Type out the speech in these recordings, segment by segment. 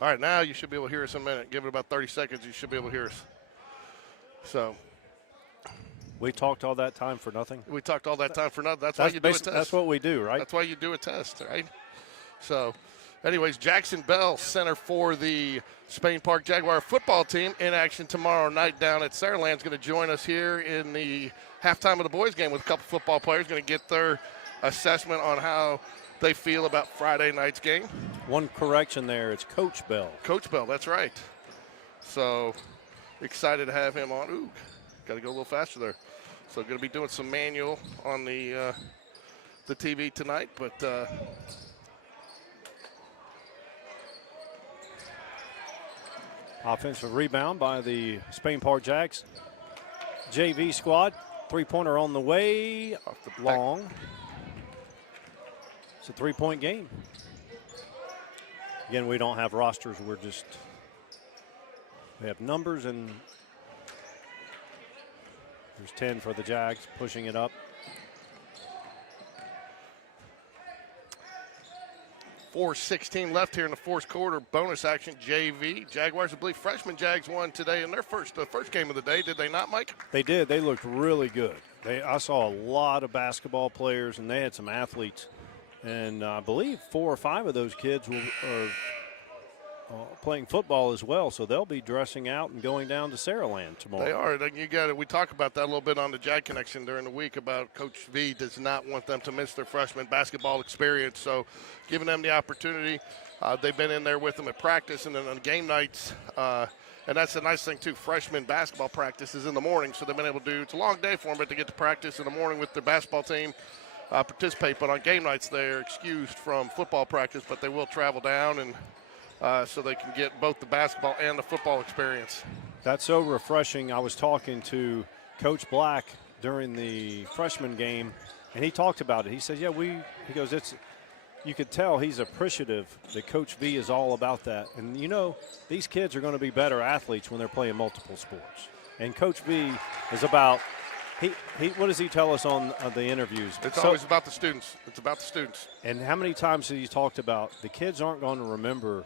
All right, now you should be able to hear us in a minute. Give it about 30 seconds. You should be able to hear us. So we talked all that time for nothing. We talked all that time for nothing. That's why you do a test. That's what we do, right? That's why you do a test, right? So, anyways, Jackson Bell, center for the Spain Park Jaguar football team, in action tomorrow night down at Saraland, is going to join us here in the halftime of the boys' game with a couple football players. Going to get their assessment on how they feel about Friday night's game. One correction there, it's Coach Bell. Coach Bell, that's right. So, excited to have him on. Ooh, got to go a little faster there. So, going to be doing some manual on the TV tonight, but offensive rebound by the Spain Park Jags JV squad. Three-pointer on the way, off the long. It's a three-point game. Again, we don't have rosters. We have numbers, and there's 10 for the Jags, pushing it up. 4:16 left here in the fourth quarter. Bonus action, JV. Jaguars, I believe freshman Jags won today in their first game of the day. Did they not, Mike? They did. They looked really good. I saw a lot of basketball players, and they had some athletes. And I believe 4 or 5 of those kids are playing football as well, so they'll be dressing out and going down to Saraland tomorrow. They are. We talk about that a little bit on the Jag Connection during the week about Coach V does not want them to miss their freshman basketball experience, so giving them the opportunity. They've been in there with them at practice and then on game nights. And that's the nice thing, too. Freshman basketball practice is in the morning, so they've been able to do – it's a long day for them, but to get to practice in the morning with their basketball team, participate. But on game nights, they're excused from football practice, but they will travel down and so they can get both the basketball and the football experience. That's so refreshing. I was talking to Coach Black during the freshman game, and he talked about it. He said, yeah, he goes, you could tell he's appreciative that Coach V is all about that. And, these kids are going to be better athletes when they're playing multiple sports. And Coach V is about what does he tell us on the interviews? It's always about the students. It's about the students. And how many times has he talked about the kids aren't going to remember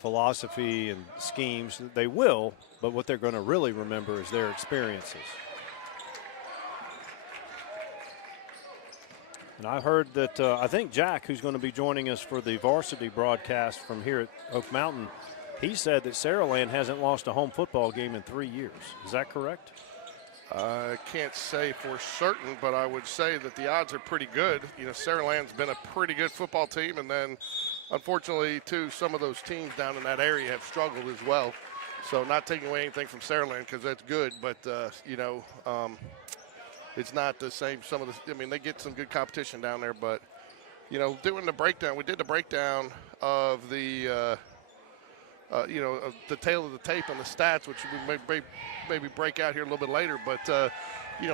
philosophy and schemes? They will, but what they're going to really remember is their experiences. And I heard that I think Jack, who's going to be joining us for the varsity broadcast from here at Oak Mountain, he said that Saraland hasn't lost a home football game in 3 years. Is that correct? I can't say for certain, but I would say that the odds are pretty good. Saraland's been a pretty good football team, and then unfortunately, too, some of those teams down in that area have struggled as well. So not taking away anything from Saraland because that's good, but, it's not the same. They get some good competition down there, but, doing the breakdown, we did the breakdown of the, of the tail of the tape and the stats, which we maybe break out here a little bit later. But,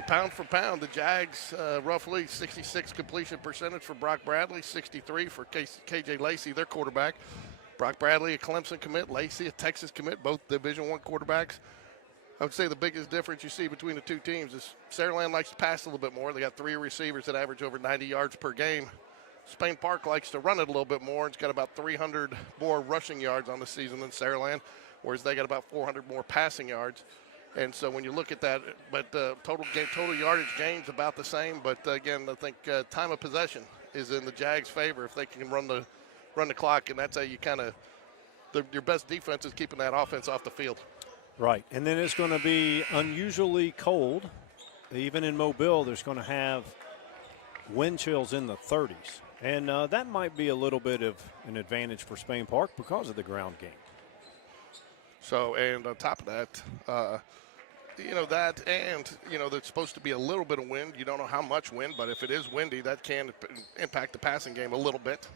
pound for pound, the Jags roughly 66 completion percentage for Brock Bradley, 63 for KJ Lacey, their quarterback. Brock Bradley, a Clemson commit, Lacey, a Texas commit, both Division I quarterbacks. I would say the biggest difference you see between the two teams is Saraland likes to pass a little bit more. They got 3 receivers that average over 90 yards per game. Spain Park likes to run it a little bit more. It's got about 300 more rushing yards on the season than Saraland, whereas they got about 400 more passing yards. And so when you look at that, but total yardage gains about the same. But again, I think time of possession is in the Jags' favor if they can run the clock, and that's how you your best defense is keeping that offense off the field. Right, and then it's going to be unusually cold. Even in Mobile, there's going to have wind chills in the 30s. And that might be a little bit of an advantage for Spain Park because of the ground game. So, and on top of that, there's supposed to be a little bit of wind. You don't know how much wind, but if it is windy, that can impact the passing game a little bit.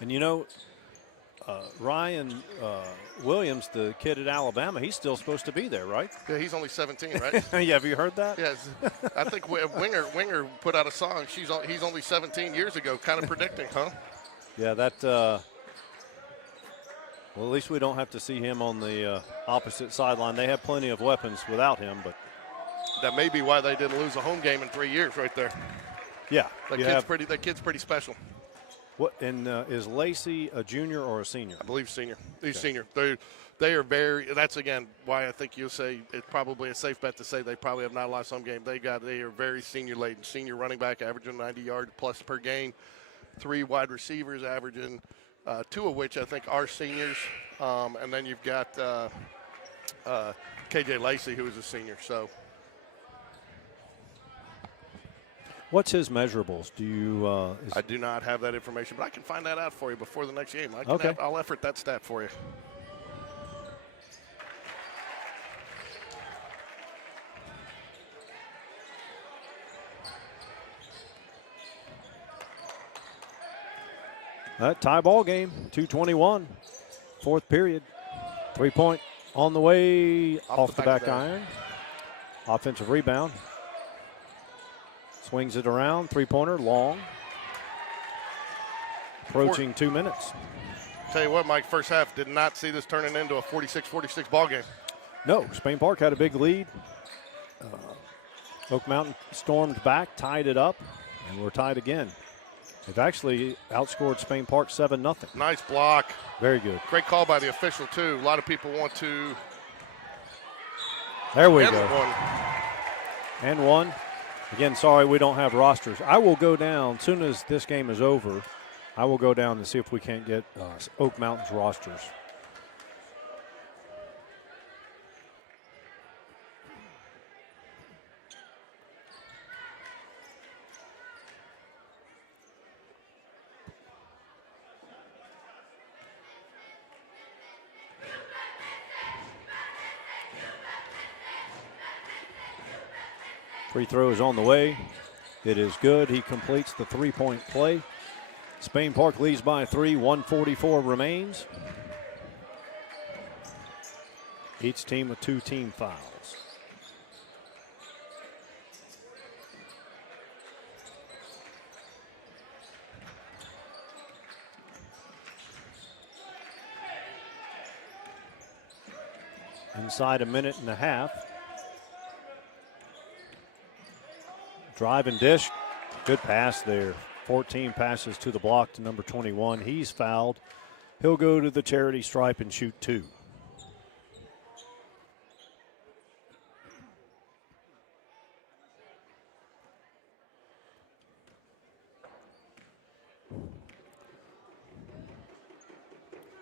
And, Ryan Williams, the kid at Alabama, he's still supposed to be there, right? Yeah, he's only 17, right? Yeah, have you heard that? Yes. I think Winger put out a song. He's only 17 years ago, kind of predicting, huh? Yeah, that well, at least we don't have to see him on the opposite sideline. They have plenty of weapons without him, but that may be why they didn't lose a home game in 3 years right there. Yeah. That kid's pretty special. What and is Lacey a junior or a senior? I believe senior. He's Okay. senior. They are very. That's again why I think you'll say it's probably a safe bet to say they probably have not lost some game. They are very senior laden. Senior running back averaging 90 yards plus per game. 3 wide receivers averaging 2 of which I think are seniors. And then you've got KJ Lacey, who is a senior. So. What's his measurables? Do you? I do not have that information, but I can find that out for you before the next game. Okay. I'll effort that stat for you. That tie ball game, 2:21, 4th period. 3-point on the way off the back iron. Offensive rebound. Swings it around, 3-pointer, long. Approaching 2 minutes. Tell you what, Mike, first half did not see this turning into a 46-46 ball game. No, Spain Park had a big lead. Oak Mountain stormed back, tied it up, and we're tied again. They've actually outscored Spain Park 7-0. Nice block. Very good. Great call by the official, too. A lot of people want to. There we And go. one. And one. Again, sorry we don't have rosters. I will go down, as soon as this game is over, I will go down and see if we can't get Oak Mountain's rosters. Free throw is on the way. It is good. He completes the 3-point play. Spain Park leads by 3. 1:44 remains. Each team with 2 team fouls. Inside a minute and a half. Drive and dish. Good pass there. 14 passes to the block to number 21. He's fouled. He'll go to the charity stripe and shoot 2.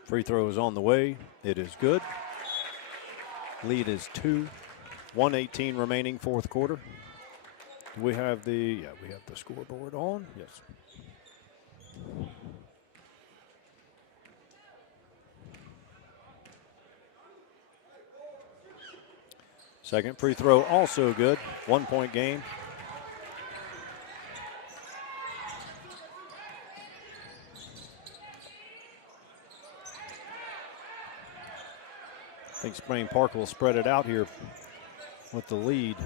Free throw is on the way. It is good. Lead is 2. 1:18 remaining, 4th quarter. We have the scoreboard on. Yes. Second free throw also good. 1-point game. I think Spain Park will spread it out here with the lead.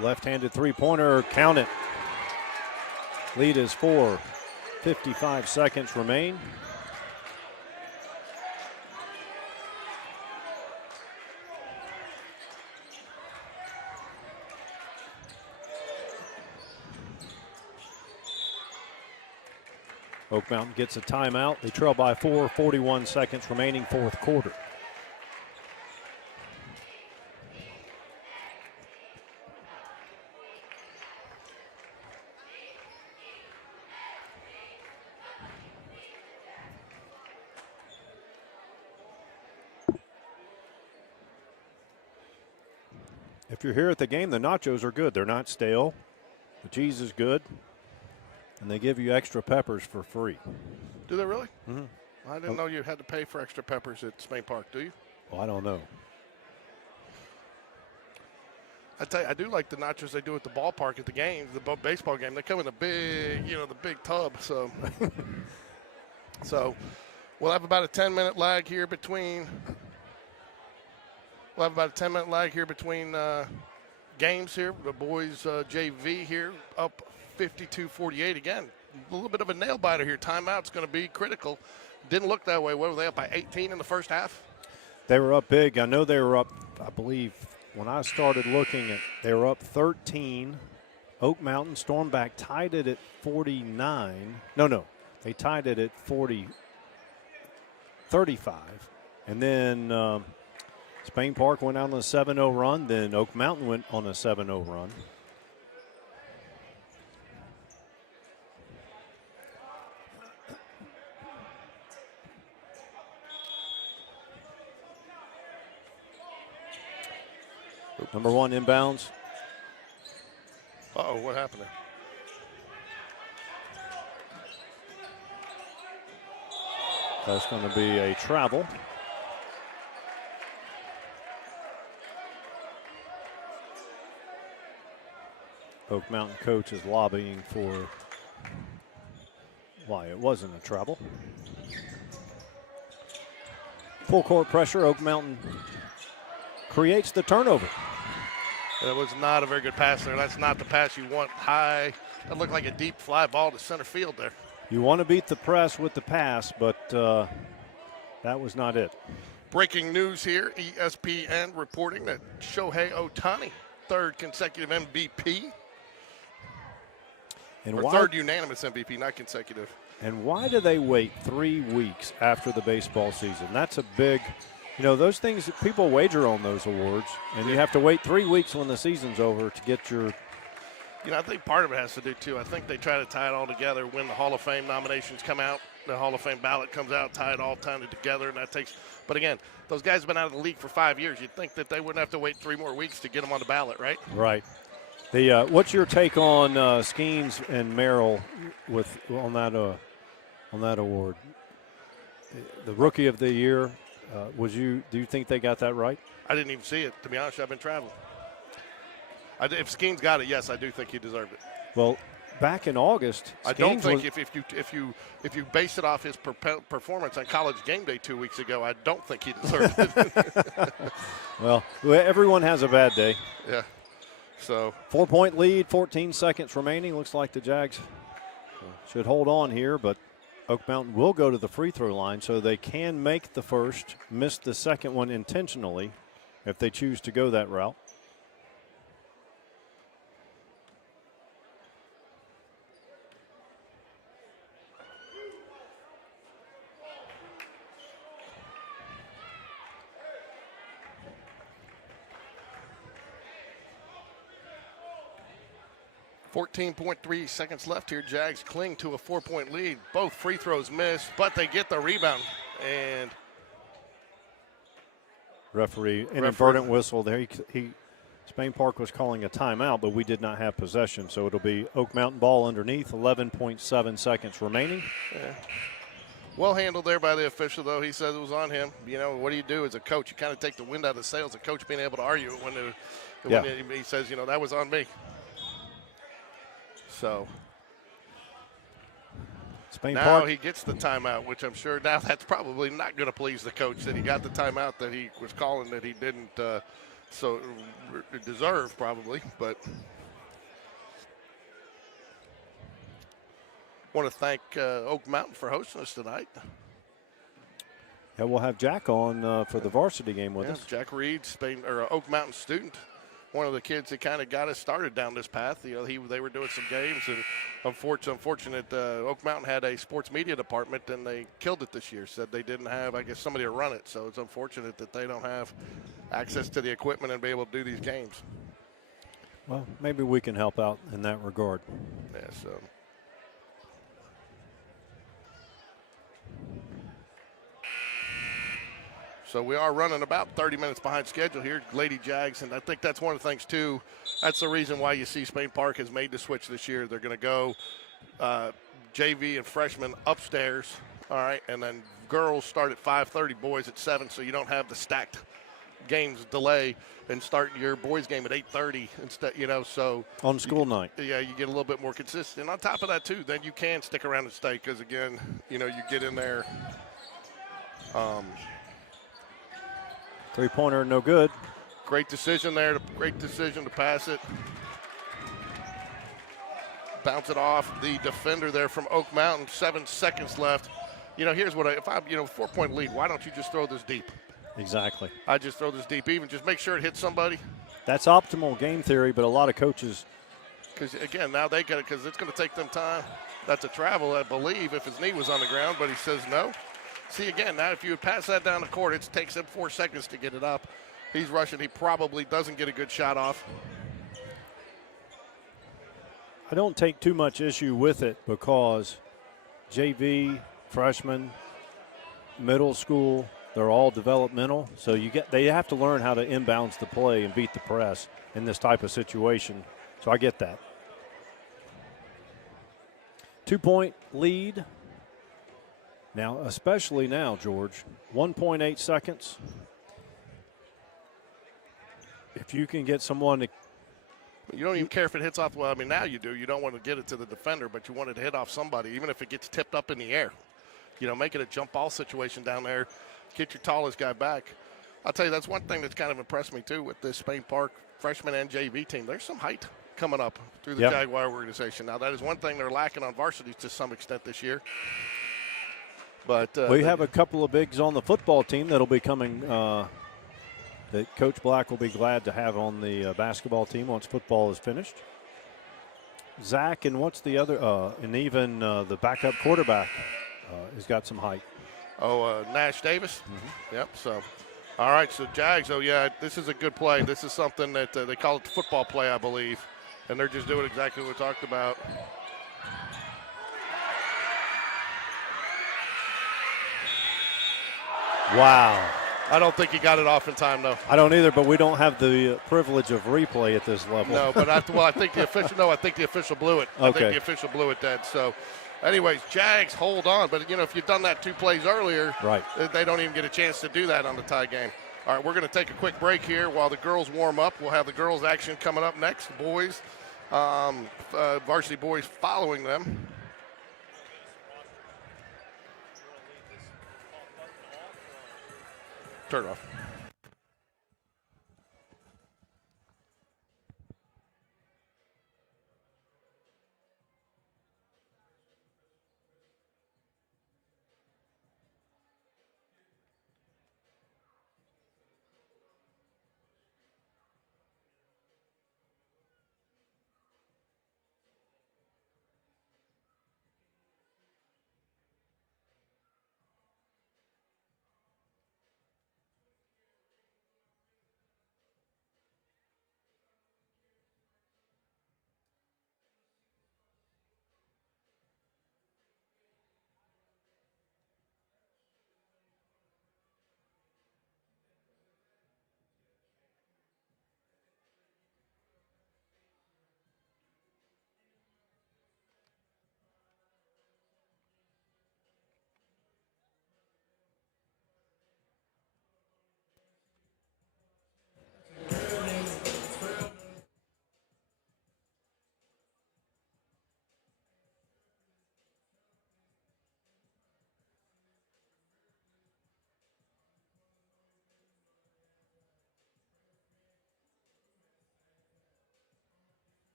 Left-handed 3-pointer, count it. Lead is 4. 55 seconds remain. Oak Mountain gets a timeout. They trail by 4, 41 seconds remaining, 4th quarter. If you're here at the game, the nachos are good. They're not stale. The cheese is good. And they give you extra peppers for free. Do they really? Mm-hmm. I didn't know you had to pay for extra peppers at Spain Park, do you? Well, I don't know. I tell you, I do like the nachos they do at the ballpark at the games, the baseball game. They come in a big, the big tub. So, we'll have about a 10-minute lag here between. Games here. The boys JV here up 52-48 again. A little bit of a nail biter here. Timeout's going to be critical. Didn't look that way. What were they up by 18 in the first half? They were up big. I know they were up, I believe, when I started looking at, they were up 13 Oak Mountain. Stormback tied it at 49. No. They tied it at 35. And then Spain Park went out on a 7-0 run. Then Oak Mountain went on a 7-0 run. Number 1 inbounds. Uh-oh, what happened there? That's going to be a travel. Oak Mountain coach is lobbying for why it wasn't a travel. Full court pressure. Oak Mountain creates the turnover. That was not a very good pass there. That's not the pass you want high. That looked like a deep fly ball to center field there. You want to beat the press with the pass, but that was not it. Breaking news here, ESPN reporting that Shohei Ohtani, 3rd consecutive MVP. And or why, 3rd unanimous MVP, not consecutive. And why do they wait 3 weeks after the baseball season? That's a big, those things, people wager on those awards, and you have to wait 3 weeks when the season's over to get your. I think part of it has to do, too. I think they try to tie it all together when the Hall of Fame nominations come out. The Hall of Fame ballot comes out, tie it all together, and that takes – but, again, those guys have been out of the league for 5 years. You'd think that they wouldn't have to wait 3 more weeks to get them on the ballot, right? Right. What's your take on Skeens and Merrill on that award? The Rookie of the Year, do you think they got that right? I didn't even see it. To be honest, I've been traveling. If Skeens got it, yes, I do think he deserved it. Well, back in August, I don't think if you base it off his performance on College Game Day 2 weeks ago, I don't think he deserved it. Well, everyone has a bad day. Yeah. So 4-point lead, 14 seconds remaining. Looks like the Jags should hold on here, but Oak Mountain will go to the free throw line, so they can make the first, miss the second one intentionally if they choose to go that route. .3 seconds left here. Jags cling to a 4-point lead. Both free throws missed, but they get the rebound. And referee inadvertent whistle there. Spain Park was calling a timeout, but we did not have possession. So it'll be Oak Mountain ball underneath, 11.7 seconds remaining. Yeah. Well handled there by the official, though. He says it was on him. What do you do as a coach? You kind of take the wind out of the sails. A coach being able to argue it when he says, that was on me. So Spain now Park. He gets the timeout, which I'm sure now that's probably not going to please the coach that he got the timeout that he was calling that he didn't deserve probably. But want to thank Oak Mountain for hosting us tonight. Yeah, we'll have Jack on for the varsity game with us. Jack Reed, Oak Mountain student. One of the kids that kind of got us started down this path. They were doing some games, and unfortunate Oak Mountain had a sports media department, and they killed it this year. Said they didn't have, I guess, somebody to run it. So it's unfortunate that they don't have access to the equipment and be able to do these games. Well, maybe we can help out in that regard. Yeah, So we are running about 30 minutes behind schedule here, Lady Jags, and I think that's one of the things, too. That's the reason why you see Spain Park has made the switch this year. They're going to go JV and freshmen upstairs, all right, and then girls start at 5:30, boys at 7, so you don't have the stacked games delay and start your boys game at 8:30 instead, so. On school night. Yeah, you get a little bit more consistent. And on top of that, too, then you can stick around and stay because, again, you get in there. Three-pointer, no good. Great decision there. Great decision to pass it. Bounce it off the defender there from Oak Mountain. 7 seconds left. Here's what if I'm, 4-point lead, why don't you just throw this deep? Exactly. I just throw this deep. Even just make sure it hits somebody. That's optimal game theory, but a lot of coaches Because, again, now they got it because it's going to take them time. That's a travel, I believe, if his knee was on the ground, but he says no. See, again, now if you would pass that down the court, it takes him 4 seconds to get it up. He's rushing. He probably doesn't get a good shot off. I don't take too much issue with it because JV, freshman, middle school, they're all developmental. So they have to learn how to inbounds the play and beat the press in this type of situation. So I get that. 2-point lead. Now, especially now, George, 1.8 seconds. If you can get someone to. You don't even care if it hits off. Well, I mean, now you do. You don't want to get it to the defender, but you want it to hit off somebody, even if it gets tipped up in the air. You know, make it a jump ball situation down there. Get your tallest guy back. I'll tell you, that's one thing that's kind of impressed me, too, with this Spain Park freshman and JV team. There's some height coming up through the Jaguar organization. Now, that is one thing they're lacking on varsity to some extent this year. But we have a couple of bigs on the football team that'll be coming that Coach Black will be glad to have on the basketball team once football is finished. Zach, and what's the other, and even the backup quarterback has got some height. Nash Davis? Mm-hmm. Yep, so. All right, so Jags, this is a good play. This is something that they call it the football play, I believe, and they're just doing exactly what we talked about. Wow. I don't think he got it off in time, though. I don't either, but we don't have the privilege of replay at this level. No, but I think the official blew it. Okay. I think the official blew it dead. So, anyways, Jags hold on. But, if you've done that 2 plays earlier, right, they don't even get a chance to do that on the tie game. All right, we're going to take a quick break here while the girls warm up. We'll have the girls' action coming up next. The boys, varsity boys following them. Turn it off.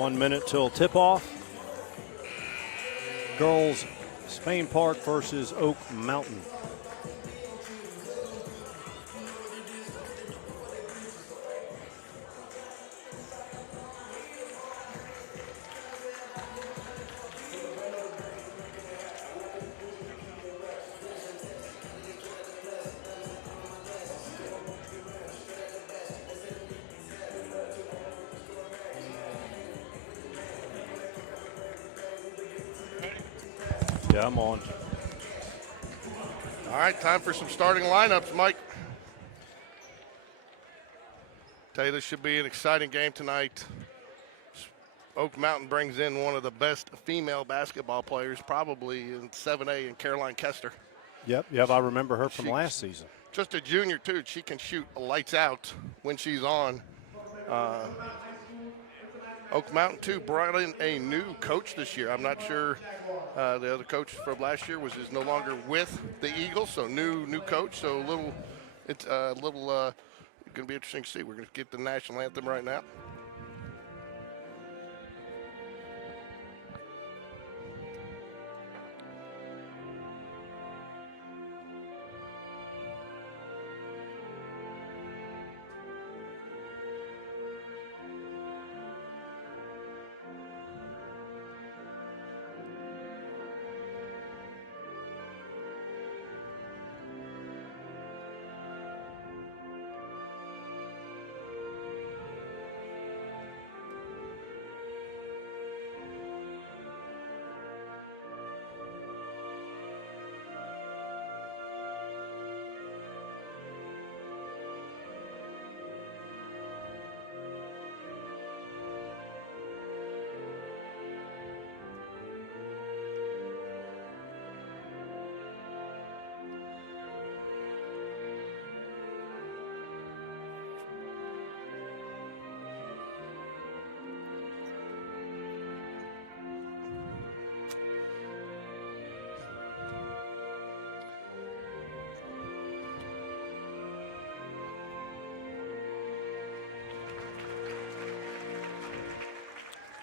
1 minute till tip-off. Girls, Spain Park versus Oak Mountain. Yeah, I'm on. All right, time for some starting lineups, Mike. Tell you, this should be an exciting game tonight. Oak Mountain brings in one of the best female basketball players probably in 7A, in Caroline Kester. Yep, I remember her from last season. Just a junior, too. She can shoot lights out when she's on. Oak Mountain, too, brought in a new coach this year. I'm not sure the other coach from last year is no longer with the Eagles, so new coach. So it's going to be interesting to see. We're going to get the national anthem right now.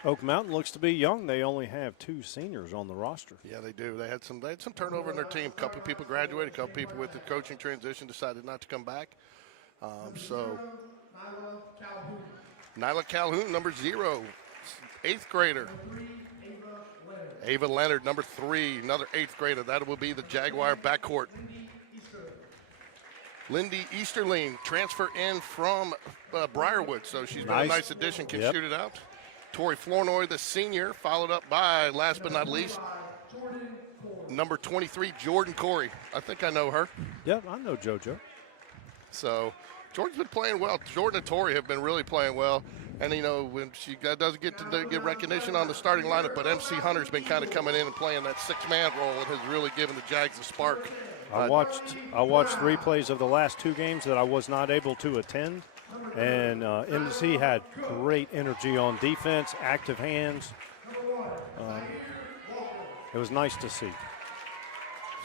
Oak Mountain looks to be young. They only have 2 seniors on the roster. Yeah, they do. They had some turnover in their team. A couple of people graduated. A couple of people with the coaching transition decided not to come back. So Nyla Calhoun, number 0, 8th grader. Ava Leonard, number 3, another 8th grader. That will be the Jaguar backcourt. Lindy Easterling, transfer in from Briarwood, so she's been a nice addition, can shoot it out. Tori Flournoy, the senior, followed up by, last but not least, number 23, Jordan Corey. I think I know her. Yep, I know JoJo. So Jordan's been playing well. Jordan and Tori have been really playing well. And, you know, when she doesn't get to get recognition on the starting lineup, but MC Hunter's been kind of coming in and playing that 6-man role and has really given the Jags a spark. I watched replays of the last 2 games that I was not able to attend. And MC had great energy on defense, active hands. It was nice to see.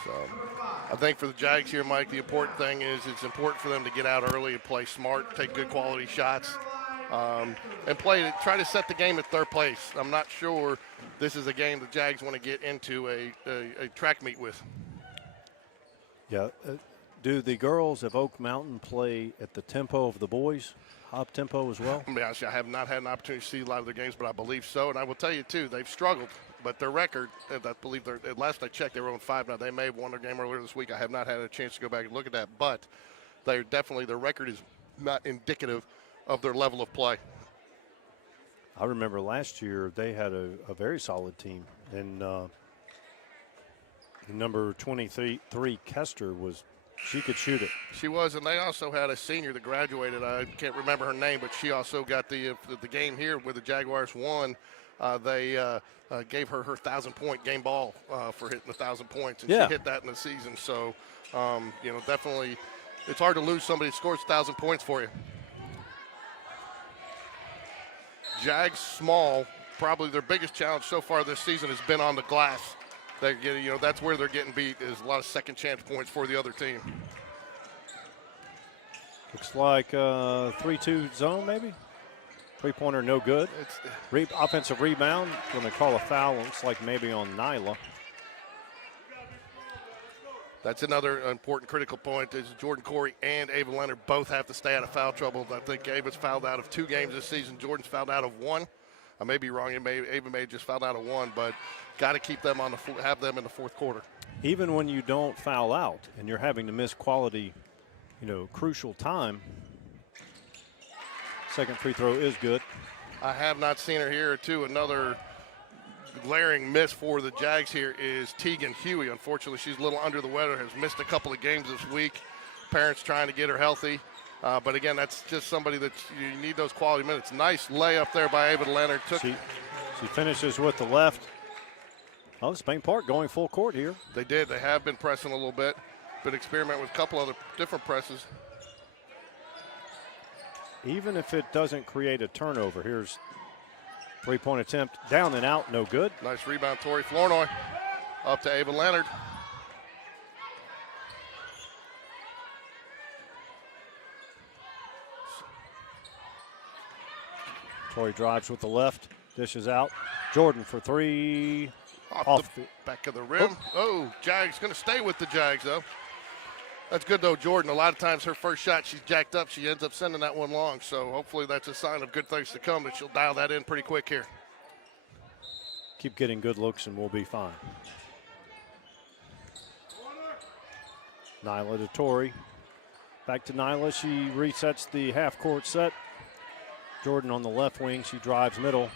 So I think for the Jags here, Mike, the important thing is it's important for them to get out early and play smart, take good quality shots, and try to set the game at third place. I'm not sure this is a game the Jags want to get into a track meet with. Yeah. Do the girls of Oak Mountain play at the tempo of the boys, up tempo as well? I mean, I have not had an opportunity to see a lot of their games, but I believe so. And I will tell you, too, they've struggled. But their record, I believe, at last I checked, they were on 5. Now, they may have won their game earlier this week. I have not had a chance to go back and look at that. But their record is not indicative of their level of play. I remember last year they had a very solid team. And number 23, Kester, she could shoot it. She was, and they also had a senior that graduated. I can't remember her name, but she also got the game here where the Jaguars won. They gave her 1,000-point game ball for hitting 1,000 points, and she hit that in the season. So, definitely it's hard to lose somebody who scores 1,000 points for you. Jags small, probably their biggest challenge so far this season has been on the glass. They're getting, that's where they're getting beat, is a lot of second chance points for the other team. Looks like 3-2 zone, maybe? Three-pointer, no good. Offensive rebound, going to call a foul. Looks like maybe on Nyla. That's another important critical point is Jordan Corey and Ava Leonard both have to stay out of foul trouble. I think Ava's fouled out of 2 games this season. Jordan's fouled out of 1. I may be wrong. Ava may have just fouled out of 1, but got to keep them have them in the fourth quarter. Even when you don't foul out and you're having to miss quality, crucial time, second free throw is good. I have not seen her here, too. Another glaring miss for the Jags here is Tegan Huey. Unfortunately, she's a little under the weather, has missed a couple of games this week. Parents trying to get her healthy. But, again, that's just somebody that you need those quality minutes. Nice layup there by Ava Leonard. She finishes with the left. Oh, Spain Park going full court here. They did. They have been pressing a little bit. Been experimenting with a couple other different presses. Even if it doesn't create a turnover, here's three-point attempt. Down and out, no good. Nice rebound, Tori Flournoy. Up to Ava Leonard. Tori drives with the left, dishes out. Jordan for 3. Off the back of the rim. Oh, Jags going to stay with the Jags, though. That's good, though, Jordan. A lot of times her first shot, she's jacked up. She ends up sending that one long. So hopefully that's a sign of good things to come, that she'll dial that in pretty quick here. Keep getting good looks and we'll be fine. Nyla to Tori. Back to Nyla. She resets the half-court set. Jordan on the left wing. She drives middle.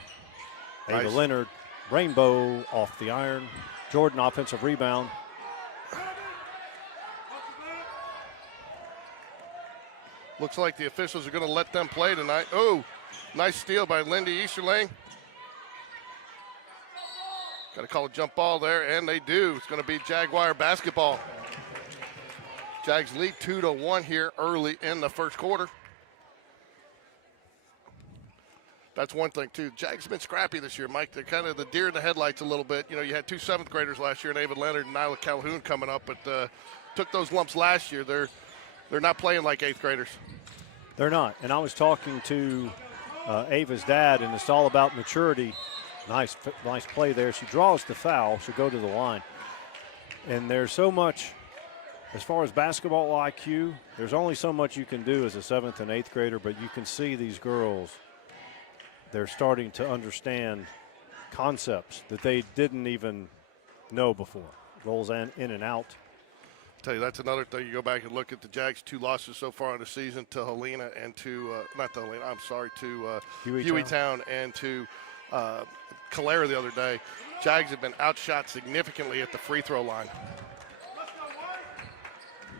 Nice. Ava Leonard. Rainbow off the iron. Jordan offensive rebound. Looks like the officials are going to let them play tonight. Oh, nice steal by Lindy Easterling. Got to call a jump ball there, and they do. It's going to be Jaguar basketball. Jags lead 2-1 here early in the first quarter. That's one thing, too. Jags have been scrappy this year, Mike. They're kind of the deer in the headlights a little bit. You had 2 7th graders last year, and Ava Leonard and Nyla Calhoun coming up, but took those lumps last year. They're not playing like 8th graders. They're not. And I was talking to Ava's dad, and it's all about maturity. Nice play there. She draws the foul. She'll go to the line. And there's so much, as far as basketball IQ, there's only so much you can do as a 7th and 8th grader, but you can see these girls, they're starting to understand concepts that they didn't even know before. Rolls in and out. Tell you, that's another thing. You go back and look at the Jags' 2 losses so far in the season to Helena and to to Hueytown and to Calera the other day. Jags have been outshot significantly at the free throw line.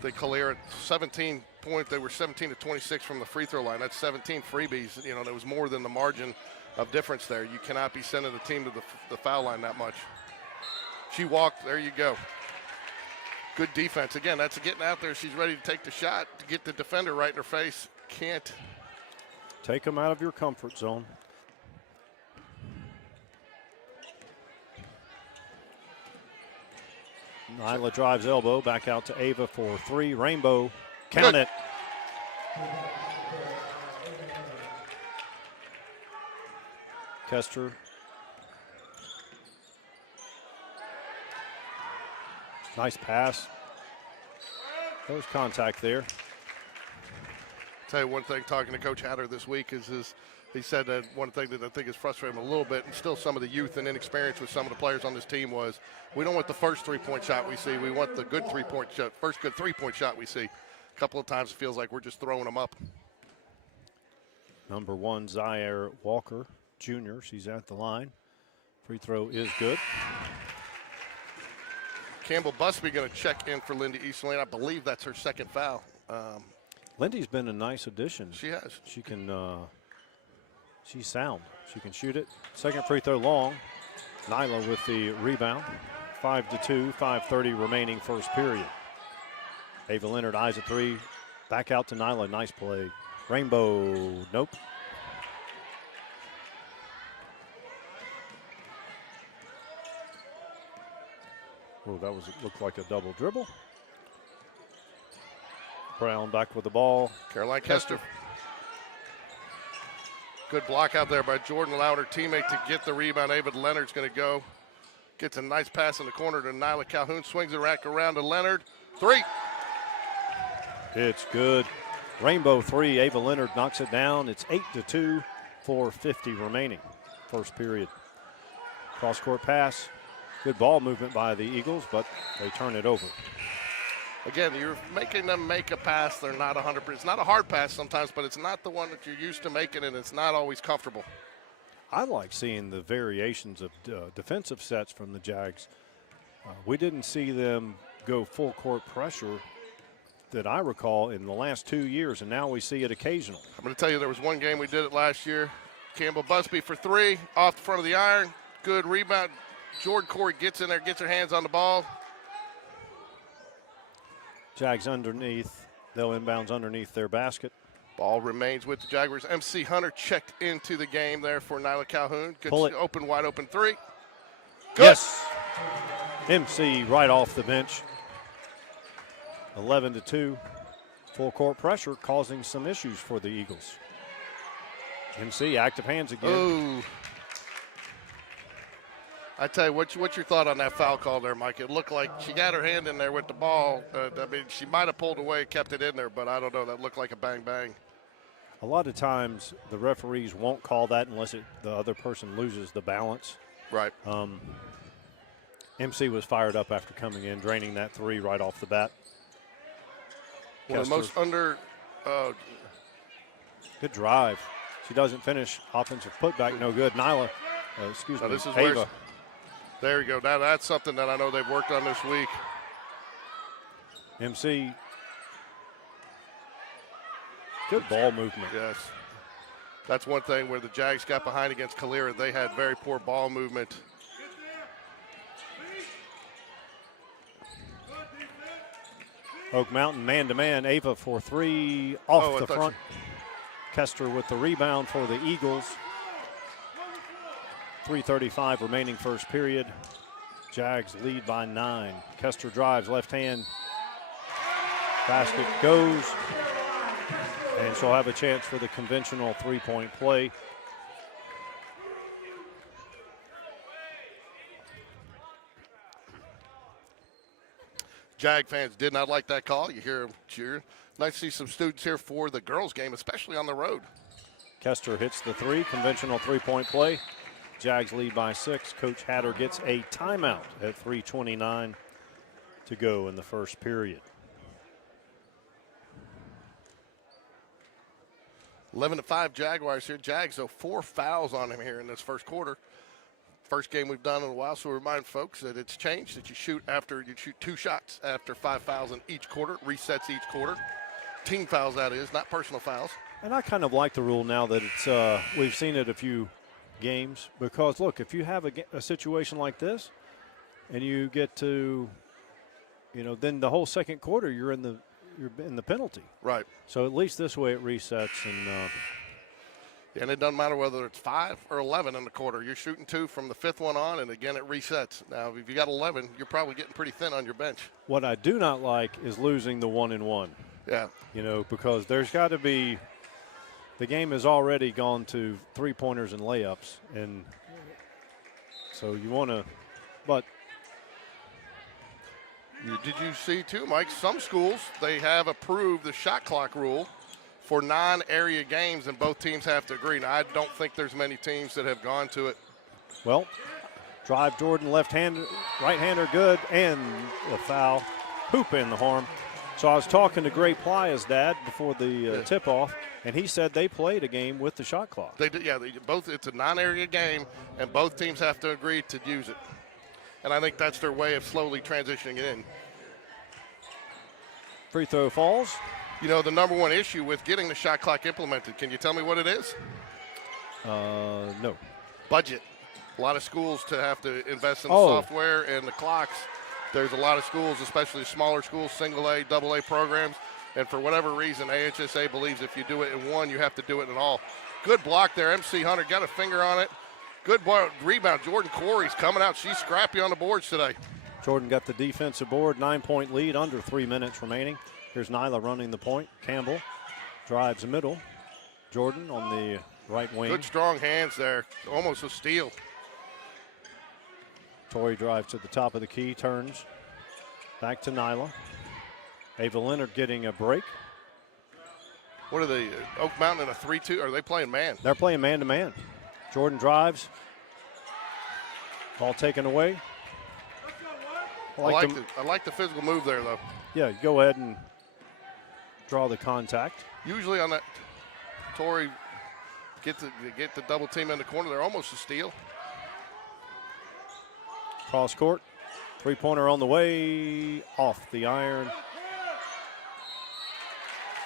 The Calera 17 point, they were 17 to 26 from the free throw line. That's 17 freebies. There was more than the margin of difference there. You cannot be sending the team to the foul line that much. She walked. There you go. Good defense. Again, that's getting out there. She's ready to take the shot to get the defender right in her face. Can't. Take them out of your comfort zone. Nyla drives elbow. Back out to Ava for 3. Rainbow. Count Good. it. Kester. Nice pass. There was contact there. Tell you one thing, talking to Coach Hatter this week is he said that one thing that I think is frustrating him a little bit, and still some of the youth and inexperience with some of the players on this team, was we don't want the first three-point shot we see. We want the good three-point shot, first good three-point shot we see. A couple of times it feels like we're just throwing them up. Number 1, Zaire Walker Jr. She's at the line. Free throw is good. Campbell Busby going to check in for Lindy Easterling. I believe that's her second foul. Lindy's been a nice addition. She has. She can, she's sound. She can shoot it. Second free throw long. Nyla with the rebound. 5-2, 5:30 remaining first period. Ava Leonard eyes a 3. Back out to Nyla. Nice play. Rainbow, nope. Oh, that looked like a double dribble. Brown back with the ball. Caroline Kester. Good block out there by Jordan, allowing her teammate to get the rebound. Ava Leonard's going to go. Gets a nice pass in the corner to Nyla Calhoun. Swings the rack around to Leonard. 3. It's good. Rainbow 3. Ava Leonard knocks it down. It's 8-2, 4:50 remaining. First period. Cross-court pass. Good ball movement by the Eagles, but they turn it over. Again, you're making them make a pass. They're not 100%. It's not a hard pass sometimes, but it's not the one that you're used to making, and it's not always comfortable. I like seeing the variations of defensive sets from the Jags. We didn't see them go full court pressure that I recall in the last 2 years, and now we see it occasionally. I'm going to tell you, there was one game we did it last year. Campbell Busby for 3, off the front of the iron. Good rebound. Jordan Corey gets in there, gets her hands on the ball. Jags underneath. They'll inbounds underneath their basket. Ball remains with the Jaguars. MC Hunter checked into the game there for Nyla Calhoun. Good open, wide open 3. Good. Yes. MC right off the bench. 11-2. Full court pressure causing some issues for the Eagles. MC active hands again. Ooh. I tell you, what's your thought on that foul call there, Mike? It looked like she got her hand in there with the ball. I mean, she might have pulled away, kept it in there, but I don't know. That looked like a bang-bang. A lot of times the referees won't call that unless the other person loses the balance. Right. MC was fired up after coming in, draining that 3 right off the bat. One of the most under. Good drive. She doesn't finish. Offensive putback, no good. Nyla, excuse me, This is Ava. There you go. Now that's something that I know they've worked on this week. MC. Good ball movement. Yes. That's one thing where the Jags got behind against Calera. They had very poor ball movement. Oak Mountain man-to-man. Ava for 3 off the front. Kester with the rebound for the Eagles. 3:35 remaining first period. Jags lead by 9. Kester drives left hand. Basket goes. And she'll have a chance for the conventional 3-point play. Jag fans did not like that call. You hear them cheering. Nice to see some students here for the girls' game, especially on the road. Kester hits the 3, conventional 3-point play. Jags lead by 6. Coach Hatter gets a timeout at 3:29 to go in the first period. 11-5 Jaguars here. Jags, though, 4 fouls on him here in this first quarter. First game we've done in a while, so we remind folks that it's changed, that you shoot 2 shots after 5 fouls in each quarter. It resets each quarter. Team fouls, that is, not personal fouls. And I kind of like the rule now that it's we've seen it a few games, because look, if you have a situation like this and you get to, then the whole second quarter you're in the penalty. Right. So at least this way it resets, and it doesn't matter whether it's 5 or 11 in the quarter. You're shooting 2 from the 5th one on, and again it resets. Now, if you got 11, you're probably getting pretty thin on your bench. What I do not like is losing the 1-and-1. Yeah. Because there's got to be. The game has already gone to 3-pointers and layups, and so you want to, but. Did you see, too, Mike, some schools, they have approved the shot clock rule for non-area games, and both teams have to agree. Now, I don't think there's many teams that have gone to it. Well, drive Jordan, right-hander good, and a foul. Hoop in the horn. So I was talking to Gray Playa's dad before the tip-off, and he said they played a game with the shot clock. They did, yeah. Both. It's a non-area game, and both teams have to agree to use it. And I think that's their way of slowly transitioning it in. Free throw falls. The number one issue with getting the shot clock implemented, can you tell me what it is? No. Budget. A lot of schools to have to invest in the software and the clocks. There's a lot of schools, especially smaller schools, single A, double A programs, and for whatever reason, AHSA believes if you do it in one, you have to do it in all. Good block there. MC Hunter got a finger on it. Good rebound. Jordan Corey's coming out. She's scrappy on the boards today. Jordan got the defensive board, 9-point lead, under 3 minutes remaining. Here's Nyla running the point. Campbell drives the middle. Jordan on the right wing. Good strong hands there. Almost a steal. Tori drives to the top of the key, turns back to Nyla. Ava Leonard getting a break. What are they? Oak Mountain in a 3-2? Are they playing man? They're playing man-to-man. Jordan drives. Ball taken away. I like the physical move there, though. Yeah, go ahead and draw the contact. Usually on that, Tori get the double team in the corner. They're almost a steal. Cross court. Three-pointer on the way. Off the iron.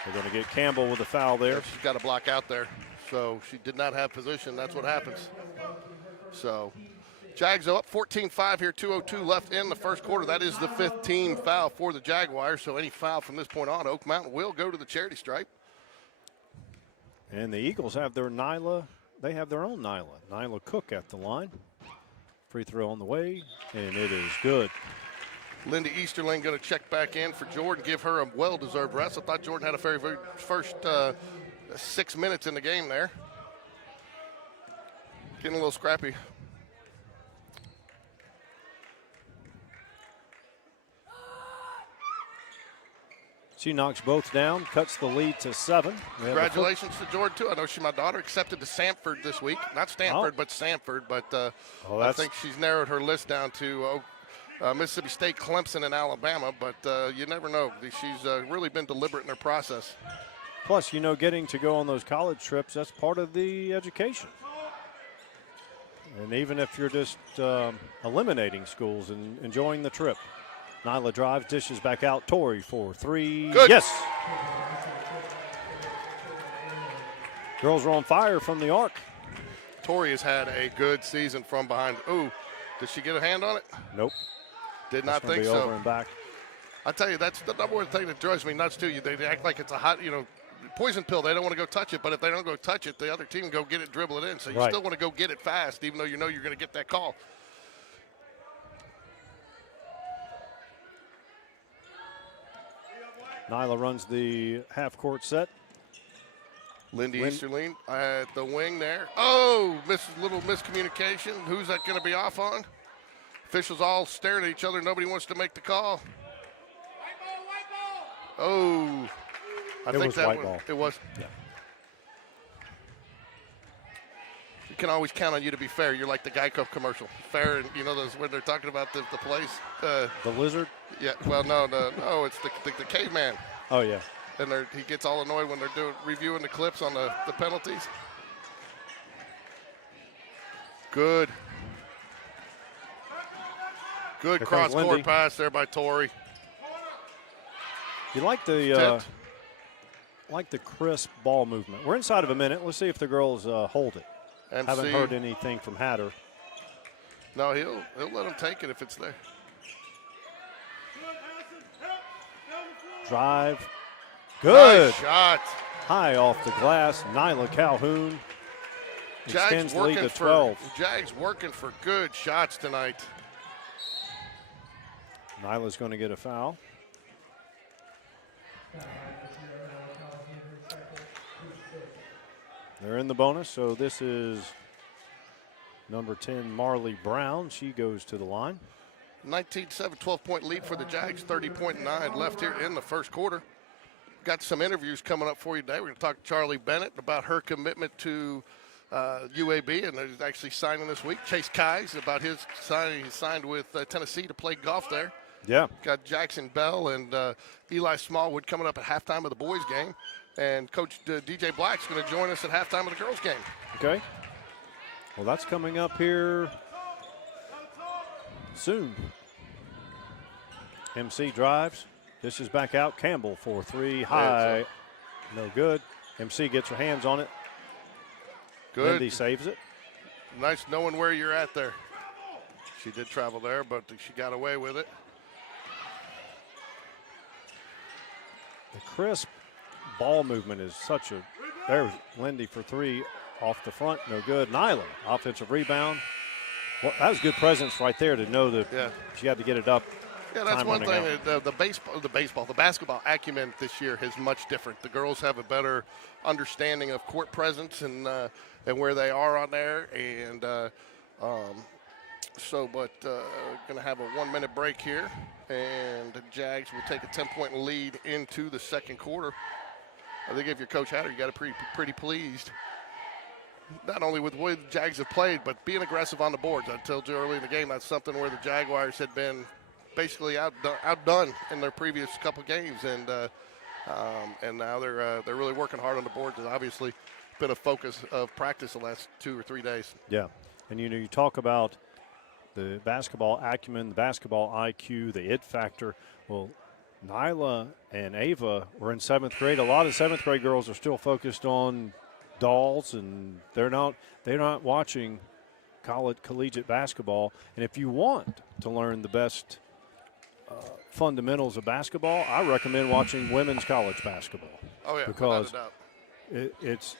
They're going to get Campbell with a foul there. Yeah, she's got a block out there. So she did not have position. That's what happens. So Jags are up 14-5 here, 2:02 left in the first quarter. That is the 5th team foul for the Jaguars. So any foul from this point on, Oak Mountain will go to the charity stripe. And the Eagles have their Nyla. They have their own Nyla. Nyla Cook at the line. Free throw on the way, and it is good. Lindy Easterling going to check back in for Jordan, give her a well-deserved rest. I thought Jordan had a very first 6 minutes in the game there. Getting a little scrappy. She knocks both down, cuts the lead to 7. Congratulations to Jordan, too. I know my daughter accepted to Sanford this week. Not Stanford, but Sanford. But I think she's narrowed her list down to Mississippi State, Clemson, and Alabama. But you never know. She's really been deliberate in her process. Plus, you know, getting to go on those college trips, that's part of the education. And even if you're just eliminating schools and enjoying the trip. Nyla drives, dishes back out. Tori for 3. Good. Yes. Girls are on fire from the arc. Tori has had a good season from behind. Ooh, did she get a hand on it? Nope. Did not think so. Over and back. I tell you, that's the number one thing that drives me nuts too. They act like it's a hot, poison pill. They don't want to go touch it, but if they don't go touch it, the other team can go get it, dribble it in. So you still want to go get it fast, even though you know you're going to get that call. Nyla runs the half-court set. Lindy Easterling at the wing there. Oh, little miscommunication. Who's that going to be off on? Officials all staring at each other. Nobody wants to make the call. Oh, I think that white ball. It was. Yeah. You can always count on you to be fair. You're like the Geico commercial. Fair, and those when they're talking about the place. The lizard? Yeah. Well, no, it's the caveman. Oh yeah. And he gets all annoyed when they're reviewing the clips on the penalties. Good cross-court pass there by Tori. You like the crisp ball movement. We're inside of a minute. Let's see if the girls hold it. Haven't heard anything from Hatter. No, he'll let them take it if it's there. Drive. Good. Nice shot. High off the glass. Nyla Calhoun extends the lead to 12. Jags working for good shots tonight. Nyla's going to get a foul. They're in the bonus, so this is number 10, Marley Brown. She goes to the line. 19-7, 12-point lead for the Jags, 30.9 left here in the first quarter. Got some interviews coming up for you today. We're going to talk to Charlie Bennett about her commitment to UAB, and they're actually signing this week. Chase Keyes about his signing. He signed with Tennessee to play golf there. Yeah. Got Jackson Bell and Eli Smallwood coming up at halftime of the boys' game. And Coach DJ Black's going to join us at halftime of the girls' game. Okay. Well, that's coming up here soon. MC drives. This is back out. Campbell for 3. High. No good. MC gets her hands on it. Good. Lindy saves it. Nice knowing where you're at there. She did travel there, but she got away with it. The crisp ball movement is such a. There's Lindy for 3 off the front. No good. Nyla, offensive rebound. Well, that was good presence right there to know that she had to get it up Yeah, that's time one running thing. out. The basketball acumen this year is much different. The girls have a better understanding of court presence and where they are on there, and going to have a 1-minute break here, and the Jags will take a 10-point lead into the second quarter. I think if you're Coach Hatter, you got to be pretty pleased. Not only with the way the Jags have played, but being aggressive on the boards. I told you early in the game that's something where the Jaguars had been basically outdone in their previous couple games, and now they're really working hard on the boards. It's obviously been a focus of practice the last 2 or 3 days. Yeah, and you talk about the basketball acumen, the basketball IQ, the it factor. Well, Nyla and Ava were in 7th grade. A lot of 7th grade girls are still focused on dolls, and they're not watching collegiate basketball. And if you want to learn the best fundamentals of basketball, I recommend watching women's college basketball. Oh yeah, because without a doubt.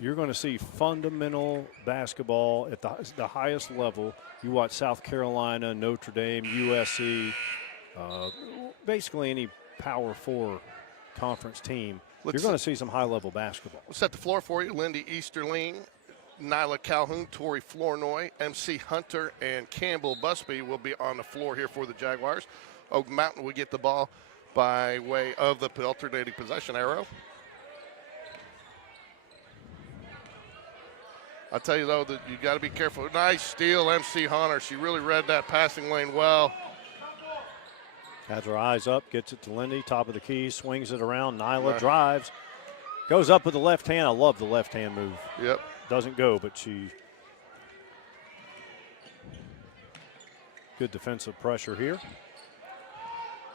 You're going to see fundamental basketball at the highest level. You watch South Carolina, Notre Dame, USC, basically any Power 4 conference team. You're going to see some high-level basketball. We'll set the floor for you. Lindy Easterling, Nyla Calhoun, Tori Flournoy, MC Hunter, and Campbell Busby will be on the floor here for the Jaguars. Oak Mountain will get the ball by way of the alternating possession arrow. I tell you, though, that you got to be careful. Nice steal, MC Hunter. She really read that passing lane well. Has her eyes up, gets it to Lindy, top of the key, swings it around. Nyla drives, goes up with the left hand. I love the left hand move. Yep. Doesn't go, but she. Good defensive pressure here.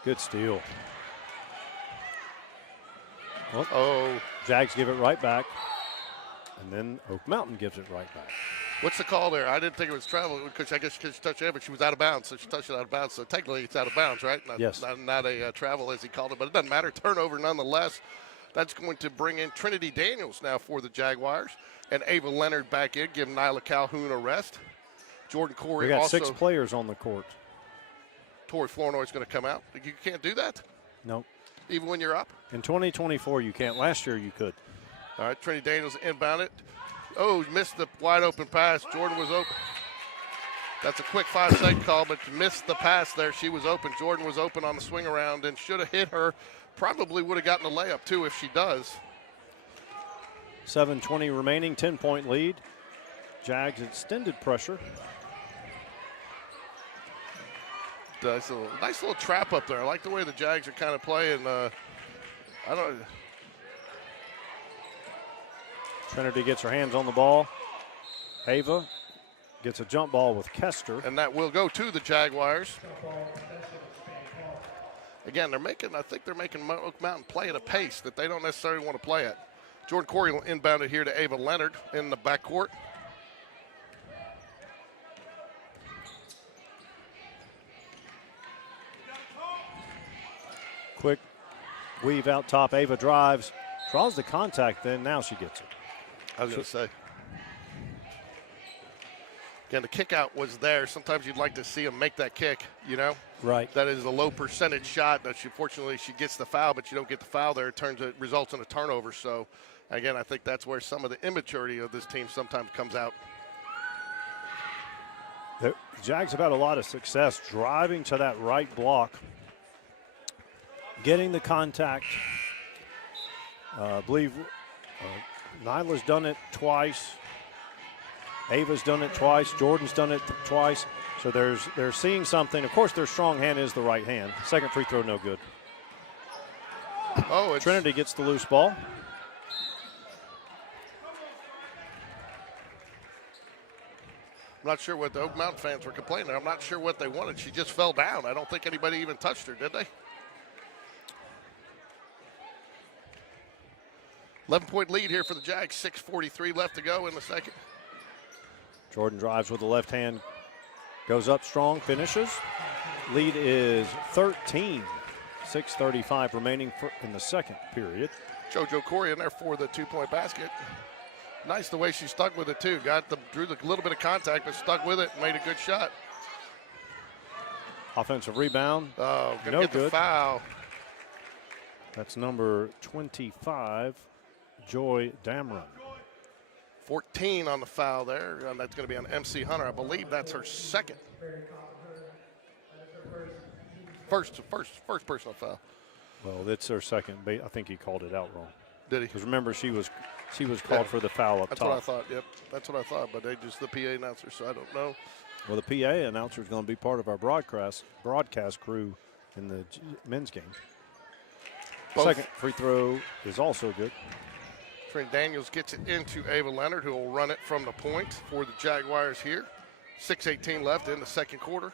Good steal. Well, Jags give it right back. And then Oak Mountain gives it right back. What's the call there? I didn't think it was travel because I guess she touched it, but she was out of bounds, so she touched it out of bounds. So technically it's out of bounds, right? Yes. Not a travel as he called it, but it doesn't matter. Turnover nonetheless. That's going to bring in Trinity Daniels now for the Jaguars. And Ava Leonard back in, giving Nyla Calhoun a rest. Jordan Corey we got also. 6 players on the court. Tori Flournoy is going to come out. You can't do that? Nope. Even when you're up? In 2024, you can't. Last year, you could. All right, Trinity Daniels inbound it. Oh, missed the wide open pass. Jordan was open. That's a quick 5-second call, but missed the pass there. She was open. Jordan was open on the swing around and should have hit her. Probably would have gotten a layup, too, if she does. 7:20 remaining, 10-point lead. Jags extended pressure. Nice little trap up there. I like the way the Jags are kind of playing. Trinity gets her hands on the ball. Ava gets a jump ball with Kester. And that will go to the Jaguars. Again, I think they're making Oak Mountain play at a pace that they don't necessarily want to play at. Jordan Corey will inbound it here to Ava Leonard in the backcourt. Quick weave out top. Ava drives, draws the contact, then now she gets it. I was going to say. Again, the kick out was there. Sometimes you'd like to see him make that kick, you know? Right. That is a low percentage shot. That fortunately she gets the foul, but you don't get the foul there. It results in a turnover. So, again, I think that's where some of the immaturity of this team sometimes comes out. The Jags have had a lot of success driving to that right block, getting the contact. I believe Nyla's done it twice. Ava's done it twice. Jordan's done it twice. So they're seeing something. Of course, their strong hand is the right hand. Second free throw, no good. Trinity gets the loose ball. I'm not sure what the Oak Mountain fans were complaining. I'm not sure what they wanted. She just fell down. I don't think anybody even touched her, did they? 11-point lead here for the Jags. 6:43 left to go in the second. Jordan drives with the left hand, goes up strong, finishes. Lead is 13. 6:35 remaining in the second period. JoJo Corey in there for the 2-point basket. Nice the way she stuck with it too. Drew a little bit of contact, but stuck with it and made a good shot. Offensive rebound. Oh, gonna no get good. the foul. That's number 25, Joy Damron. 14 on the foul there. And that's going to be on MC Hunter. I believe that's her second. First personal foul. Well, that's her second. I think he called it out wrong. Did he? Because remember, she was called for the foul up That's top. what I thought. Yep, that's what I thought. But they just the PA announcer, so I don't know. Well, the PA announcer is going to be part of our broadcast crew in the men's game. Both. Second free throw is also good. Trent Daniels gets it into Ava Leonard, who will run it from the point for the Jaguars here. 6:18 left in the second quarter.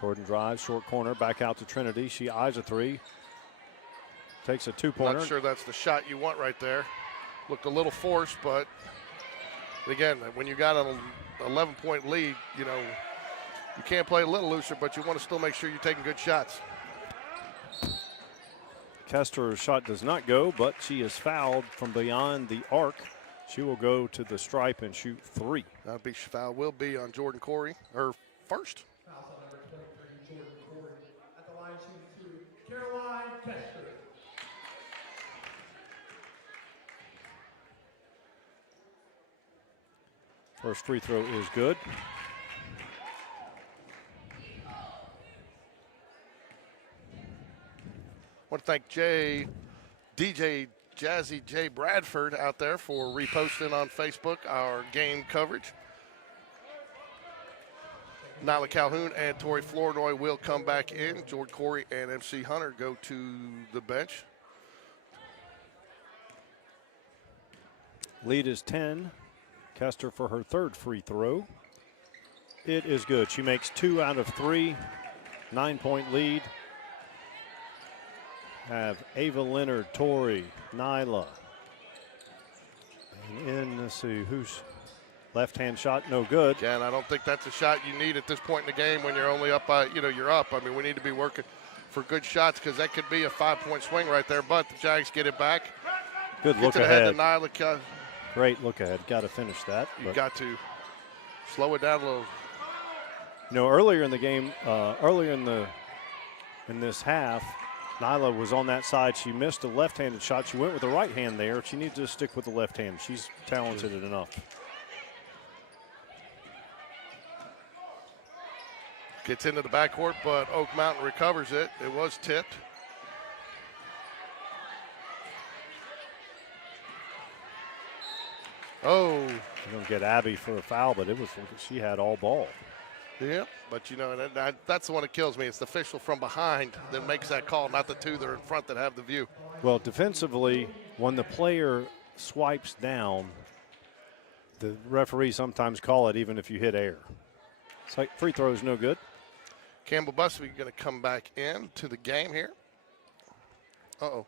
Jordan drives, short corner, back out to Trinity. She eyes a three. Takes a two-pointer. Not sure that's the shot you want right there. Looked a little forced, but again, when you got an 11-point lead, you know, you can't play a little looser, but you want to still make sure you're taking good shots. Kester's shot does not go, but she is fouled from beyond the arc. She will go to the stripe and shoot three. That big foul will be on Jordan Corey, her first. At the line, shooting two, Caroline Kester. First free throw is good. I want to thank DJ Jazzy J. Bradford out there for reposting on Facebook our game coverage. Nyla Calhoun and Tori Flournoy will come back in. Jordan Corey and MC Hunter go to the bench. Lead is 10. Kester for her third free throw. It is good. She makes 2 out of 3. 9-point lead. Have Ava Leonard, Tori, Nyla. And in, let's see, who's left-hand shot, no good. Again, I don't think that's a shot you need at this point in the game when you're only up by, you're up. I mean, we need to be working for good shots because that could be a 5-point swing right there, but the Jags get it back. Good look Gets it ahead ahead. to Nyla. Great look ahead. Got to finish that. You got to slow it down a little. You know, earlier in the game, in this half, Nyla was on that side. She missed a left-handed shot. She went with the right hand there. She needs to stick with the left hand. She's talented enough. Gets into the backcourt, but Oak Mountain recovers it. It was tipped. Oh. You're going to get Abby for a foul, but she had all ball. Yeah, but that's the one that kills me. It's the official from behind that makes that call, not the two that are in front that have the view. Well, defensively, when the player swipes down, the referee sometimes call it even if you hit air. It's like free throw is no good. Campbell Busby going to come back in to the game here. Uh-oh.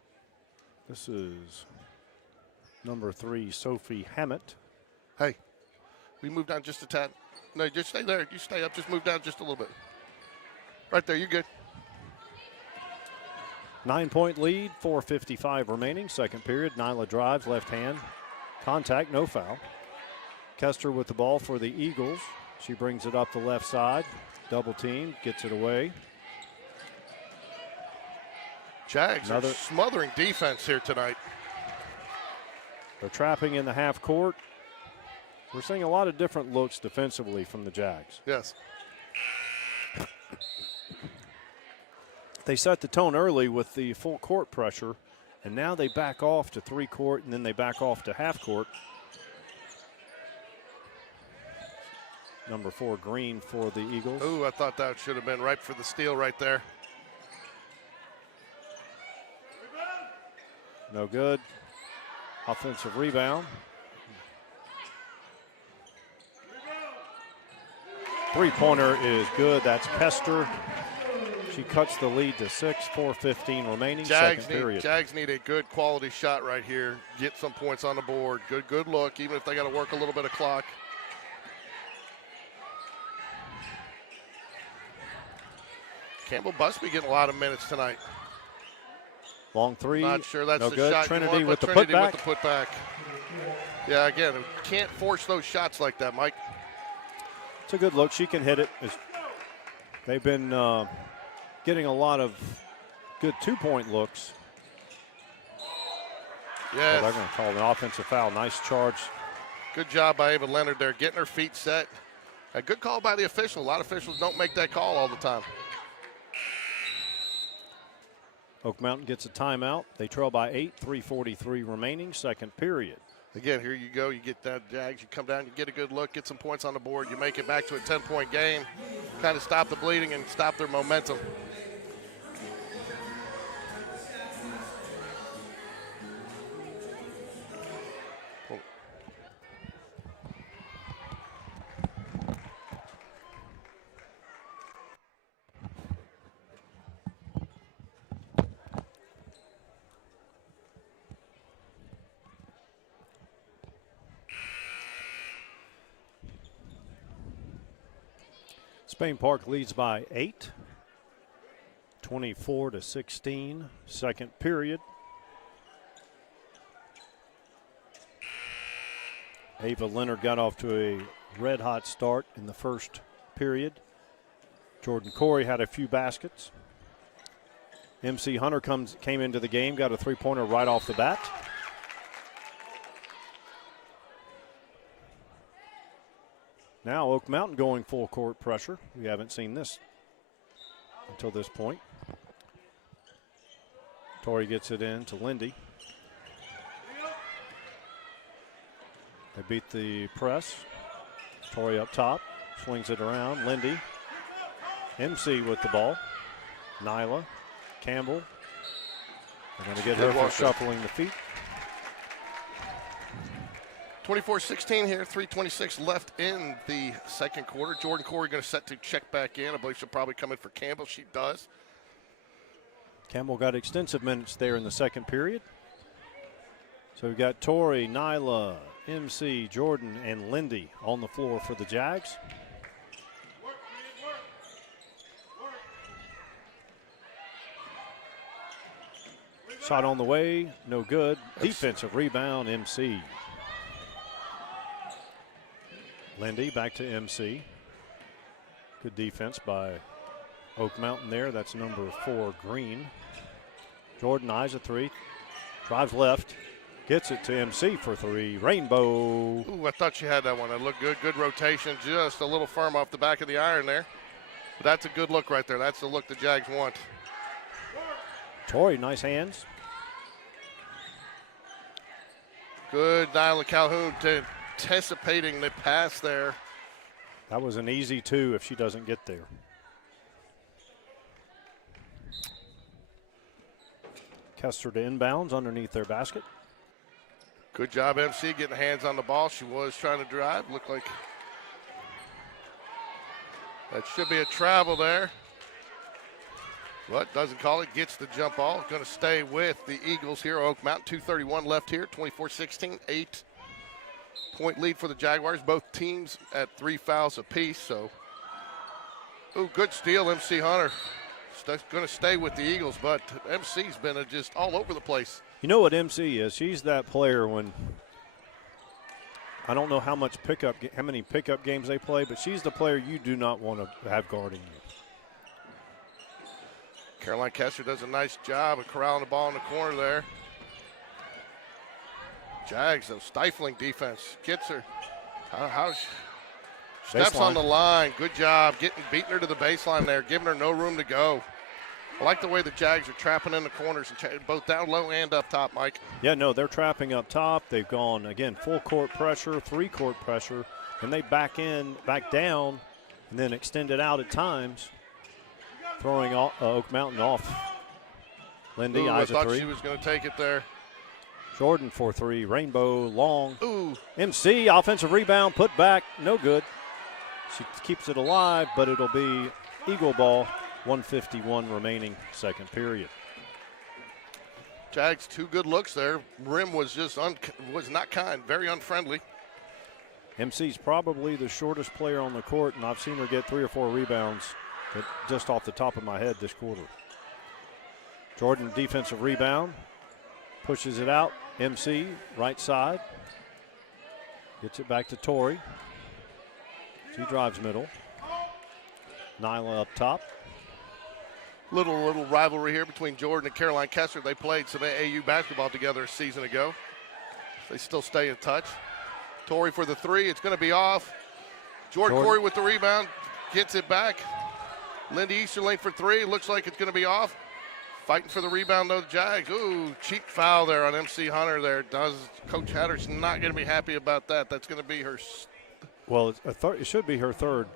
This is number 3, Sophie Hammett. Hey, we moved down just a tad. No, just stay there. You stay up. Just move down just a little bit. Right there. You're good. 9-point lead, 4:55 remaining. Second period. Nyla drives, left hand. Contact, no foul. Kester with the ball for the Eagles. She brings it up the left side. Double team, gets it away. Jags are smothering defense here tonight. They're trapping in the half court. We're seeing a lot of different looks defensively from the Jags. Yes. They set the tone early with the full court pressure, and now they back off to 3 court, and then they back off to half court. Number 4, Green for the Eagles. Ooh, I thought that should have been right for the steal right there. No good. Offensive rebound. Three-pointer is good. That's Kester. She cuts the lead to 6, 4:15 remaining, second period. Jags need a good quality shot right here. Get some points on the board. Good look, even if they got to work a little bit of clock. Campbell Busby getting a lot of minutes tonight. Long three. Not sure that's no the good. shot Trinity you want, with the Trinity putback. with the putback. Yeah, again, can't force those shots like that, Mike. It's a good look. She can hit it. They've been getting a lot of good two-point looks. Yes. Oh, they're going to call an offensive foul. Nice charge. Good job by Ava Leonard there, getting her feet set. A good call by the official. A lot of officials don't make that call all the time. Oak Mountain gets a timeout. They trail by 8, 3:43 remaining, second period. Again, here you go. You get that Jags. You come down, you get a good look, get some points on the board. You make it back to a 10-point game, kind of stop the bleeding and stop their momentum. Spain Park leads by 8, 24-16, second period. Ava Leonard got off to a red-hot start in the first period. Jordan Corey had a few baskets. MC Hunter came into the game, got a three-pointer right off the bat. Now Oak Mountain going full court pressure. We haven't seen this until this point. Tori gets it in to Lindy. They beat the press. Tori up top, swings it around. Lindy, MC with the ball. Nyla, Campbell. They're going to get her for shuffling the feet. 24-16 here, 3:26 left in the second quarter. Jordan Corey going to set to check back in. I believe she'll probably come in for Campbell. She does. Campbell got extensive minutes there in the second period. So we've got Tori, Nyla, MC, Jordan, and Lindy on the floor for the Jags. Shot on the way, no good. Defensive rebound, MC. Lindy back to MC. Good defense by Oak Mountain there. That's number 4, Green. Jordan eyes a three. Drives left. Gets it to MC for 3. Rainbow. Ooh, I thought she had that one. It looked good. Good rotation. Just a little firm off the back of the iron there. But that's a good look right there. That's the look the Jags want. Tori, nice hands. Good Nyla Calhoun anticipating the pass there. That was an easy 2 if she doesn't get there. Kester to inbounds underneath their basket. Good job, MC, getting hands on the ball. She was trying to drive. Looked like that should be a travel there. But doesn't call it, gets the jump ball. Going to stay with the Eagles here. Oak Mountain, 2:31 left here, 24-16, 8-point lead for the Jaguars. Both teams at 3 fouls apiece. So, ooh, good steal, MC Hunter. Going to stay with the Eagles, but MC's been just all over the place. You know what MC is? She's that player when I don't know how many pickup games they play, but she's the player you do not want to have guarding you. Caroline Kester does a nice job of corralling the ball in the corner there. Jags, though, stifling defense. Gets her. Steps on the line. Good job beating her to the baseline there, giving her no room to go. I like the way the Jags are trapping in the corners, and both down low and up top, Mike. Yeah, no, they're trapping up top. They've gone, again, full court pressure, 3-court pressure, and they back down, and then extend it out at times, throwing Oak Mountain off. Lindy, eyes a 3. I thought she was going to take it there. Jordan for 3, Rainbow, long. Ooh. MC, offensive rebound, put back, no good. She keeps it alive, but it'll be Eagle ball. 1:51 remaining, second period. Jags, 2 good looks there. Rim was just was not kind, very unfriendly. MC's probably the shortest player on the court, and I've seen her get 3 or 4 rebounds just off the top of my head this quarter. Jordan, defensive rebound, pushes it out. MC, right side. Gets it back to Tori. She drives middle. Nyla up top. Little rivalry here between Jordan and Caroline Kessler. They played some AAU basketball together a season ago. They still stay in touch. Tori for the three. It's going to be off. Jordan Corey with the rebound. Gets it back. Lindy Easterling for three. Looks like it's going to be off. Fighting for the rebound, though, the Jags. Ooh, cheap foul there on MC Hunter there. Coach Hatter's not going to be happy about that. That's going to be her. Well, it should be her third.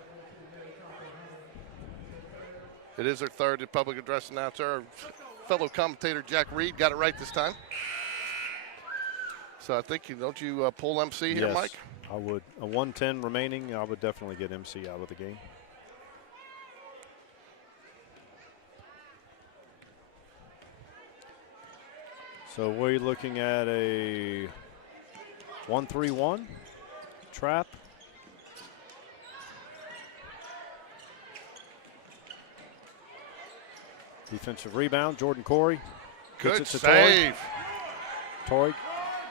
It is her third. The public address announcer, our fellow commentator Jack Reed, got it right this time. So I think, don't you pull MC here, yes, Mike? I would. A 1:10 remaining, I would definitely get MC out of the game. So we're looking at a 1-3-1 trap. Defensive rebound, Jordan Corey. Good gets it to save. Tori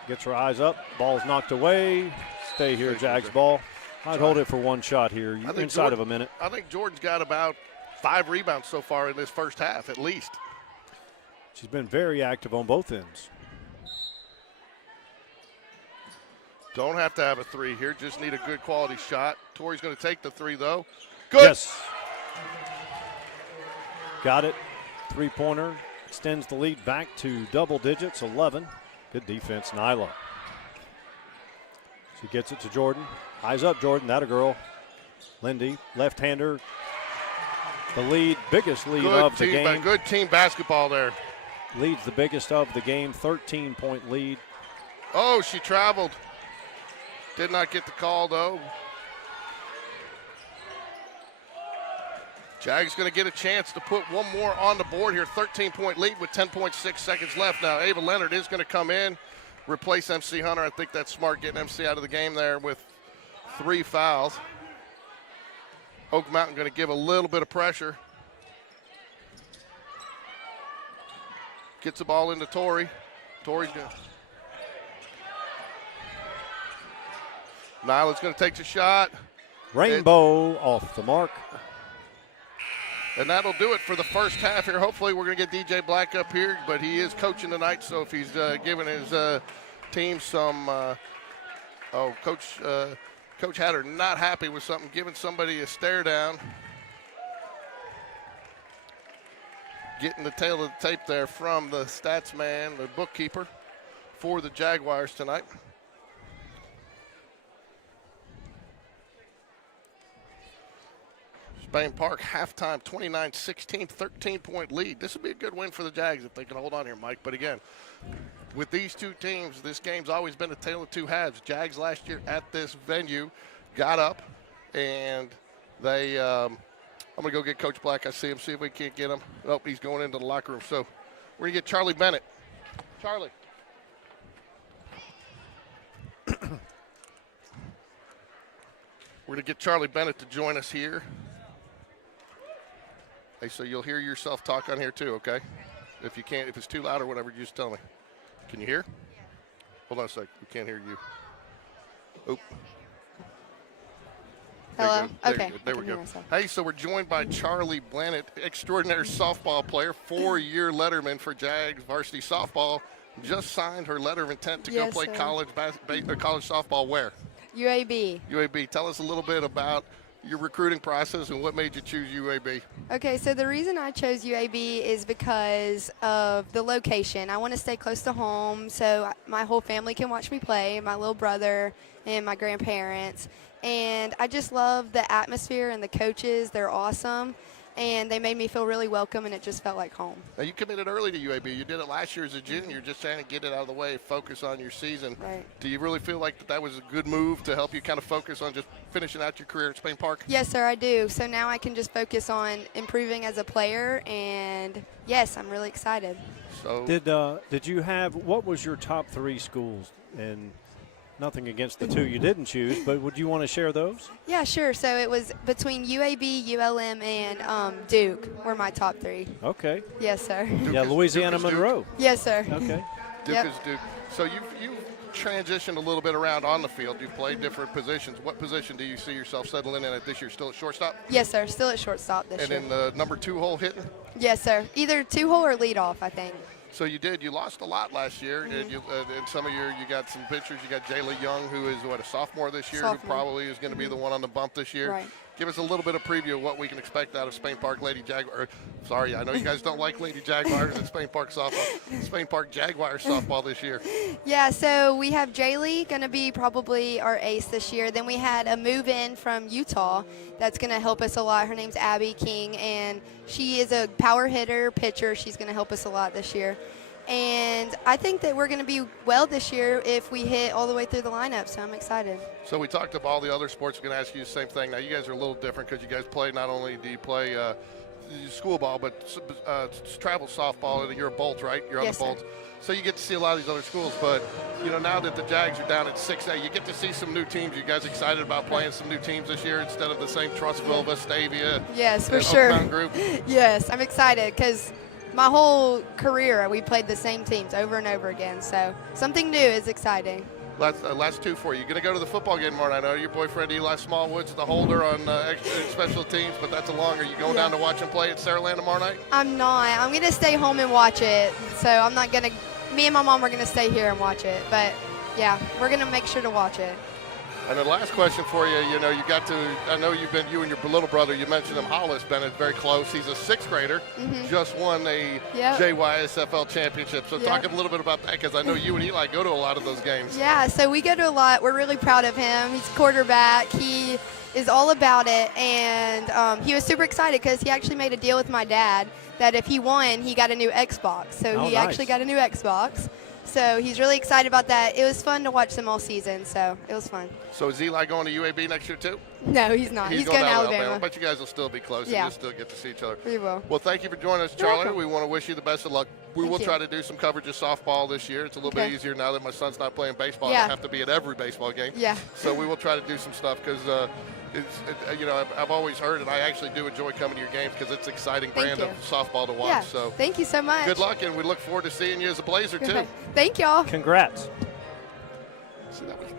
gets her eyes up. Ball's knocked away. Stay here, Jags ball. I'd hold it for one shot here, inside of a minute. I think Jordan's got about 5 rebounds so far in this first half, at least. She's been very active on both ends. Don't have to have a three here. Just need a good quality shot. Tori's going to take the three, though. Good. Yes. Got it. Three-pointer. Extends the lead back to double digits, 11. Good defense, Nyla. She gets it to Jordan. Eyes up, Jordan. That a girl. Lindy, left-hander. The lead, biggest lead of the game. Good team basketball there. Leads the biggest of the game, 13-point lead. Oh, she traveled. Did not get the call, though. Jags going to get a chance to put one more on the board here. 13-point lead with 10.6 seconds left. Now, Ava Leonard is going to come in, replace MC Hunter. I think that's smart, getting MC out of the game there with 3 fouls. Oak Mountain going to give a little bit of pressure. Gets the ball into Tori. Tori's going to. Nyla's going to take the shot. Rainbow off the mark. And that'll do it for the first half here. Hopefully we're going to get DJ Black up here, but he is coaching tonight, so if he's giving his team some Coach Hatter not happy with something, giving somebody a stare down. Getting the tail of the tape there from the stats man, the bookkeeper for the Jaguars tonight. Spain Park halftime 29-16, 13-point lead. This would be a good win for the Jags if they can hold on here, Mike. But again, with these two teams, this game's always been a tale of two halves. Jags last year at this venue got up, and they I'm going to go get Coach Black. I see him, see if we can't get him. Oh, he's going into the locker room. So we're going to get Charlie Bennett. Charlie. We're going to get Charlie Bennett to join us here. Hey, so you'll hear yourself talk on here too, okay? If you can't, if it's too loud or whatever, you just tell me. Can you hear? Hold on a sec. We can't hear you. Oop. Hello? Okay. There we go. Hey, so we're joined by Charlie Bennett, extraordinary softball player, 4-year letterman for Jags varsity softball. Just signed her letter of intent to go play college softball where? UAB. UAB. Tell us a little bit about your recruiting process and what made you choose UAB. Okay, so the reason I chose UAB is because of the location. I want to stay close to home so my whole family can watch me play, my little brother and my grandparents. And I just love the atmosphere and the coaches. They're awesome. And they made me feel really welcome, and it just felt like home. Now, you committed early to UAB. You did it last year as a junior, just trying to get it out of the way, focus on your season. Right. Do you really feel like that was a good move to help you kind of focus on just finishing out your career at Spain Park? Yes, sir, I do. So now I can just focus on improving as a player, and, yes, I'm really excited. So did you have – what was your top 3 schools? And nothing against the 2 you didn't choose, but would you want to share those? Yeah, sure. So it was between UAB, ULM, and Duke were my top 3. Okay. Yes, sir. Louisiana Monroe. Yes, sir. Okay. Duke is Duke. So you've transitioned a little bit around on the field. You've played different positions. What position do you see yourself settling in at this year? Still at shortstop? Yes, sir. Still at shortstop this year. And in the number 2 hole hitting? Yes, sir. Either 2-hole or lead off, I think. So you lost a lot last year, and you and some of you got some pitchers. You got Jaylee Young, who is a sophomore this year, who probably is going to be the one on the bump this year. Right. Give us a little bit of preview of what we can expect out of Spain Park Lady Jaguar. Sorry, I know you guys don't like Lady Jaguars and Spain Park softball. Spain Park Jaguars softball this year. Yeah, so we have Jaylee going to be probably our ace this year. Then we had a move-in from Utah that's going to help us a lot. Her name's Abby King, and she is a power hitter, pitcher. She's going to help us a lot this year. And I think that we're going to be well this year if we hit all the way through the lineup, so I'm excited. So we talked about all the other sports. I'm going to ask you the same thing. Now, you guys are a little different because you guys play, not only do you play school ball, but travel softball. You're a Bolt, right? You're on Yes, the Bolts. So you get to see a lot of these other schools. But, now that the Jags are down at 6A, you get to see some new teams. You guys excited about playing some new teams this year instead of the same Trussville, Vestavia? Yes, for sure. Oak Mountain Group? Yes, I'm excited because my whole career we played the same teams over and over again. So something new is exciting. Last 2 for you. You're going to go to the football game tomorrow night. I know your boyfriend Eli Smallwood's the holder on extra special teams, but that's a longer. You going down to watch him play at Saraland tomorrow night? I'm not. I'm going to stay home and watch it. So I'm not going to – me and my mom are going to stay here and watch it. But, yeah, we're going to make sure to watch it. And the last question for you, you got to, I know you and your little brother, you mentioned him, Hollis Bennett, very close. He's a 6th grader, just won a JYSFL championship. So talk a little bit about that, because I know you and Eli go to a lot of those games. Yeah, so we go to a lot. We're really proud of him. He's quarterback. He is all about it. And he was super excited because he actually made a deal with my dad that if he won, he got a new Xbox. So he actually got a new Xbox. So he's really excited about that. It was fun to watch them all season, so it was fun. So is Eli going to UAB next year too? No, he's not. He's going to Alabama. But you guys will still be close and you'll still get to see each other. We will. Well, thank you for joining us, Charlie. We want to wish you the best of luck. We will try to do some coverage of softball this year. It's a little bit easier now that my son's not playing baseball. I don't have to be at every baseball game. Yeah. So we will try to do some stuff because I've always heard, and I actually do enjoy coming to your games because it's an exciting brand of softball to watch. Yeah. So thank you so much. Good luck, and we look forward to seeing you as a Blazer too. Thank y'all. Congrats. So that was,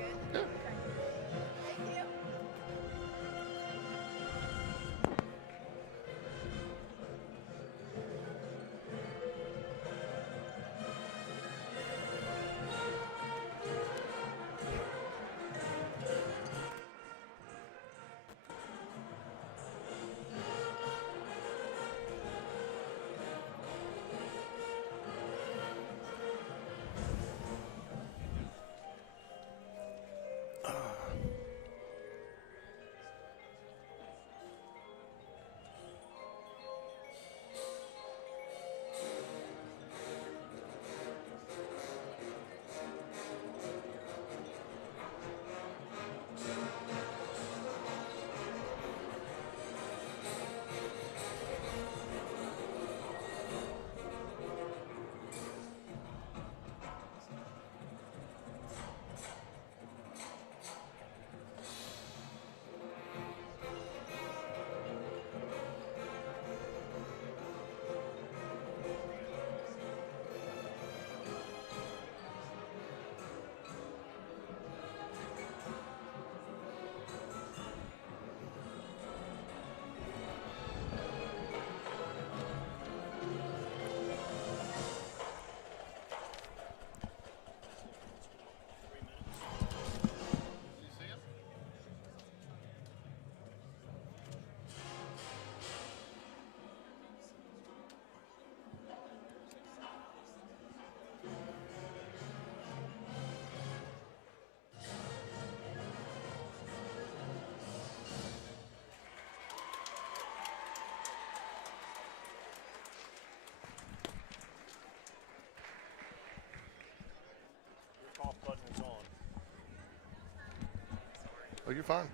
oh, you're fine.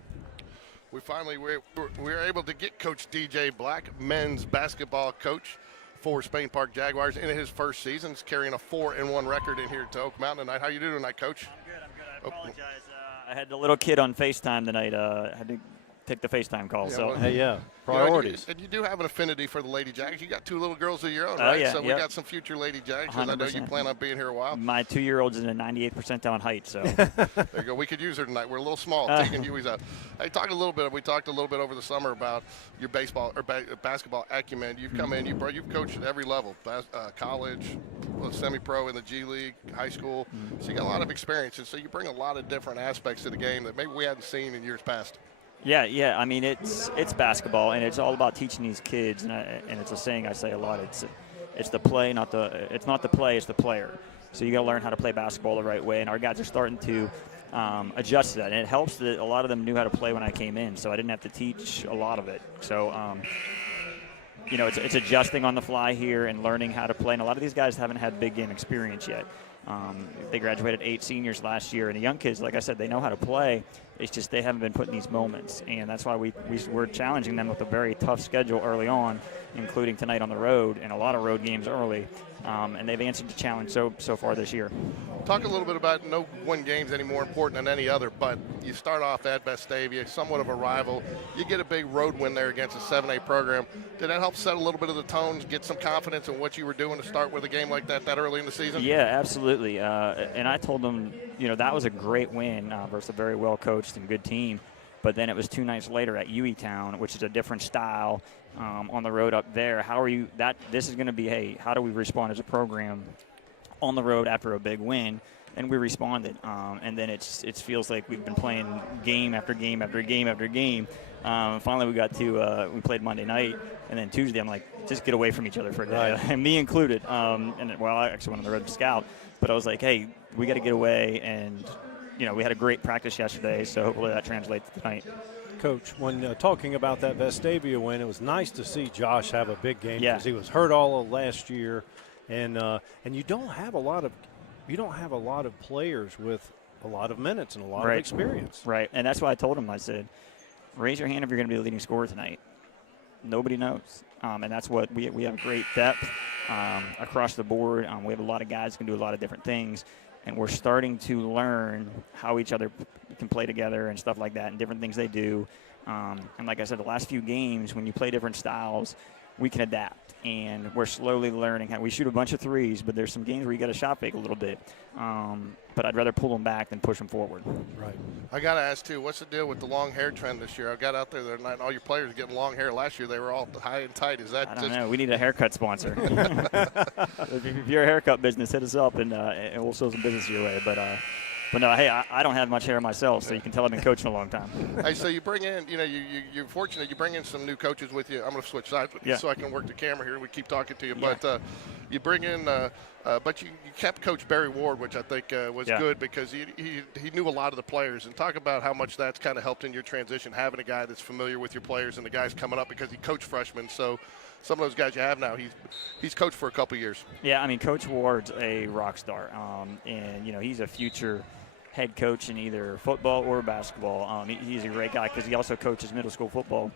We finally we're able to get Coach DJ Black, men's basketball coach for Spain Park Jaguars, in his first season. He's carrying a 4-1 record in here to Oak Mountain tonight. How you doing tonight, Coach? I'm good. I apologize. I had the little kid on FaceTime tonight. I had to take the FaceTime call. Yeah, so well, Hey, yeah, You know, priorities. and you do have an affinity for the Lady Jags. You got two little girls of your own, Oh, right? yeah, So we yep. got some future Lady Jags. 'Cause I know you 100%. plan on being here a while. my 2-year-old's in the 98th percentile in height, so There you go. We could use her tonight. We're a little small. Taking Huey's out. Hey, we talked a little bit over the summer about your baseball or basketball acumen. You've come in. You've coached at every level: college, semi-pro in the G League, high school. So you got a lot of experience, and so you bring a lot of different aspects to the game that maybe we hadn't seen in years past. yeah. I mean, it's basketball, and it's all about teaching these kids. And it's a saying I say a lot. It's the play, not the. It's not the play. It's the player. So you got to learn how to play basketball the right way. And our guys are starting to adjust to that. And it helps that a lot of them knew how to play when I came in, so I didn't have to teach a lot of it. So. It's adjusting on the fly here and learning how to play. And a lot of these guys haven't had big game experience yet. They graduated 8 seniors last year. And the young kids, like I said, they know how to play. It's just they haven't been put in these moments. And that's why we're challenging them with a very tough schedule early on, including tonight on the road and a lot of road games early. And they've answered the challenge so far this year. Talk a little bit about no one game's any more important than any other, but you start off at Vestavia, somewhat of a rival. You get a big road win there against a 7A program. Did that help set a little bit of the tone, get some confidence in what you were doing to start with a game like that early in the season? Yeah, absolutely. And I told them, that was a great win versus a very well-coached and good team. But then it was 2 nights later at Hueytown, which is a different style on the road up there. This is going to be, hey, how do we respond as a program on the road after a big win? And we responded. And then it feels like we've been playing game after game after game after game. Finally, we played Monday night. And then Tuesday, I'm like, just get away from each other for a day, and me included. I actually went on the road to scout. But I was like, hey, we got to get away. And, we had a great practice yesterday, so hopefully that translates tonight. Coach, when talking about that Vestavia win, it was nice to see Josh have a big game Yeah. because he was hurt all of last year, and you don't have a lot of players with a lot of minutes and a lot of experience. Right, and that's why I told him. I said, raise your hand if you're going to be the leading scorer tonight. Nobody knows, and that's what we have great depth across the board. We have a lot of guys who can do a lot of different things. And we're starting to learn how each other can play together and stuff like that and different things they do. And like I said, the last few games, when you play different styles, we can adapt. And we're slowly learning how we shoot a bunch of threes, but there's some games where you got to shot fake a little bit. But I'd rather pull them back than push them forward. Right. I got to ask, too, what's the deal with the long hair trend this year? I got out there and all your players are getting long hair. Last year, they were all high and tight. Is that I don't know. We need a haircut sponsor. If you're a haircut business, hit us up, and we'll show some business your way. But no, hey, I don't have much hair myself, so you can tell I've been coaching a long time. Hey, so you bring in, you're fortunate you bring in some new coaches with you. I'm going to switch sides so I can work the camera here. We keep talking to you. Yeah. But you bring in, but you kept Coach Barry Ward, which I think was good because he knew a lot of the players. And talk about how much that's kind of helped in your transition, having a guy that's familiar with your players and the guys coming up because he coached freshmen. So some of those guys you have now, he's coached for a couple years. Yeah, I mean, Coach Ward's a rock star. And, he's a future – head coach in either football or basketball. He's a great guy because he also coaches middle school football.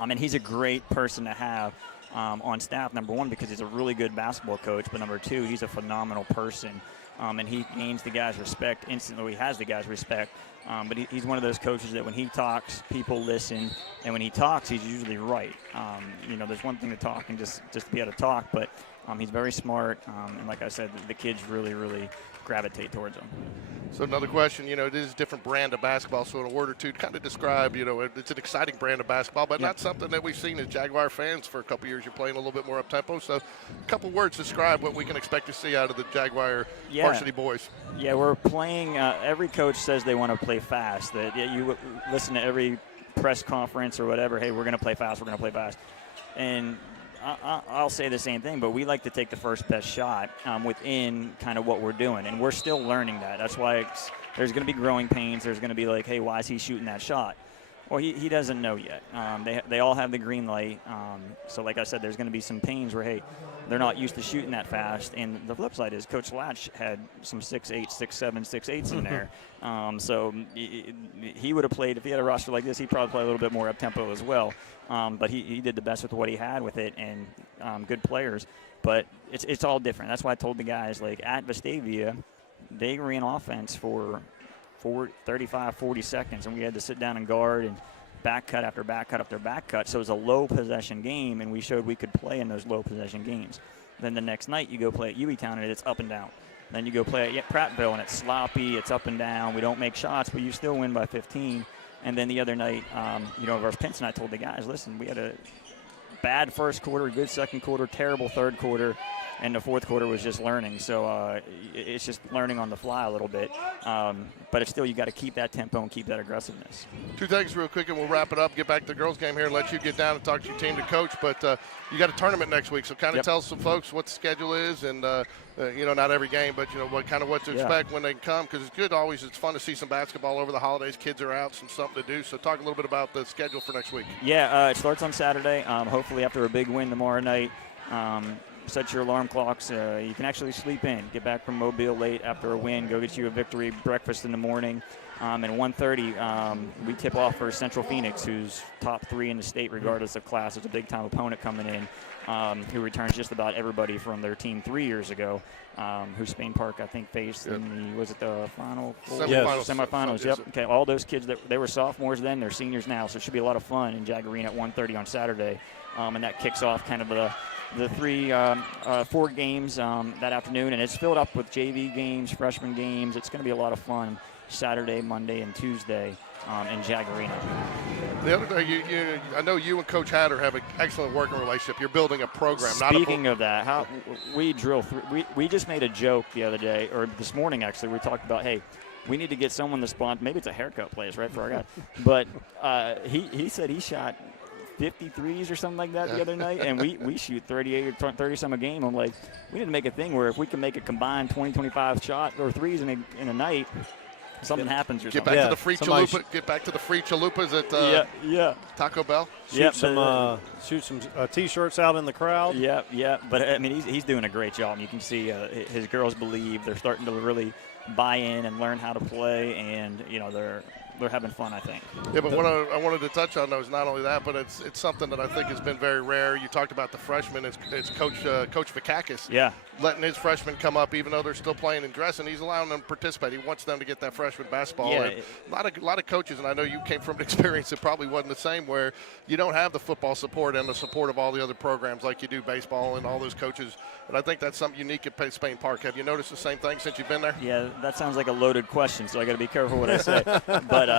And he's a great person to have on staff, number one, because he's a really good basketball coach, but number two, he's a phenomenal person. And he gains the guys' respect instantly. He has the guys' respect. But he's one of those coaches that when he talks, people listen. And when he talks, he's usually right. There's one thing to talk and just to be able to talk, but he's very smart. And like I said, the kids really, really gravitate towards him. So another question, it is a different brand of basketball. So in a word or two, kind of describe, it's an exciting brand of basketball, but not something that we've seen as Jaguar fans for a couple years. You're playing a little bit more up-tempo. So a couple words describe what we can expect to see out of the Jaguar varsity boys. Yeah, we're playing every coach says they want to play fast. That you listen to every press conference or whatever, hey, we're going to play fast, we're going to play fast. And I'll say the same thing, but we like to take the first best shot within kind of what we're doing, and we're still learning that. That's why there's going to be growing pains. There's going to be like, hey, why is he shooting that shot? Well, he doesn't know yet. They all have the green light. So like I said, there's going to be some pains where, hey, they're not used to shooting that fast. And the flip side is Coach Latch had some 6'8", 6'7", 6'8s in there. So he would have played, if he had a roster like this, he'd probably play a little bit more up-tempo as well. But he did the best with what he had with it, and good players. But it's all different. That's why I told the guys, like at Vestavia, they ran offense for 35, 40 seconds, and we had to sit down and guard. And back cut after back cut after back cut. So it was a low possession game, and we showed we could play in those low possession games. Then the next night you go play at Hueytown, and it's up and down. Then you go play at Prattville, and it's sloppy, it's up and down. We don't make shots, but you still win by 15. And then the other night, versus Pinson, I told the guys, listen, we had a bad first quarter, good second quarter, terrible third quarter, and the fourth quarter was just learning. So it's just learning on the fly a little bit. But it's still, you got to keep that tempo and keep that aggressiveness. Two things real quick, and we'll wrap it up, get back to the girls' game here, and let you get down and talk to your team to coach. But you got a tournament next week, so kind of tell some folks what the schedule is, and not every game, but what to expect when they come, because it's good always. It's fun to see some basketball over the holidays. Kids are out, some something to do. So talk a little bit about the schedule for next week. Yeah, it starts on Saturday. Hopefully after a big win tomorrow night. Set your alarm clocks. You can actually sleep in. Get back from Mobile late after a win. Go get you a victory breakfast in the morning. At 1:30, we tip off for Central Phoenix, who's top 3 in the state regardless of class. It's a big-time opponent coming in, who returns just about everybody from their team 3 years ago, who Spain Park, I think, faced in the final four? Semifinals. Yep. Okay, all those kids, they were sophomores then. They're seniors now, so it should be a lot of fun in Jaguar at 1:30 on Saturday. And that kicks off kind of the 4 games that afternoon, and it's filled up with JV games, freshman games. It's going to be a lot of fun Saturday, Monday, and Tuesday in Jaguar. The other thing, I know you and Coach Hatter have an excellent working relationship. You're building a program. Speaking of that, we drill through. We just made a joke the other day, or this morning actually. We talked about, hey, we need to get someone to sponsor. Maybe it's a haircut place, right, for our guy. But he said he shot 53s or something like that the other night, and we shoot 38 or 30 some a game. I'm like, we need to make a thing where if we can make a combined 20, 25 shot or threes in a night, something happens. Get back to the free chalupa. Get back to the free chalupas at Taco Bell. Shoot some T-shirts out in the crowd. Yeah. But I mean, he's doing a great job. You can see his girls believe. They're starting to really buy in and learn how to play, and they're having fun, I think. Yeah, but what I wanted to touch on, though, is not only that, but it's something that I think has been very rare. You talked about the freshmen. It's Coach Vakakis letting his freshmen come up, even though they're still playing and dressing. He's allowing them to participate. He wants them to get that freshman basketball. Yeah. And a lot of coaches, and I know you came from an experience that probably wasn't the same, where you don't have the football support and the support of all the other programs like you do baseball and all those coaches. And I think that's something unique at Spain Park. Have you noticed the same thing since you've been there? Yeah, that sounds like a loaded question, so I got to be careful what I say. But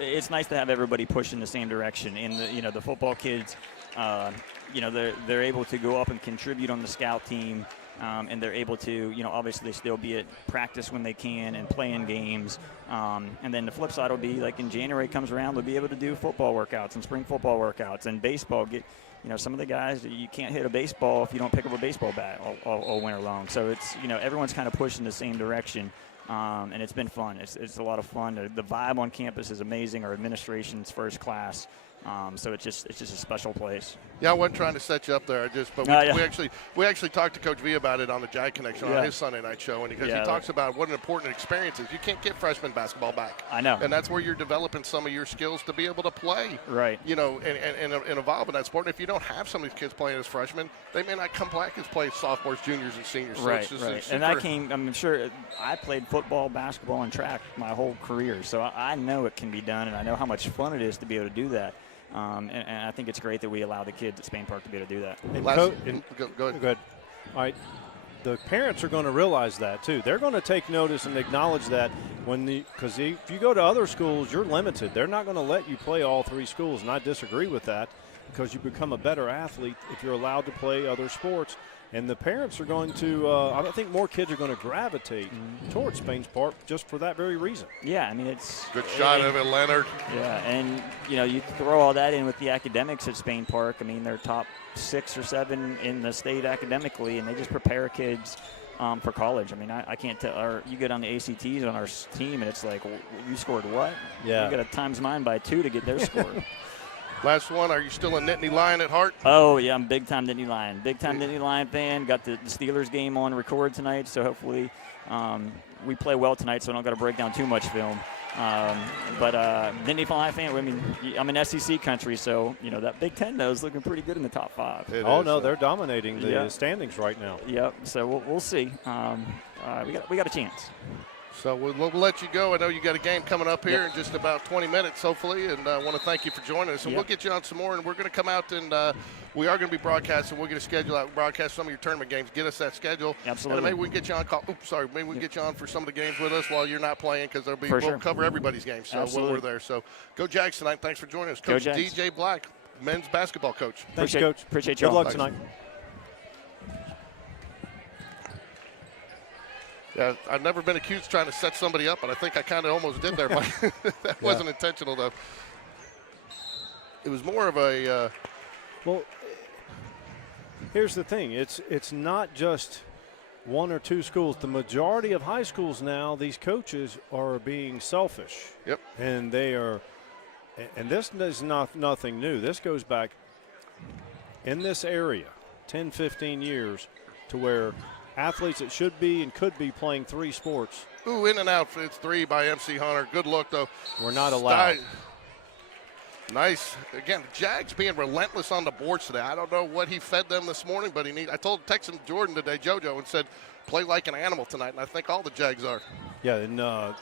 it's nice to have everybody push in the same direction. In the football kids, they're able to go up and contribute on the scout team, and they're able to, obviously still be at practice when they can and play in games. And then the flip side will be like in January comes around, they'll be able to do football workouts and spring football workouts and baseball. Some of the guys, you can't hit a baseball if you don't pick up a baseball bat all winter long. So it's, everyone's kind of pushing the same direction. And it's been fun. It's a lot of fun. The vibe on campus is amazing. Our administration's first class. So it's just a special place. Yeah, I wasn't trying to set you up there. We actually talked to Coach V about it on the Jag Connection on his Sunday night show, and because he talks about what an important experience is. You can't get freshman basketball back. I know. And that's where you're developing some of your skills to be able to play. Right. And evolve in that sport. And if you don't have some of these kids playing as freshmen, they may not come back as play sophomores, juniors, and seniors. So right. And I'm sure I played football, basketball, and track my whole career, so I know it can be done, and I know how much fun it is to be able to do that. And I think it's great that we allow the kids at Spain Park to be able to do that. Go ahead. All right. The parents are going to realize that, too. They're going to take notice and acknowledge that because if you go to other schools, you're limited. They're not going to let you play all 3 schools, and I disagree with that because you become a better athlete if you're allowed to play other sports. And the parents are going to I think more kids are going to gravitate towards Spain Park just for that very reason. Yeah, I mean, it's good shot of it, Leonard. Yeah, and you throw all that in with the academics at Spain Park. I mean, they're top 6 or 7 in the state academically, and they just prepare kids for college. I mean, I can't tell. Or you get on the ACTs on our team, and it's like, you scored what? Yeah, you got to times mine by 2 to get their score. Last one, are you still a Nittany Lion at heart? Oh, yeah, I'm big-time Nittany Lion. Big-time Nittany Lion fan. Got the Steelers game on record tonight, so hopefully we play well tonight, so I don't got to break down too much film. But Nittany Lion fan, I mean, I'm in SEC country, so, that Big Ten, though, is looking pretty good in the top 5. They're dominating the standings right now. Yep, so we'll see. We got a chance. So we'll let you go. I know you got a game coming up here in just about 20 minutes, hopefully, and I want to thank you for joining us. And we'll get you on some more, and we're going to come out and we are going to be broadcasting. We'll get a schedule out, broadcast some of your tournament games. Get us that schedule. Absolutely. And maybe we can get you on call. Oops, sorry. Maybe we can get you on for some of the games with us while you're not playing, because we'll cover everybody's games when we're there. So go Jags tonight. Thanks for joining us. Coach DJ Black, men's basketball coach. Thanks, Coach. Appreciate you. Good luck tonight. Yeah, I've never been accused of trying to set somebody up, but I think I kind of almost did there, Mike. That wasn't intentional, though. It was more of a well, here's the thing. It's not just one or two schools. The majority of high schools now, these coaches are being selfish. Yep. And they are – and this is nothing new. This goes back in this area 10, 15 years to where – athletes that should be and could be playing 3 sports. Ooh, in and out. It's 3 by MC Hunter. Good look, though. We're not allowed. Nice. Again, Jags being relentless on the boards today. I don't know what he fed them this morning, but I texted him Jordan today, JoJo, and said, play like an animal tonight, and I think all the Jags are. Yeah, and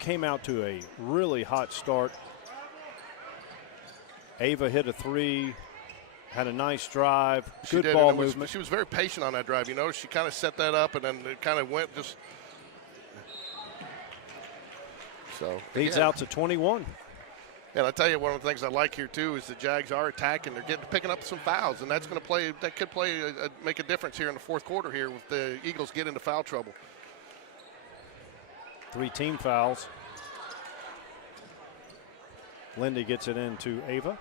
came out to a really hot start. Ava hit a 3. Had a nice drive, good ball movement. She was very patient on that drive. You notice she kind of set that up, and then it kind of went just. So leads out to 21. And I tell you, one of the things I like here too is the Jags are attacking. They're picking up some fouls, and that's going to play. That could make a difference here in the fourth quarter here with the Eagles get into foul trouble. 3 team fouls. Lindy gets it into Ava.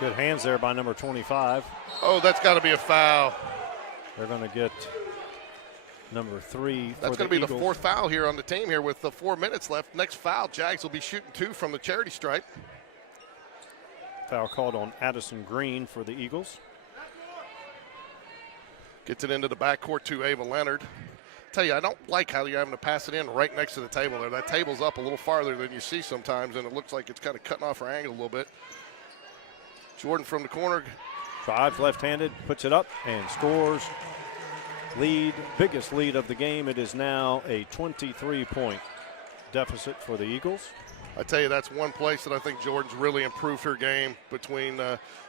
Good hands there by number 25. Oh, that's got to be a foul. They're going to get number 3 That's going to be the 4th foul here on the team here with the 4 minutes left. Next foul, Jags will be shooting 2 from the charity stripe. Foul called on Addison Green for the Eagles. Gets it into the backcourt to Ava Leonard. Tell you, I don't like how you're having to pass it in right next to the table there. That table's up a little farther than you see sometimes, and it looks like it's kind of cutting off her angle a little bit. Jordan from the corner. Drives left-handed, puts it up, and scores. Lead, biggest lead of the game. It is now a 23-point deficit for the Eagles. I tell you, that's one place that I think Jordan's really improved her game between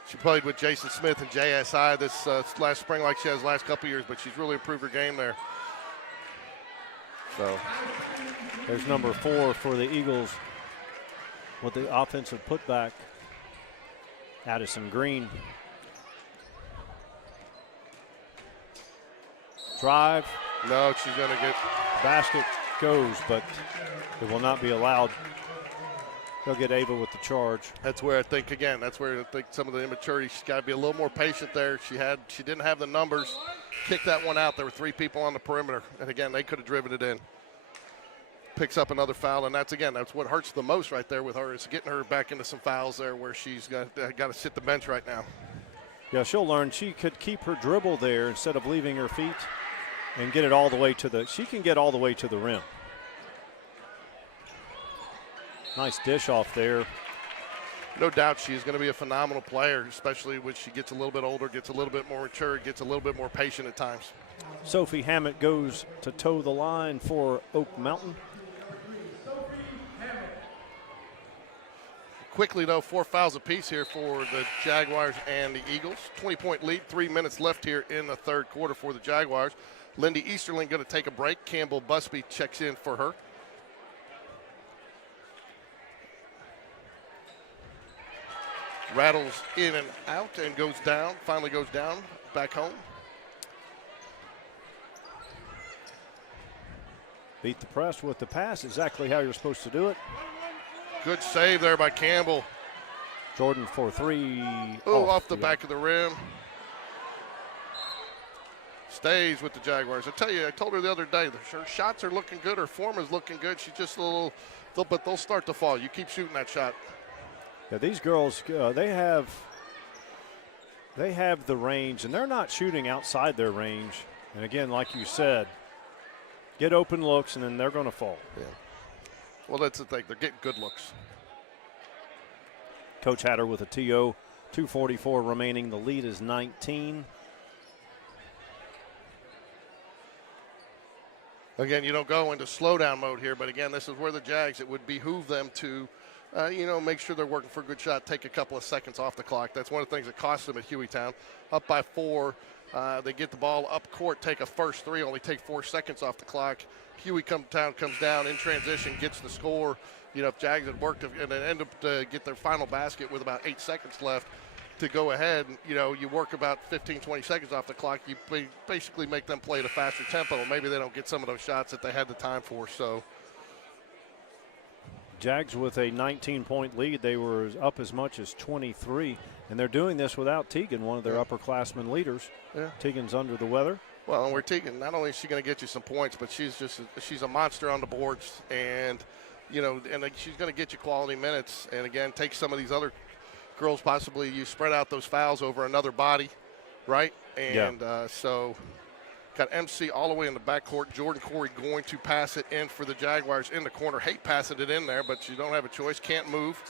she played with Jason Smith and JSI this last spring like she has the last couple years, but she's really improved her game there. So there's number 4 for the Eagles with the offensive putback. Addison Green. Drive. No, she's going to get. Basket goes, but it will not be allowed. They'll get Ava with the charge. That's where I think, again, that's where I think some of the immaturity, she's got to be a little more patient there. She didn't have the numbers. Kicked that one out. There were 3 people on the perimeter. And, again, they could have driven it in. Picks up another foul, and that's what hurts the most right there with her is getting her back into some fouls there where she's got to sit the bench right now. Yeah, she'll learn. She could keep her dribble there instead of leaving her feet and get it all the way to she can get all the way to the rim. Nice dish off there. No doubt she's going to be a phenomenal player, especially when she gets a little bit older, gets a little bit more mature, gets a little bit more patient at times. Sophie Hammett goes to toe the line for Oak Mountain. Quickly, though, 4 fouls apiece here for the Jaguars and the Eagles. 20-point lead, 3 minutes left here in the third quarter for the Jaguars. Lindy Easterling going to take a break. Campbell Busby checks in for her. Rattles in and out and goes down, finally goes down, back home. Beat the press with the pass, exactly how you're supposed to do it. Good save there by Campbell. Jordan for 3. Oh, off the back of the rim. Stays with the Jaguars. I tell you, I told her the other day, her shots are looking good. Her form is looking good. She's just a little, but they'll start to fall. You keep shooting that shot. Yeah, these girls, they have the range, and they're not shooting outside their range. And again, like you said, get open looks, and then they're going to fall. Yeah. Well, that's the thing. They're getting good looks. Coach Hatter with a TO. 2:44 remaining. The lead is 19. Again, you don't go into slowdown mode here, but again, this is where the Jags, it would behoove them to, make sure they're working for a good shot, take a couple of seconds off the clock. That's one of the things that cost them at Hueytown. Up by 4, they get the ball up court, take a first 3, only take 4 seconds off the clock. Hueytown comes down in transition, gets the score. If Jags had worked and then end up to get their final basket with about 8 seconds left to go ahead, you work about 15, 20 seconds off the clock. You basically make them play at a faster tempo. Maybe they don't get some of those shots that they had the time for. So Jags with a 19-point lead. They were up as much as 23, and they're doing this without Tegan, one of their upperclassmen leaders. Yeah. Tegan's under the weather. Well, and we're Tegan. Not only is she going to get you some points, but she's a monster on the boards, and she's going to get you quality minutes. And again, take some of these other girls, possibly you spread out those fouls over another body, right? And so got MC all the way in the backcourt. Jordan Corey going to pass it in for the Jaguars in the corner. Hate passing it in there, but you don't have a choice. Can't move.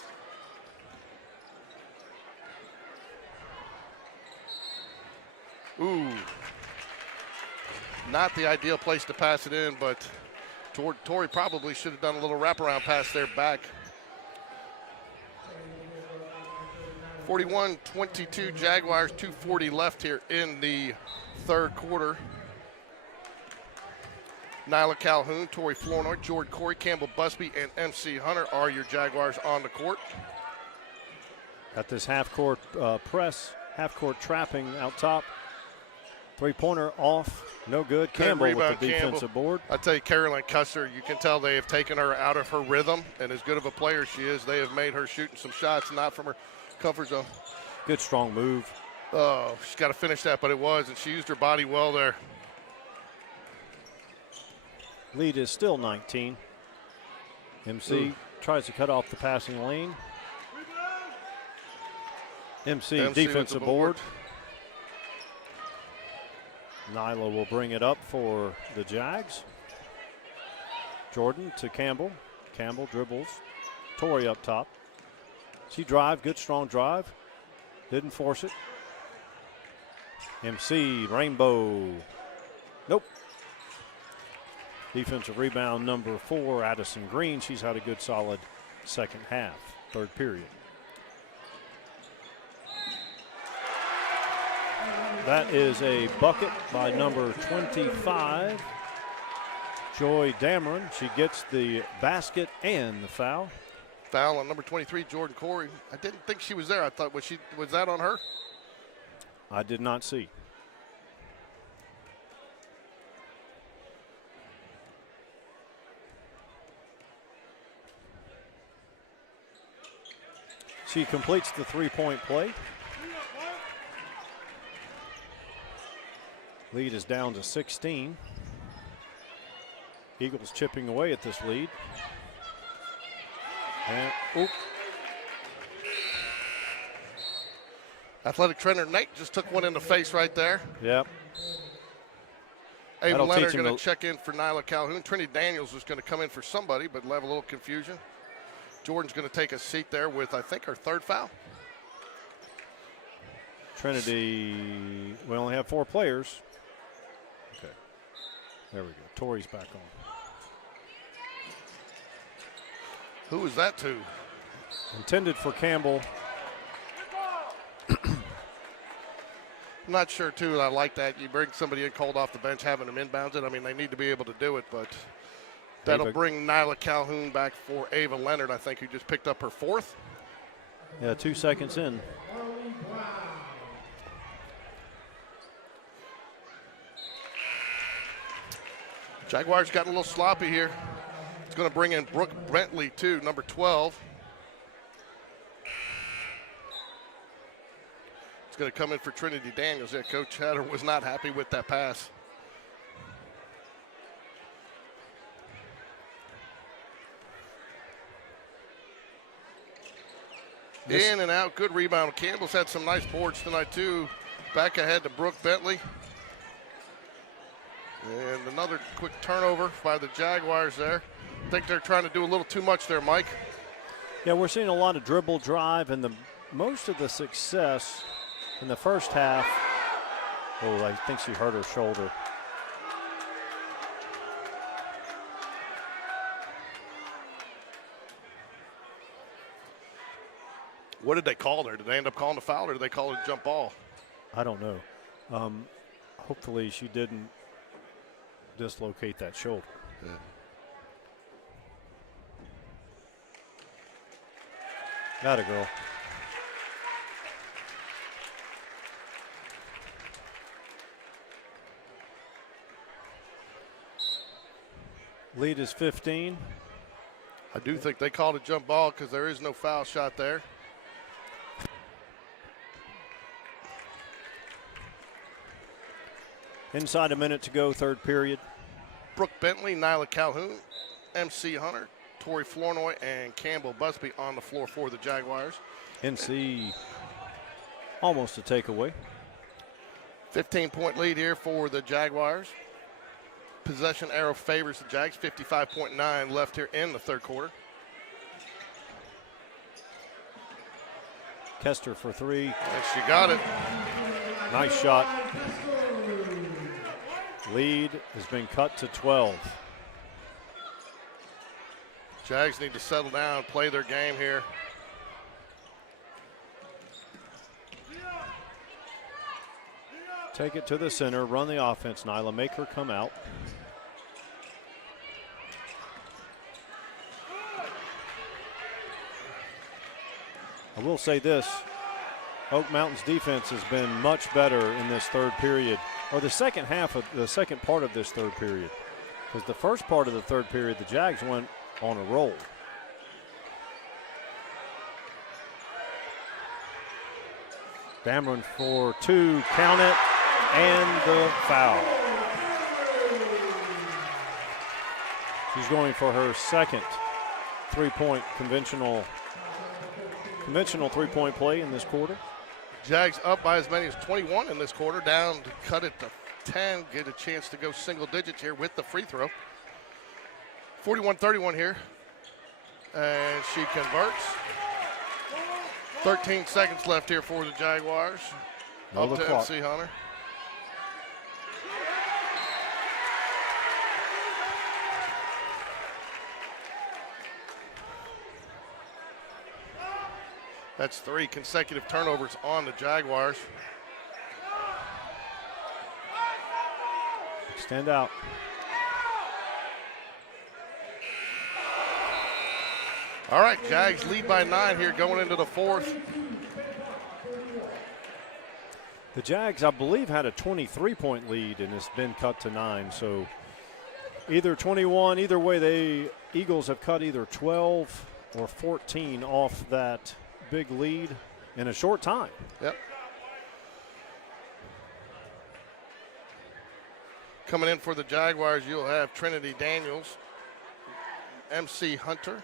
Ooh. Not the ideal place to pass it in, but Tori probably should have done a little wraparound pass there back. 41-22 Jaguars, 2:40 left here in the third quarter. Nyla Calhoun, Tori Flournoy, Jordan Corey, Campbell Busby, and MC Hunter are your Jaguars on the court. Got this half-court press, half-court trapping out top. Three-pointer off, no good. Campbell with the defensive board. I tell you, Carolyn Custer, you can tell they have taken her out of her rhythm, and as good of a player she is, they have made her shooting some shots, not from her comfort zone. Good strong move. Oh, she's got to finish that, but it was, and she used her body well there. Lead is still 19. MC tries to cut off the passing lane. MC defensive board. Nyla will bring it up for the Jags. Jordan to Campbell. Campbell dribbles. Tori up top. She drive, good strong drive. Didn't force it. MC, Rainbow. Nope. Defensive rebound number 4, Addison Green. She's had a good solid second half, third period. That is a bucket by number 25, Joy Dameron. She gets the basket and the foul. Foul on number 23, Jordan Corey. I didn't think she was there. I thought, was that on her? I did not see. She completes the three-point play. Lead is down to 16. Eagles chipping away at this lead. And, oop. Athletic trainer Nate just took one in the face right there. Yep. Ava Leonard going to check in for Nyla Calhoun. Trinity Daniels was going to come in for somebody, but we'll have a little confusion. Jordan's going to take a seat there with, I think, her third foul. Trinity, we only have 4 players. Okay. There we go. Tori's back on. Who was that to? Intended for Campbell. I'm not sure, too, and I like that. You bring somebody in called off the bench, having them inbounds it. I mean, they need to be able to do it, but that'll bring Nyla Calhoun back for Ava Leonard, I think, who just picked up her 4th. Yeah, 2 seconds in. Jaguars got a little sloppy here. It's going to bring in Brooke Bentley, too, number 12. It's going to come in for Trinity Daniels. Yeah, Coach Hatter was not happy with that pass. In and out, good rebound. Campbell's had some nice boards tonight, too. Back ahead to Brooke Bentley. And another quick turnover by the Jaguars there. I think they're trying to do a little too much there, Mike. Yeah, we're seeing a lot of dribble drive, and most of the success in the first half. Oh, I think she hurt her shoulder. What did they call there? Did they end up calling the foul, or did they call it a jump ball? I don't know. Hopefully she didn't dislocate that shoulder. Yeah. Got it, girl. Lead is 15. I do think they called a jump ball because there is no foul shot there. Inside a minute to go, third period. Brooke Bentley, Nyla Calhoun, MC Hunter, Tori Flournoy, and Campbell Busby on the floor for the Jaguars. NC almost a takeaway. 15-point lead here for the Jaguars. Possession arrow favors the Jags. 55.9 left here in the third quarter. Kester for three. And she got it. Nice shot. Lead has been cut to 12. Jags need to settle down, play their game here. Take it to the center, run the offense, Nyla. Make her come out. I will say this, Oak Mountain's defense has been much better in this third period, or the second half of the second part of this third period. Because the first part of the third period, the Jags went on a roll. Dameron for two, count it, and the foul. She's going for her second three-point conventional three-point play in this quarter. Jags up by as many as 21 in this quarter, down to cut it to 10, get a chance to go single digits here with the free throw. 41-31 here, and she converts. 13 seconds left here for the Jaguars. Up to MC Hunter. That's 3 consecutive turnovers on the Jaguars. Extend out. All right, Jags lead by 9 here going into the fourth. The Jags, I believe, had a 23-point lead, and it's been cut to 9. So either 21, either way, the Eagles have cut either 12 or 14 off that big lead in a short time. Yep. Coming in for the Jaguars, you'll have Trinity Daniels, MC Hunter.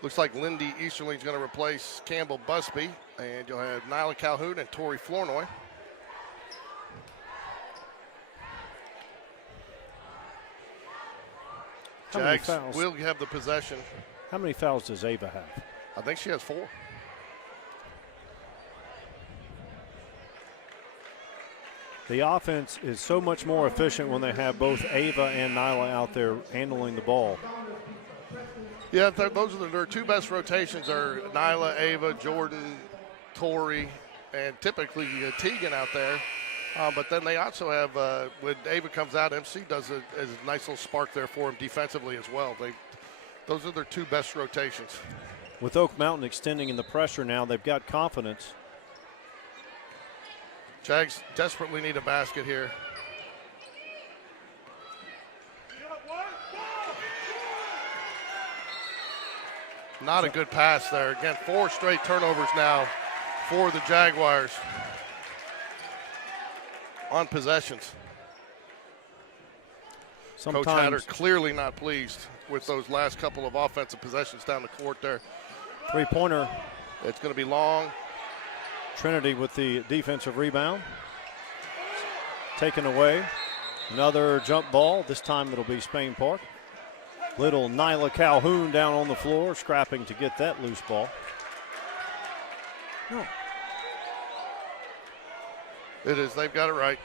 Looks like Lindy Easterling's going to replace Campbell Busby, and you'll have Nyla Calhoun and Tori Flournoy. Jags will have the possession. How many fouls does Ava have? I think she has 4. The offense is so much more efficient when they have both Ava and Nyla out there handling the ball. Yeah, those are their 2 best rotations are Nyla, Ava, Jordan, Tori, and typically Tegan out there. But then they also have, when Ava comes out, MC does a nice little spark there for him defensively as well. Those are their 2 best rotations. With Oak Mountain extending in the pressure now, they've got confidence. Jags desperately need a basket here. Not a good pass there. Again, 4 straight turnovers now for the Jaguars on possessions. Coach Hatter clearly not pleased with those last couple of offensive possessions down the court there. Three-pointer. It's going to be long. Trinity with the defensive rebound. Taken away. Another jump ball. This time it'll be Spain Park. Little Nyla Calhoun down on the floor, scrapping to get that loose ball. No. It is. They've got it right.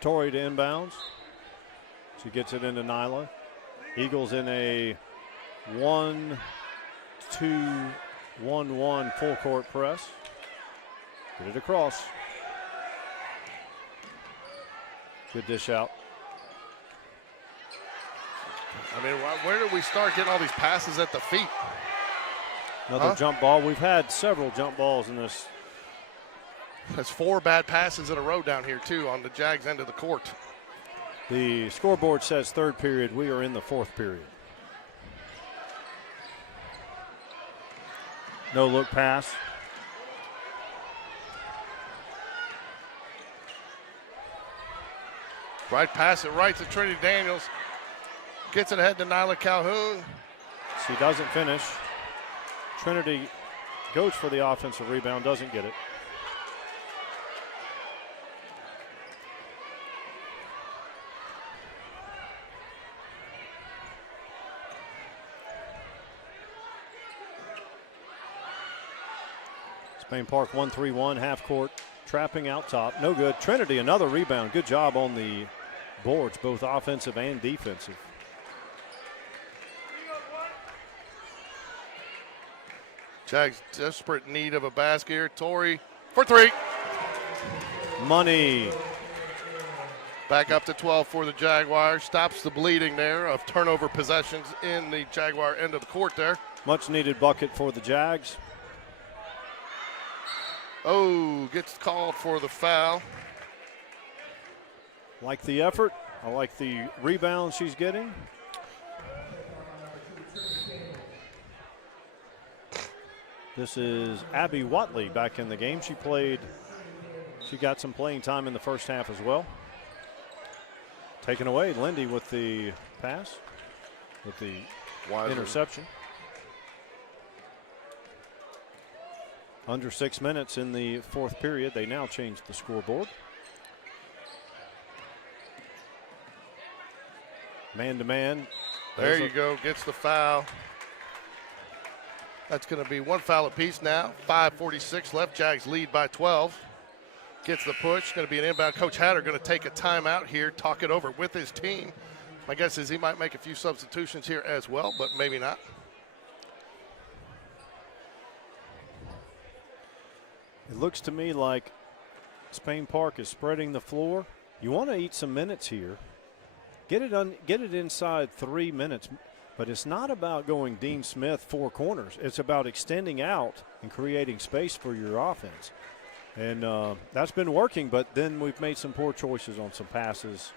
Tori to inbounds. She gets it into Nyla. Eagles in a 1-2-1-1 full court press. Get it across. Good dish out. I mean, where do we start getting all these passes at the feet? Another jump ball. We've had several jump balls in this. That's 4 bad passes in a row down here, too, on the Jags end of the court. The scoreboard says third period. We are in the fourth period. No look pass. Right pass it right to Trinity Daniels. Gets it ahead to Nyla Calhoun. She doesn't finish. Trinity goes for the offensive rebound, doesn't get it. Spain Park 1-3-1, half court, trapping out top. No good. Trinity, another rebound. Good job on the boards, both offensive and defensive. Jags desperate need of a basket here. Torrey for 3. Money. Back up to 12 for the Jaguars. Stops the bleeding there of turnover possessions in the Jaguar end of the court there. Much needed bucket for the Jags. Oh, gets called for the foul. Like the effort. I like the rebound she's getting. This is Abby Watley back in the game. She got some playing time in the first half as well. Taken away, Lindy with the pass, with the interception. Under 6 minutes in the fourth period. They now change the scoreboard. Man-to-man. There you go, gets the foul. That's going to be 1 foul apiece now. 5:46 left. Jags lead by 12. Gets the push. Going to be an inbound. Coach Hatter going to take a timeout here, talk it over with his team. My guess is he might make a few substitutions here as well, but maybe not. It looks to me like Spain Park is spreading the floor. You want to eat some minutes here. Get it inside 3 minutes. But it's not about going Dean Smith 4 corners. It's about extending out and creating space for your offense. And that's been working, but then we've made some poor choices on some passes.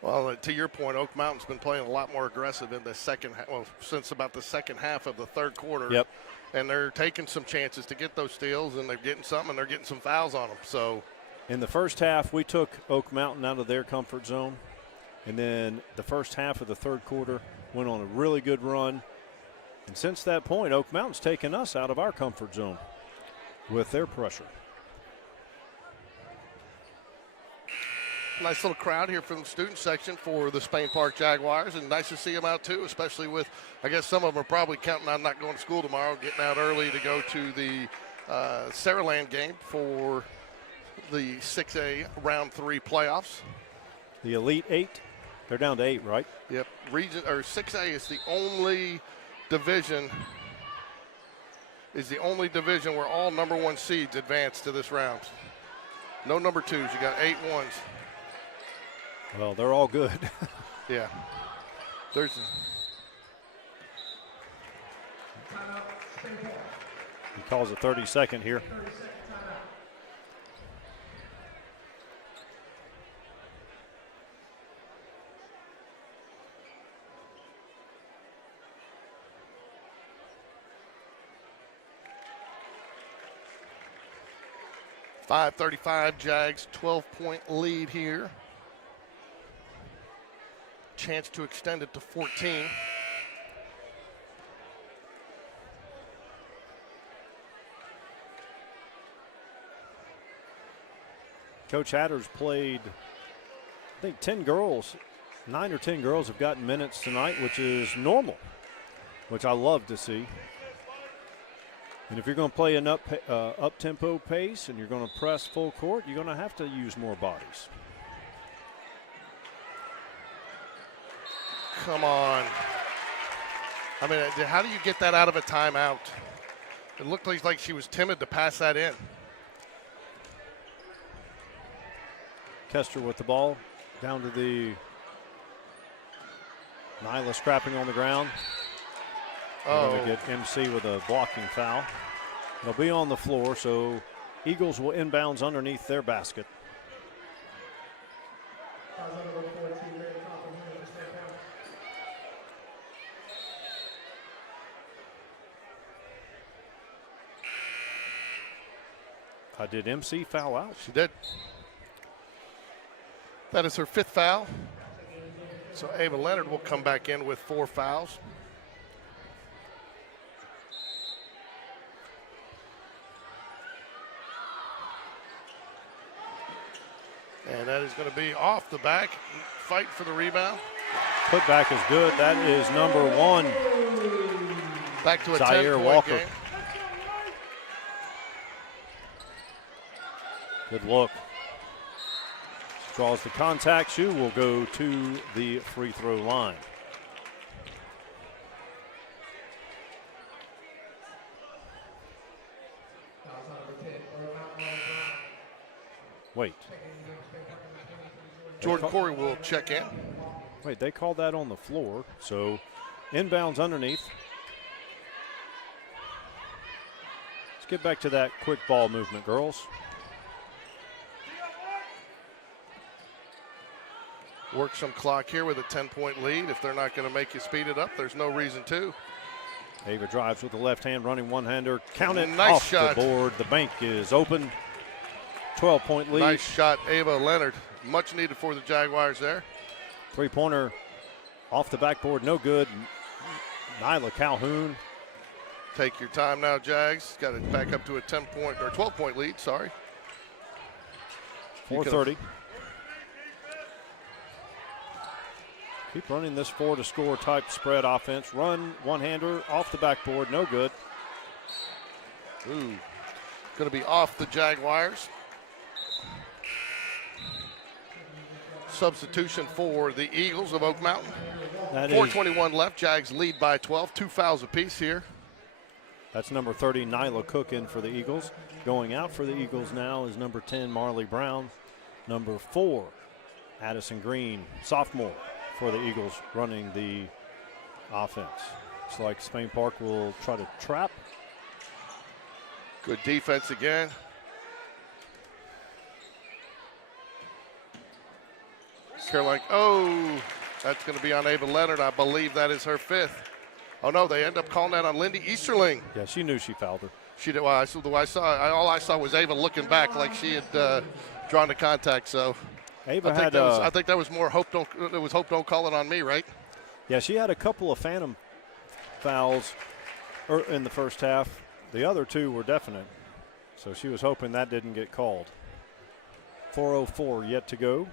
Well, to your point, Oak Mountain's been playing a lot more aggressive in the second half, well, since about the second half of the third quarter. Yep. And they're taking some chances to get those steals, and they're getting something, and they're getting some fouls on them. So in the first half, we took Oak Mountain out of their comfort zone. And then the first half of the third quarter went on a really good run. And since that point, Oak Mountain's taken us out of our comfort zone with their pressure. Nice little crowd here from the student section for the Spain Park Jaguars, and nice to see them out too, especially with, I guess some of them are probably counting on not going to school tomorrow, getting out early to go to the Saraland game for the 6A round 3 playoffs. The Elite 8. They're down to 8, right? Yep. Region or 6A is the only division where all number 1 seeds advance to this round. No number 2s. You got 8 ones. Well, they're all good. Yeah. He calls a 30-second here. .535 Jags, 12-point lead here. Chance to extend it to 14. Coach Hatter's played, I think 10 girls, 9 or 10 girls have gotten minutes tonight, which is normal, which I love to see. And if you're going to play an up-tempo pace and you're going to press full court, you're going to have to use more bodies. come on. I mean, how do you get that out of a timeout? It looked like she was timid to pass that in. Kester with the ball down to the Nyla scrapping on the ground. Oh. Going to get MC with a blocking foul. They'll be on the floor, so Eagles will inbounds underneath their basket. Did MC foul out? She did. That is her 5th foul. So Ava Leonard will come back in with 4 fouls. And that is going to be off the back. Fight for the rebound. Putback is good. That is number 1. Back to a Zaire 10-point Walker. game. Good look. Draws the contact. Shu will go to the free throw line. Wait. Jordan Corey will check in. Wait, they called that on the floor. So inbounds underneath. Let's get back to that quick ball movement, girls. Work some clock here with a 10-point lead. If they're not going to make you speed it up, there's no reason to. Ava drives with the left hand, running one-hander. Count it Nice off shot. the board. The bank is open. 12-point lead. Nice shot, Ava Leonard. Much needed for the Jaguars there. Three-pointer off the backboard, no good. Nyla Calhoun. Take your time now, Jags. Got it back up to a 10-point or 12-point lead, sorry. 4:30. Keep running this 4-to-score type spread offense. Run one-hander off the backboard, no good. Ooh, going to be off the Jaguars. Substitution for the Eagles of Oak Mountain. That 4:21 left. Jags lead by 12. 2 fouls apiece here. That's number 30, Nyla Cook, in for the Eagles. Going out for the Eagles now is number 10, Marley Brown. Number 4, Addison Green, sophomore, for the Eagles, running the offense. It's like Spain Park will try to trap. Good defense again. Caroline, oh, that's going to be on Ava Leonard. I believe that is her 5th. Oh, no, they end up calling that on Lindy Easterling. Yeah, she knew she fouled her. She did. Well, all I saw was Ava looking back like she had drawn the contact. So Ava I think that was more hope. It was hope don't call it on me, right? Yeah, she had a couple of phantom fouls in the first half. The other 2 were definite. So she was hoping that didn't get called. 4:04 yet to go.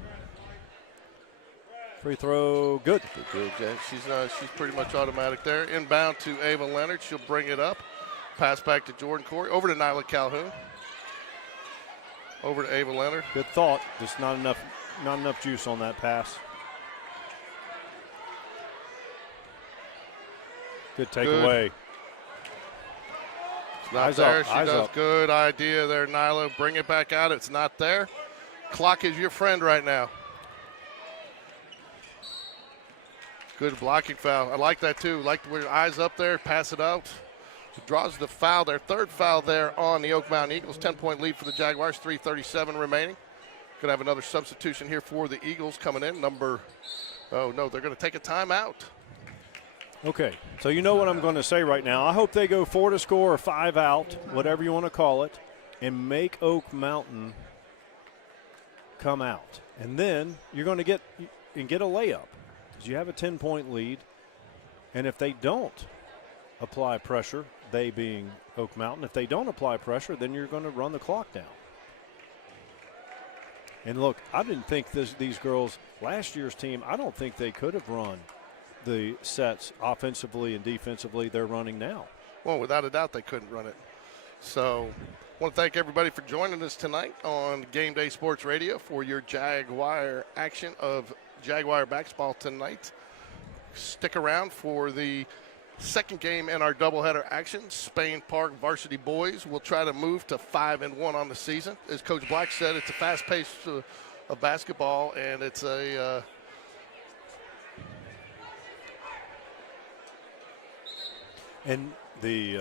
Free throw, good. Good, Jack. She's pretty much automatic there. Inbound to Ava Leonard. She'll bring it up. Pass back to Jordan Corey. Over to Nyla Calhoun. Over to Ava Leonard. Good thought. Just not enough juice on that pass. Good takeaway. It's not Eyes there. up, She eyes does. up. Good idea there, Nyla. Bring it back out. It's not there. Clock is your friend right now. Good blocking foul. I like that too. Like with your eyes up there, pass it out. Draws the foul, their 3rd foul there on the Oak Mountain Eagles. 10-point lead for the Jaguars, 3:37 remaining. Going to have another substitution here for the Eagles coming in. Oh no, they're going to take a timeout. Okay, so you know what I'm going to say right now. I hope they go 4-to-score or 5 out, whatever you want to call it, and make Oak Mountain come out. And then you're going to get a layup. You have a 10-point lead, and if they don't apply pressure, they being Oak Mountain, if they don't apply pressure, then you're going to run the clock down. And look, I didn't think these girls, last year's team, I don't think they could have run the sets offensively and defensively they're running now. Well, without a doubt, they couldn't run it. So I want to thank everybody for joining us tonight on Game Day Sports Radio for your Jaguar action of Jaguar basketball tonight. stick around for the second game in our doubleheader action. Spain Park varsity boys will try to move to 5-1 on the season. As Coach Black said, it's a fast pace of basketball, and it's a and the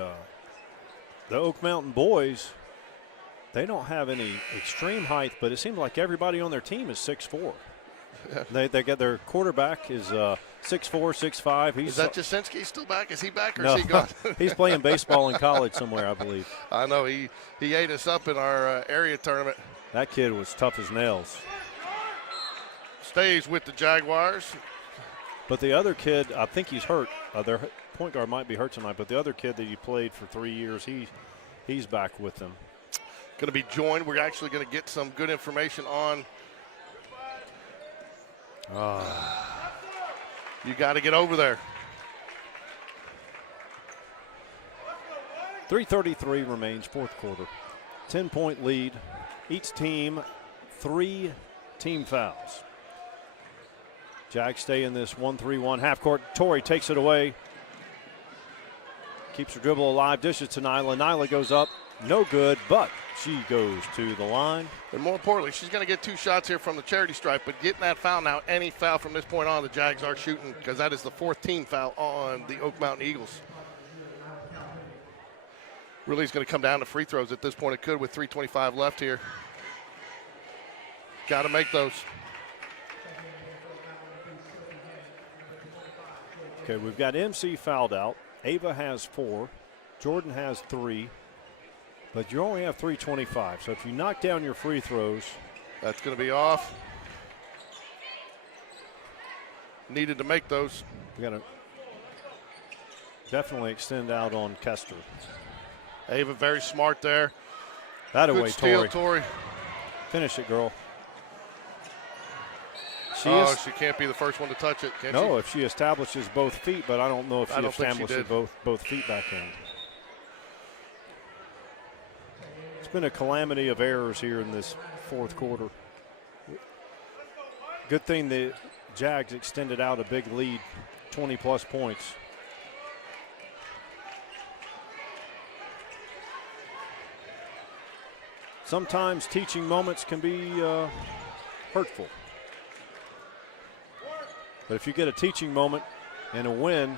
Oak Mountain boys, they don't have any extreme height, but it seems like everybody on their team is 6'4". Yeah. They got their quarterback is 6'4", 6'5". Is that Jasinski still back? Is he back or no, is he gone? He's playing baseball in college somewhere, I believe. I know. He ate us up in our area tournament. That kid was tough as nails. Stays with the Jaguars. But the other kid, I think he's hurt. Their point guard might be hurt tonight, but the other kid that he played for 3 years, he's back with them. Going to be joined. We're actually going to get some good information on. You got to get over there. 3:33 remains, fourth quarter. 10-point lead. Each team, 3 team fouls. Jags stay in this 1-3-1 half court. Torrey takes it away. Keeps her dribble alive, dishes to Nyla. Nyla goes up, no good, but she goes to the line. And more importantly, she's going to get 2 shots here from the charity stripe, but getting that foul now, any foul from this point on, the Jags are shooting, because that is the 4th team foul on the Oak Mountain Eagles. Really is going to come down to free throws at this point. It could with 3:25 left here. Got to make those. Okay, we've got MC fouled out. Ava has 4. Jordan has 3. But you only have 3:25. So if you knock down your free throws. That's going to be off. Needed to make those. We got to definitely extend out on Kester. Ava very smart there. That Good away, steal, Torrey. Torrey. Finish it, girl. She can't be the first one to touch it, can she? No, if she establishes both feet, but I don't know if she establishes both feet back in. It's been a calamity of errors here in this fourth quarter. Good thing the Jags extended out a big lead, 20-plus points. Sometimes teaching moments can be hurtful. But if you get a teaching moment and a win,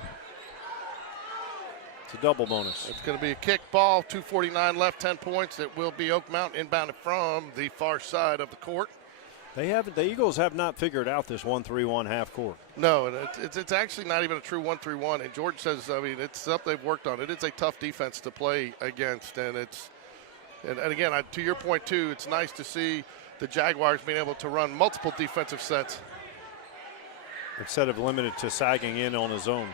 it's a double bonus. It's going to be a kick ball, 2:49 left, 10 points. It will be Oak Mountain inbounded from the far side of the court. The Eagles have not figured out this 1-3-1 half court. No, it's actually not even a true 1-3-1. And George says, I mean, it's something they've worked on. It is a tough defense to play against, and again, to your point too, it's nice to see the Jaguars being able to run multiple defensive sets instead of limited to sagging in on his own.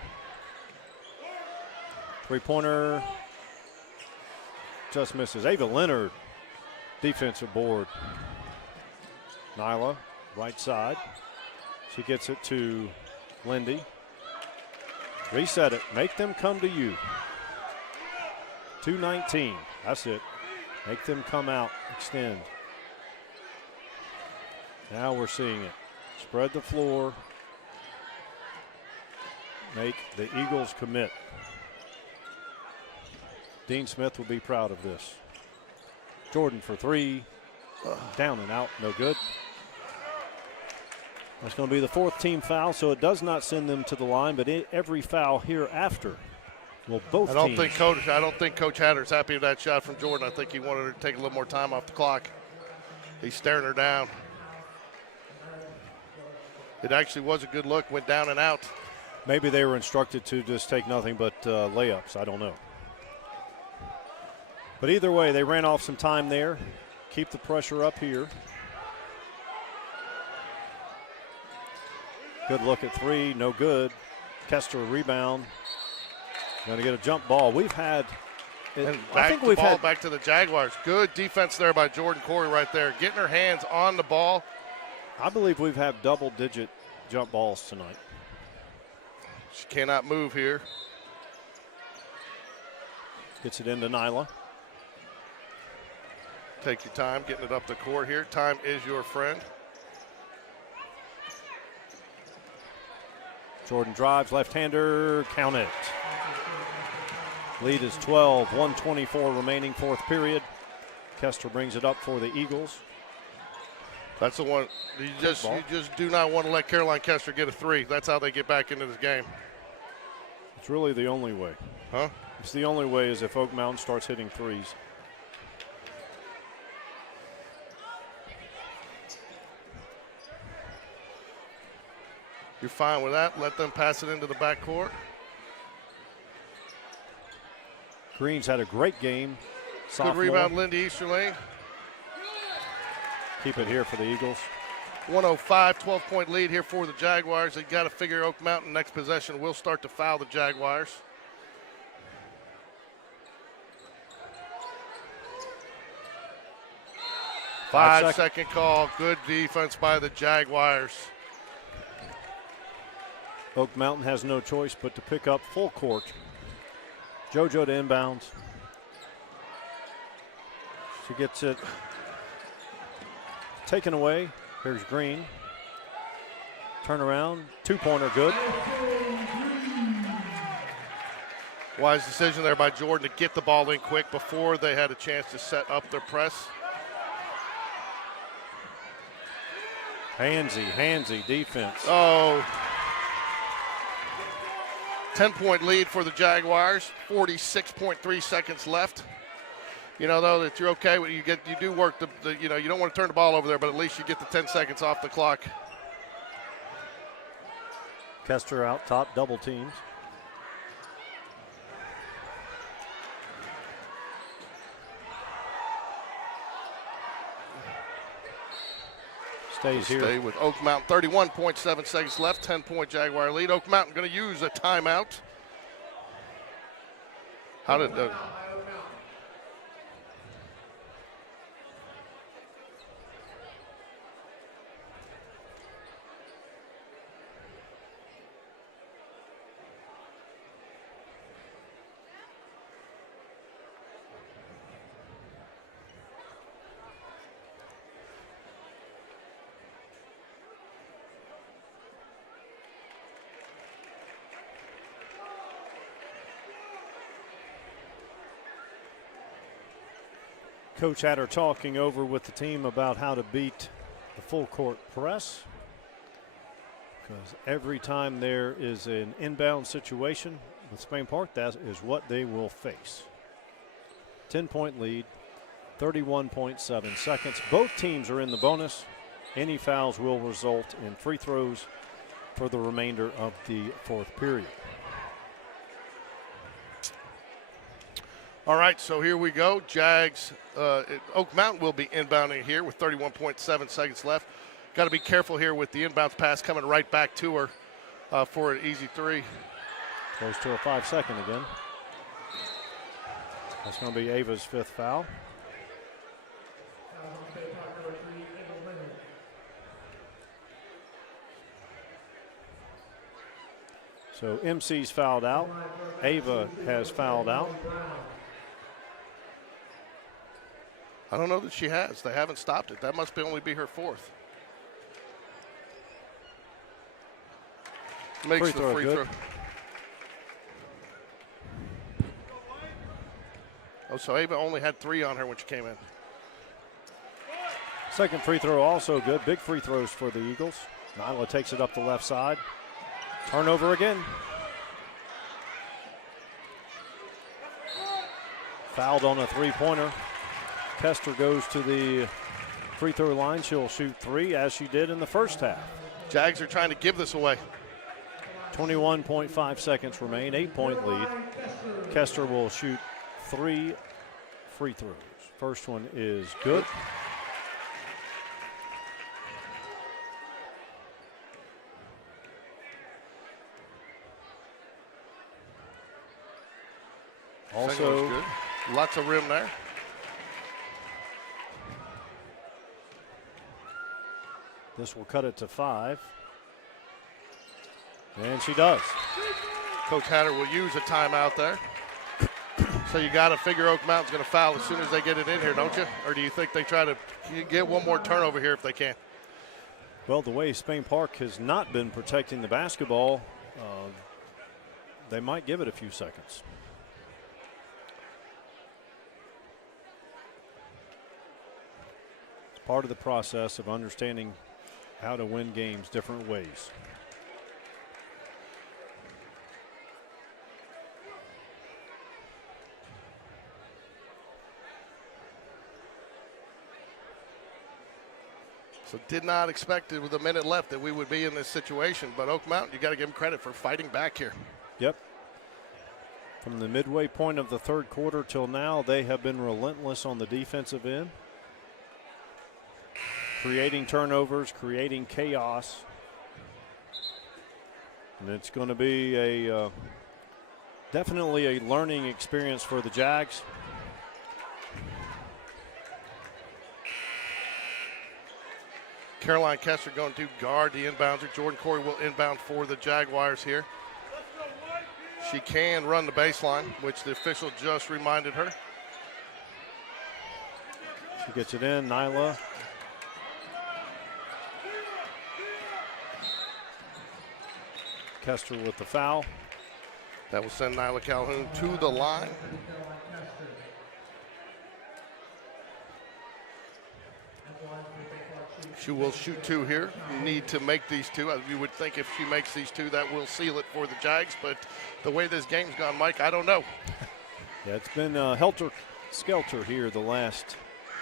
Three-pointer just misses. Ava Leonard, defensive board. Nyla, right side. She gets it to Lindy. Reset it. Make them come to you. 2:19. That's it. Make them come out. Extend. Now we're seeing it. Spread the floor. Make the Eagles commit. Dean Smith will be proud of this. Jordan for 3. Down and out. No good. That's going to be the 4th team foul, so it does not send them to the line, but every foul hereafter will both I don't teams. think Coach Hatter's happy with that shot from Jordan. I think he wanted her to take a little more time off the clock. He's staring her down. It actually was a good look, went down and out. Maybe they were instructed to just take nothing but layups. I don't know. But either way, they ran off some time there. Keep the pressure up here. Good look at 3, no good. Kester rebound. Going to get a jump ball. We've had. Back to the Jaguars. Good defense there by Jordan Corey right there, getting her hands on the ball. I believe we've had double-digit jump balls tonight. She cannot move here. Gets it into Nyla. Take your time getting it up the court here. Time is your friend. Jordan drives, left-hander, count it. Lead is 12, 1:24 remaining, fourth period. Kester brings it up for the Eagles. That's the one. You just do not want to let Caroline Kester get a three. That's how they get back into this game. It's really the only way. Huh? It's the only way is if Oak Mountain starts hitting threes. You're fine with that. Let them pass it into the backcourt. Green's had a great game. Sophomore. Good rebound, Lindy Easterling. Keep it here for the Eagles. 105, 12-point lead here for the Jaguars. They got to figure Oak Mountain next possession will start to foul the Jaguars. Five-second call. Good defense by the Jaguars. Oak Mountain has no choice but to pick up full court. JoJo to inbounds. She gets it taken away. Here's Green. Turnaround, two-pointer good. Wise decision there by Jordan to get the ball in quick before they had a chance to set up their press. Handsy defense. Oh. 10-point lead for the Jaguars. 46.3 seconds left. You know, though, that you're okay with you do work you know, you don't want to turn the ball over there, but at least you get the 10 seconds off the clock. Kester out top, double teams. Stays here. Stay with Oak Mountain. 31.7 seconds left. 10-point Jaguar lead. Oak Mountain going to use a timeout. How did Coach Hatter talking over with the team about how to beat the full court press. Because every time there is an inbound situation with Spain Park, that is what they will face. 10-point lead, 31.7 seconds. Both teams are in the bonus. Any fouls will result in free throws for the remainder of the fourth period. All right, so here we go. Jags, Oak Mountain will be inbounding here with 31.7 seconds left. Got to be careful here with the inbounds pass coming right back to her for an easy three. Close to a 5-second again. That's going to be Ava's fifth foul. So MC's fouled out. Ava has fouled out. I don't know that she has. They haven't stopped it. That must only be her fourth. Makes the free throw. Oh, so Ava only had 3 on her when she came in. Second free throw also good. Big free throws for the Eagles. Nyla takes it up the left side. Turnover again. Fouled on a three-pointer. Kester goes to the free throw line. She'll shoot 3 as she did in the first half. Jags are trying to give this away. 21.5 seconds remain, 8-point lead. Kester will shoot 3 free throws. First one is good. Also, good. Lots of rim there. This will cut it to 5. And she does. Coach Hatter will use a timeout there. So you got to figure Oak Mountain's going to foul as soon as they get it in here, don't you? Or do you think they try to get one more turnover here if they can? Well, the way Spain Park has not been protecting the basketball, they might give it a few seconds. It's part of the process of understanding how to win games different ways. So did not expect it with a minute left that we would be in this situation, but Oak Mountain, you got to give them credit for fighting back here. Yep. From the midway point of the third quarter till now, they have been relentless on the defensive end, creating turnovers, creating chaos. And it's going to be a definitely a learning experience for the Jags. Caroline Kessler going to guard the inbounder. Jordan Corey will inbound for the Jaguars here. She can run the baseline, which the official just reminded her. She gets it in, Nyla. Kessler with the foul. That will send Nyla Calhoun to the line. She will shoot two here. You need to make these two. As you would think if she makes these two, that will seal it for the Jags. But the way this game's gone, Mike, I don't know. Yeah, it's been helter-skelter here the last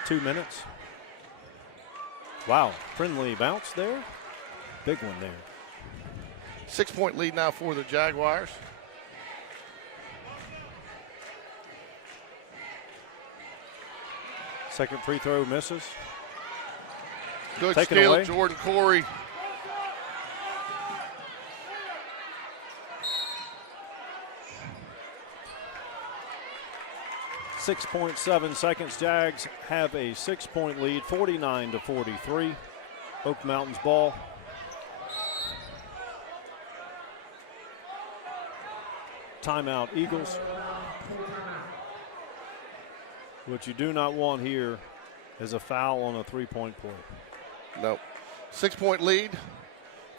2 minutes. Wow, friendly bounce there. Big one there. 6-point lead now for the Jaguars. Second free throw misses. Good Taken steal, away. Jordan Corey. .7 seconds. Jags have a 6-point lead, 49-43. Oak Mountain's ball. Timeout, Eagles. What you do not want here is a foul on a three-point play. No. 6-point lead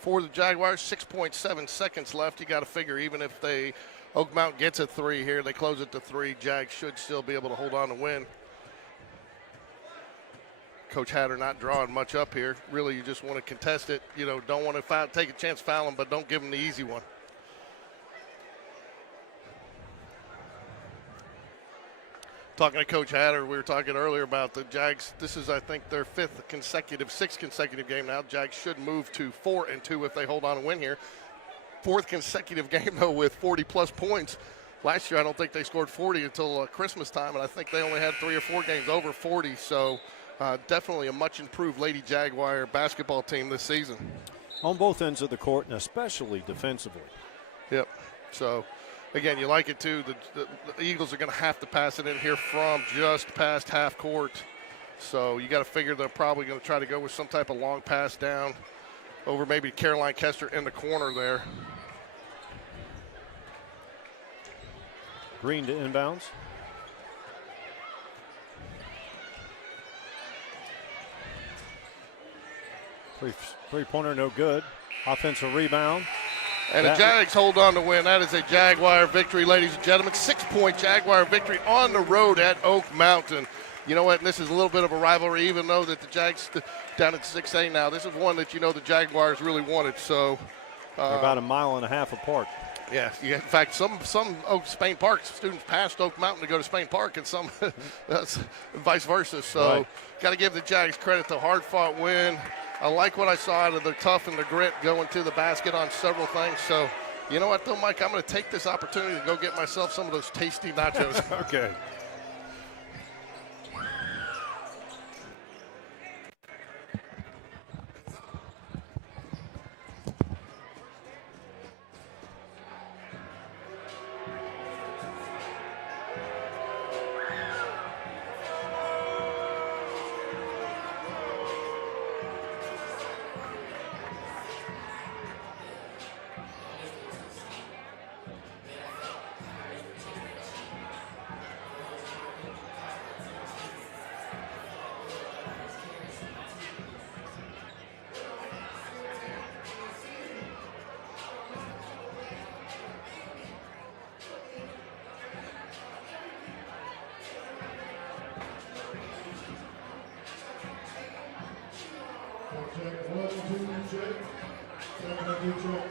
for the Jaguars. 6.7 seconds left. You got to figure even if Oak Mountain gets a three here, they close it to 3. Jags should still be able to hold on to win. Coach Hatter not drawing much up here. Really, you just want to contest it. You know, don't want to take a chance fouling, but don't give them the easy one. Talking to Coach Hatter, we were talking earlier about the Jags. This is, I think, their sixth consecutive game now. Jags should move to 4-2 if they hold on and win here. Fourth consecutive game, though, with 40-plus points. Last year, I don't think they scored 40 until Christmas time, and I think they only had 3 or 4 games over 40. So definitely a much-improved Lady Jaguar basketball team this season. On both ends of the court, and especially defensively. Yep. So, again, you like it, too. The Eagles are going to have to pass it in here from just past half court. So you got to figure they're probably going to try to go with some type of long pass down over maybe Caroline Kessler in the corner there. Green to inbounds. Three-pointer, no good. Offensive rebound. And the Jags hold on to win. That is a Jaguar victory, ladies and gentlemen. 6-point Jaguar victory on the road at Oak Mountain. You know what? And this is a little bit of a rivalry, even though that the Jags down at 6A now. This is one that you know the Jaguars really wanted. So they're about a mile and a half apart. Yeah, in fact, some Spain Park students passed Oak Mountain to go to Spain Park, and some vice versa. So right. Got to give the Jags credit to hard-fought win. I like what I saw out of the tough and the grit going to the basket on several things. So, you know what, though, Mike? I'm going to take this opportunity to go get myself some of those tasty nachos. Okay. Check 1, 2, check. 7, 2, check.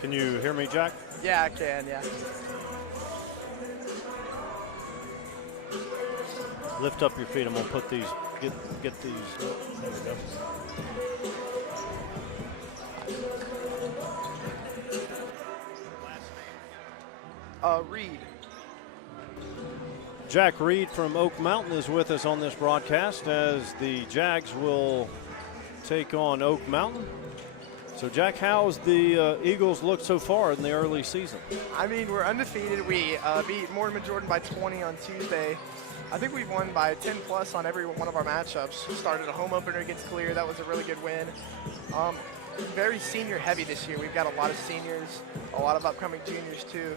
Can you hear me, Jack? Yeah, I can, yeah. Lift up your feet. I'm gonna put these. Get these. There we go. Reed. Jack Reed from Oak Mountain is with us on this broadcast as the Jags will take on Oak Mountain. So, Jack, how's the Eagles look so far in the early season? I mean, we're undefeated. We beat Mortimer Jordan by 20 on Tuesday. I think we've won by 10 plus on every one of our matchups. Started a home opener against Clear. That was a really good win. Very senior heavy this year. We've got a lot of seniors, a lot of upcoming juniors too.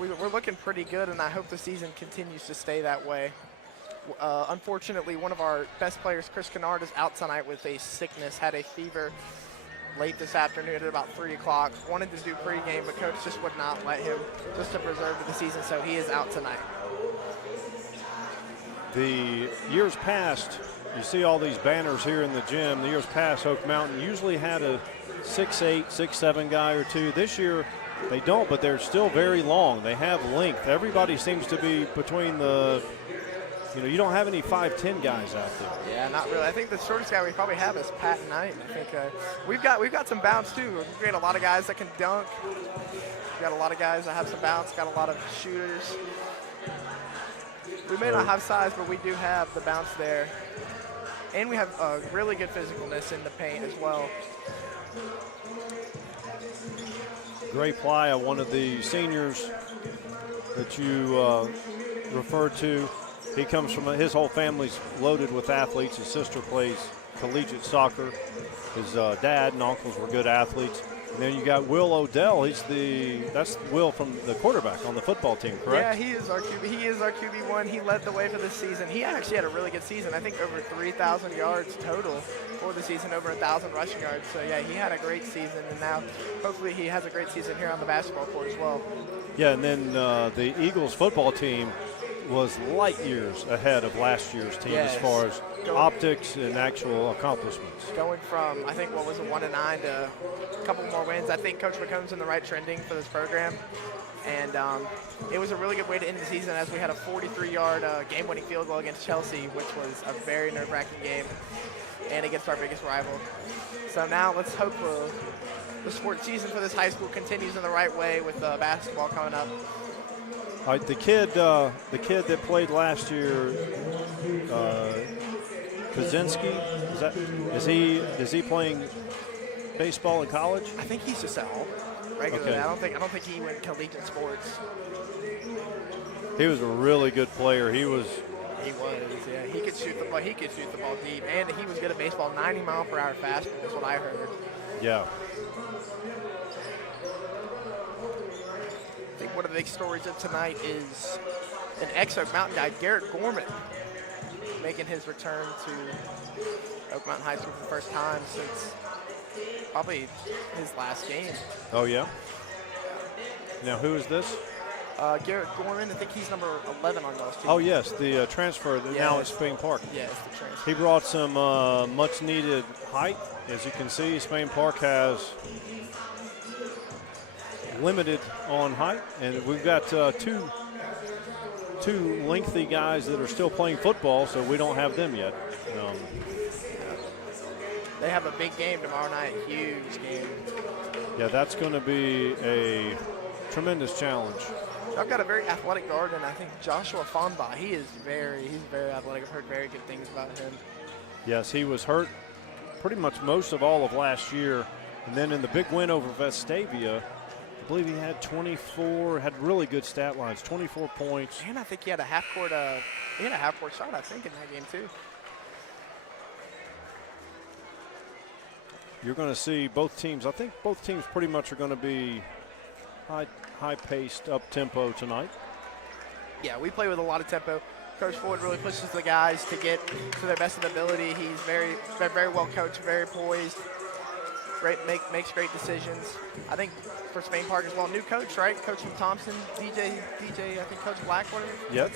We're looking pretty good, and I hope the season continues to stay that way. Unfortunately, one of our best players, Chris Kennard, is out tonight with a sickness, had a fever late this afternoon at about 3 o'clock. Wanted to do pregame, but coach just would not let him, just to preserve the season, so he is out tonight. The years past, you see all these banners here in the gym. The years past, Oak Mountain usually had a 6'8", 6'7" guy or two. This year, they don't, but they're still very long. They have length. Everybody seems to be between the you don't have any 5'10" guys out there. Yeah, not really. I think the shortest guy we probably have is Pat Knight. I think we've got some bounce too. We got a lot of guys that can dunk. We got a lot of guys that have some bounce. Got a lot of shooters. We may not have size, but we do have the bounce there, and we have really good physicalness in the paint as well. Gray Playa, one of the seniors that you referred to, he comes from, his whole family's loaded with athletes. His sister plays collegiate soccer. His dad and uncles were good athletes. And then you got Will Odell. That's Will from the quarterback on the football team, correct? Yeah, he is our QB. He is our QB1. He led the way for this season. He actually had a really good season. I think over 3,000 yards total for the season, over 1,000 rushing yards. So yeah, he had a great season, and now hopefully he has a great season here on the basketball court as well. Yeah, and then the Eagles football team was light years ahead of last year's team as far as optics and actual accomplishments. Going from, I think, 1-9 to a couple more wins. I think Coach McComb's in the right trending for this program. And it was a really good way to end the season as we had a 43-yard game-winning field goal against Chelsea, which was a very nerve-wracking game, and against our biggest rival. So now let's hope the sports season for this high school continues in the right way with basketball coming up. All right, the kid that played last year, Kaczynski, is he playing baseball in college? I think he's just at home regularly. Okay. I don't think he went collegiate sports. He was a really good player. He was. Yeah. He could shoot the ball. He could shoot the ball deep, and he was good at baseball. 90-mile-per-hour fastball is what I heard. Yeah. I think one of the big stories of tonight is an ex-Oak Mountain guy, Garrett Gorman, making his return to Oak Mountain High School for the first time since probably his last game. Oh, yeah? Now, who is this? Garrett Gorman. I think he's number 11 on those teams. Oh, yes, the transfer now at Spain Park. Yes, the transfer. He brought some much-needed height. As you can see, Spain Park has limited on height, and we've got two lengthy guys that are still playing football, so we don't have them yet. They have a big game tomorrow night, huge game. Yeah, that's going to be a tremendous challenge. I've got a very athletic guard, and I think Joshua Fonba, he's very athletic. I've heard very good things about him. Yes, he was hurt pretty much most of all of last year, and then in the big win over Vestavia, I believe he had 24, had really good stat lines, 24 points. And I think he had a half-court shot, I think, in that game too. You're going to see both teams. I think both teams pretty much are going to be high-paced, up-tempo tonight. Yeah, we play with a lot of tempo. Coach Ford really pushes the guys to get to their best of ability. He's very well coached, very poised, makes great decisions. I think for Spain Park as well, new coach, right? Coach from Thompson, DJ, I think Coach Blackwater. Yep,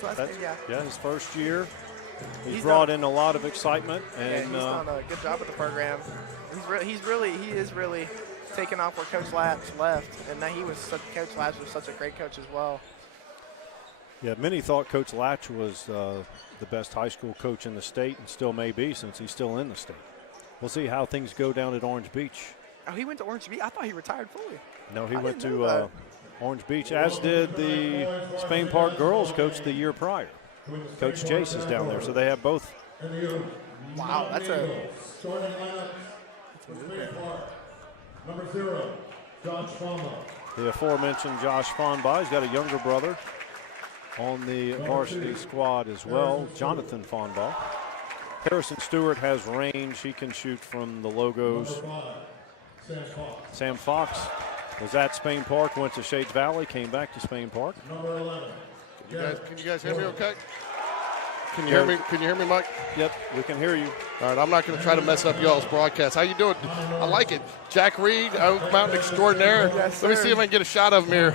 yeah, his first year. He's brought in a lot of excitement, and he's done a good job with the program. He is really taking off where Coach Latch left, and now Coach Latch was such a great coach as well. Yeah, many thought Coach Latch was the best high school coach in the state, and still may be since he's still in the state. We'll see how things go down at Orange Beach. Oh, he went to Orange Beach? I thought he retired fully. No, he went to Orange Beach, as did the Spain Park girls coach the year prior. Coach Jace is down there, so they have both. Wow, that's a Number 0, Josh Fonba. The aforementioned Josh Fonba. He's got a younger brother on the varsity squad as well, Jonathan Fonba. Harrison Stewart has range. He can shoot from the logos. Sam Fox was at Spain Park, went to Shades Valley, came back to Spain Park. Number 11. Can you guys hear me okay? Can you hear me? Can you hear me, Mike? Yep, we can hear you. All right, I'm not going to try to mess up y'all's broadcast. How you doing? I like it. Jack Reed, Oak Mountain extraordinaire. Yes, let me see if I can get a shot of him here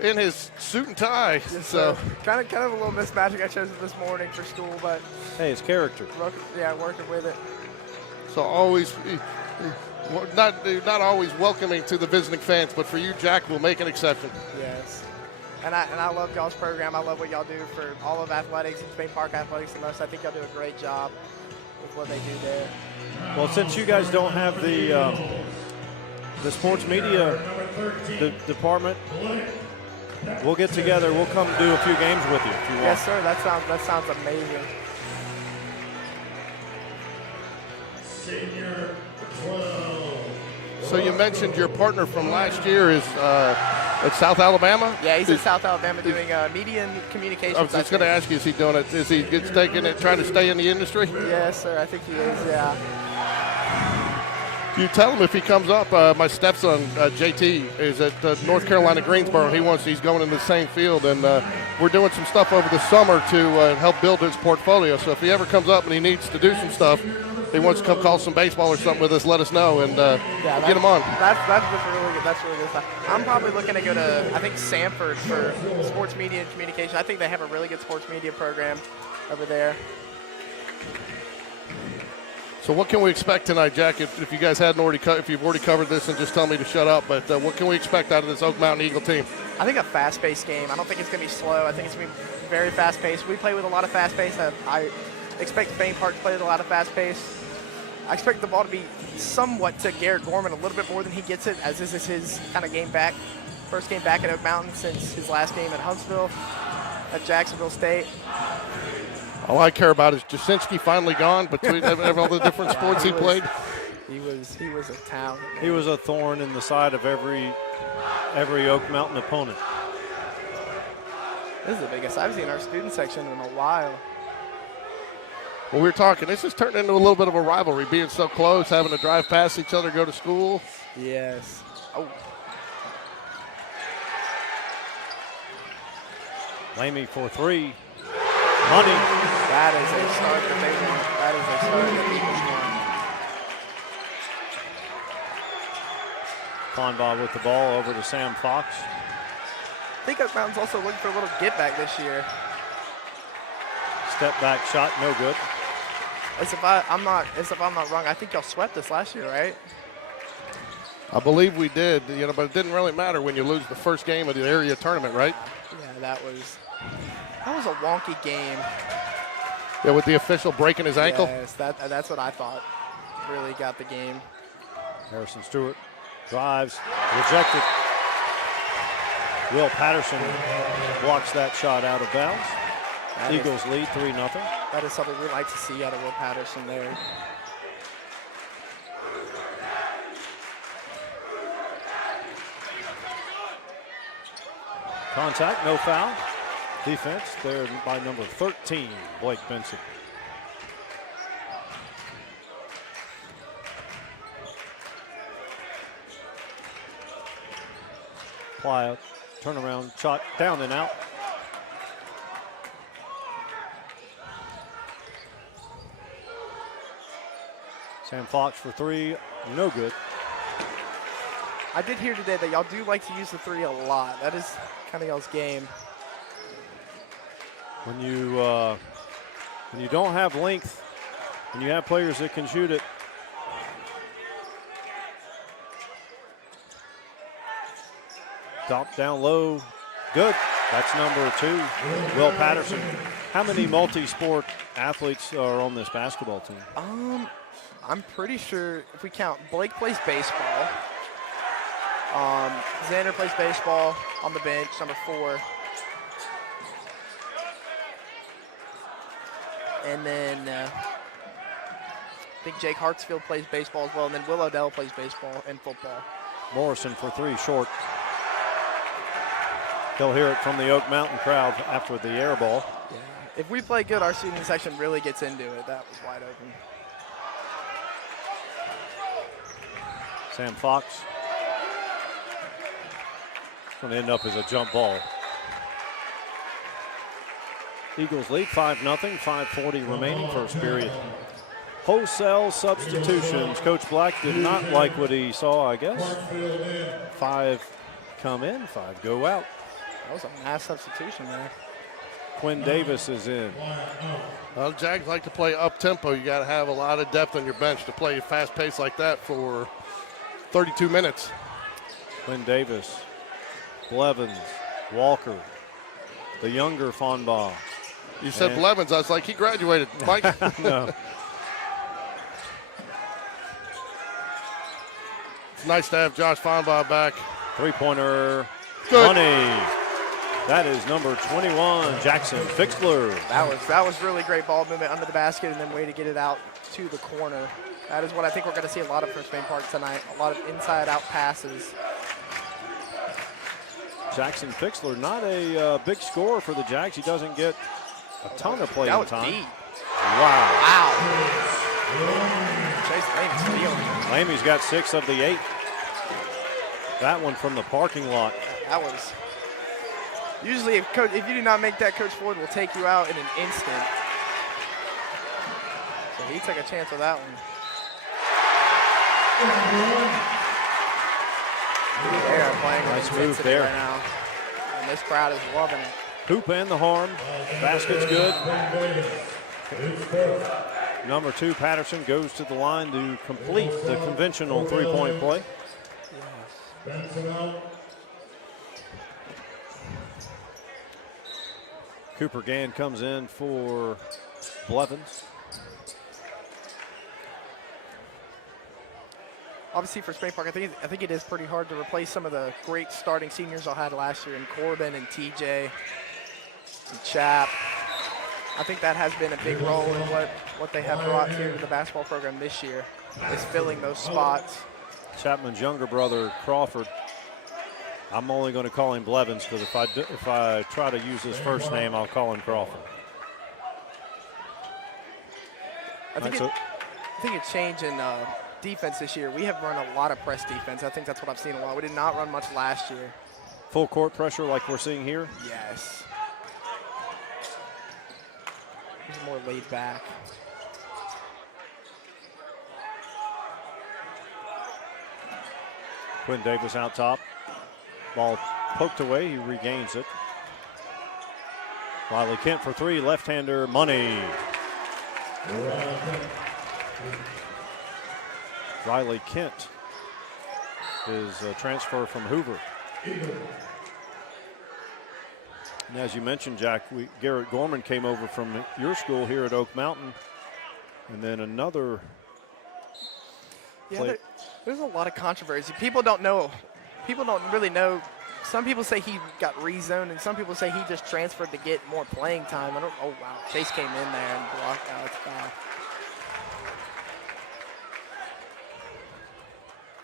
in his suit and tie. Yes, so kind of a little mismatch. I chose it this morning for school, but hey, it's character. Working with it. So always, not always welcoming to the visiting fans, but for you, Jack, we'll make an exception. Yes. And I love y'all's program. I love what y'all do for all of athletics and Spain Park Athletics the most. I think y'all do a great job with what they do there. Well, since you guys don't have the sports media department, we'll get together. We'll come do a few games with you if you want. Yes, sir. That sounds amazing. Senior 12. So you mentioned your partner from last year is at South Alabama? Yeah, he's in South Alabama doing media and communications. I was just going to ask you, is he doing it? Is he taking it, trying to stay in the industry? Yes, sir. I think he is, yeah. You tell him if he comes up. My stepson, JT, is at North Carolina Greensboro. He's going in the same field, and we're doing some stuff over the summer to help build his portfolio. So if he ever comes up and he needs to do some stuff, he wants to come call some baseball or something with us, let us know, and get him on. That's really good. That's really good stuff. I'm probably looking to go to, I think, Sanford for sports media and communication. I think they have a really good sports media program over there. So what can we expect tonight, Jack? If you guys hadn't already if you've already covered this, and just tell me to shut up. But what can we expect out of this Oak Mountain Eagle team? I think a fast-paced game. I don't think it's going to be slow. I think it's going to be very fast-paced. We play with a lot of fast pace. I expect Spain Park to play with a lot of fast pace. I expect the ball to be somewhat to Garrett Gorman a little bit more than he gets it, as this is his kind of game back. First game back at Oak Mountain since his last game at Huntsville at Jacksonville State. All I care about is Jasinski finally gone between all the different sports he played. He was a talent. Man. He was a thorn in the side of every Oak Mountain opponent. This is the biggest I've seen our student section in a while. Well, we were talking, this has turned into a little bit of a rivalry, being so close, having to drive past each other, go to school. Yes. Oh. Lamey for three. Money. That is a start that they want. That is a start that they want. Conbob with the ball over to Sam Fox. I think Oak Mountain's also looking for a little get back this year. Step back shot, no good. As if I'm not wrong, I think y'all swept this last year, right? I believe we did, but it didn't really matter when you lose the first game of the area tournament, right? Yeah, that was a wonky game. Yeah, with the official breaking his ankle. Yes, that's what I thought really got the game. Harrison Stewart drives, rejected. Will Patterson blocks that shot out of bounds. Eagles lead 3-0. That is something we like to see out of Will Patterson there. Contact, no foul. Defense there by number 13, Blake Benson. Playa, turnaround shot, down and out. Sam Fox for three, no good. I did hear today that y'all do like to use the three a lot. That is kind of y'all's game. When you don't have length and you have players that can shoot it, drop down low, good. That's number 2, Will Patterson. How many multi-sport athletes are on this basketball team? I'm pretty sure if we count, Blake plays baseball. Xander plays baseball on the bench, number 4. And then I think Jake Hartsfield plays baseball as well. And then Will Odell plays baseball and football. Morrison for 3, short. They'll hear it from the Oak Mountain crowd after the air ball. Yeah. If we play good, our student section really gets into it. That was wide open. Sam Fox. It's going to end up as a jump ball. Eagles lead 5-0, 5:40 remaining first period. Wholesale substitutions. Coach Black did not like what he saw, I guess. 5 come in, 5 go out. That was a nice substitution there. Quinn Davis is in. Well, Jags like to play up-tempo. You got to have a lot of depth on your bench to play fast pace like that for 32 minutes. Quinn Davis, Blevins, Walker, the younger Fonbaugh. You said And- Blevins. I was like, he graduated. Mike. No. It's nice to have Josh Fonbaugh back. Three-pointer. Good. Money. That is number 21, Jackson Fixler. That was really great ball movement under the basket and then way to get it out to the corner. That is what I think we're going to see a lot of from Spain Park tonight. A lot of inside-out passes. Jackson Fixler, not a big scorer for the Jags. He doesn't get a ton of playing That was time. deep. Wow. Wow. Chase Lane's feeling it. Lamey's got 6 of the 8. That one from the parking lot. That was. Usually, if you do not make that, Coach Floyd will take you out in an instant. So he took a chance with that one. They are playing with Nice move intensity there. right now, and this crowd is loving it. Hoop and the harm. Basket's good. Number 2, Patterson, goes to the line to complete the conventional three-point play. Cooper Gann comes in for Blevins. Obviously, for Spain Park, I think it is pretty hard to replace some of the great starting seniors I had last year in Corbin and TJ and Chap. I think that has been a big role in what they have brought here to the basketball program this year, is filling those spots. Chapman's younger brother, Crawford. I'm only going to call him Blevins because if I try to use his first name, I'll call him Crawford. I think a change in defense this year. We have run a lot of press defense. I think that's what I've seen a lot. We did not run much last year. Full court pressure like we're seeing here. Yes. He's more laid back. Quinn Davis out top. Ball poked away, he regains it. Riley Kent for 3, left-hander, money. Riley Kent is a transfer from Hoover. And as you mentioned, Jack, Garrett Gorman came over from your school here at Oak Mountain. And then another Yeah, there's a lot of controversy. People don't really know. Some people say he got rezoned, and some people say he just transferred to get more playing time. Oh, wow. Chase came in there and blocked out. It's foul.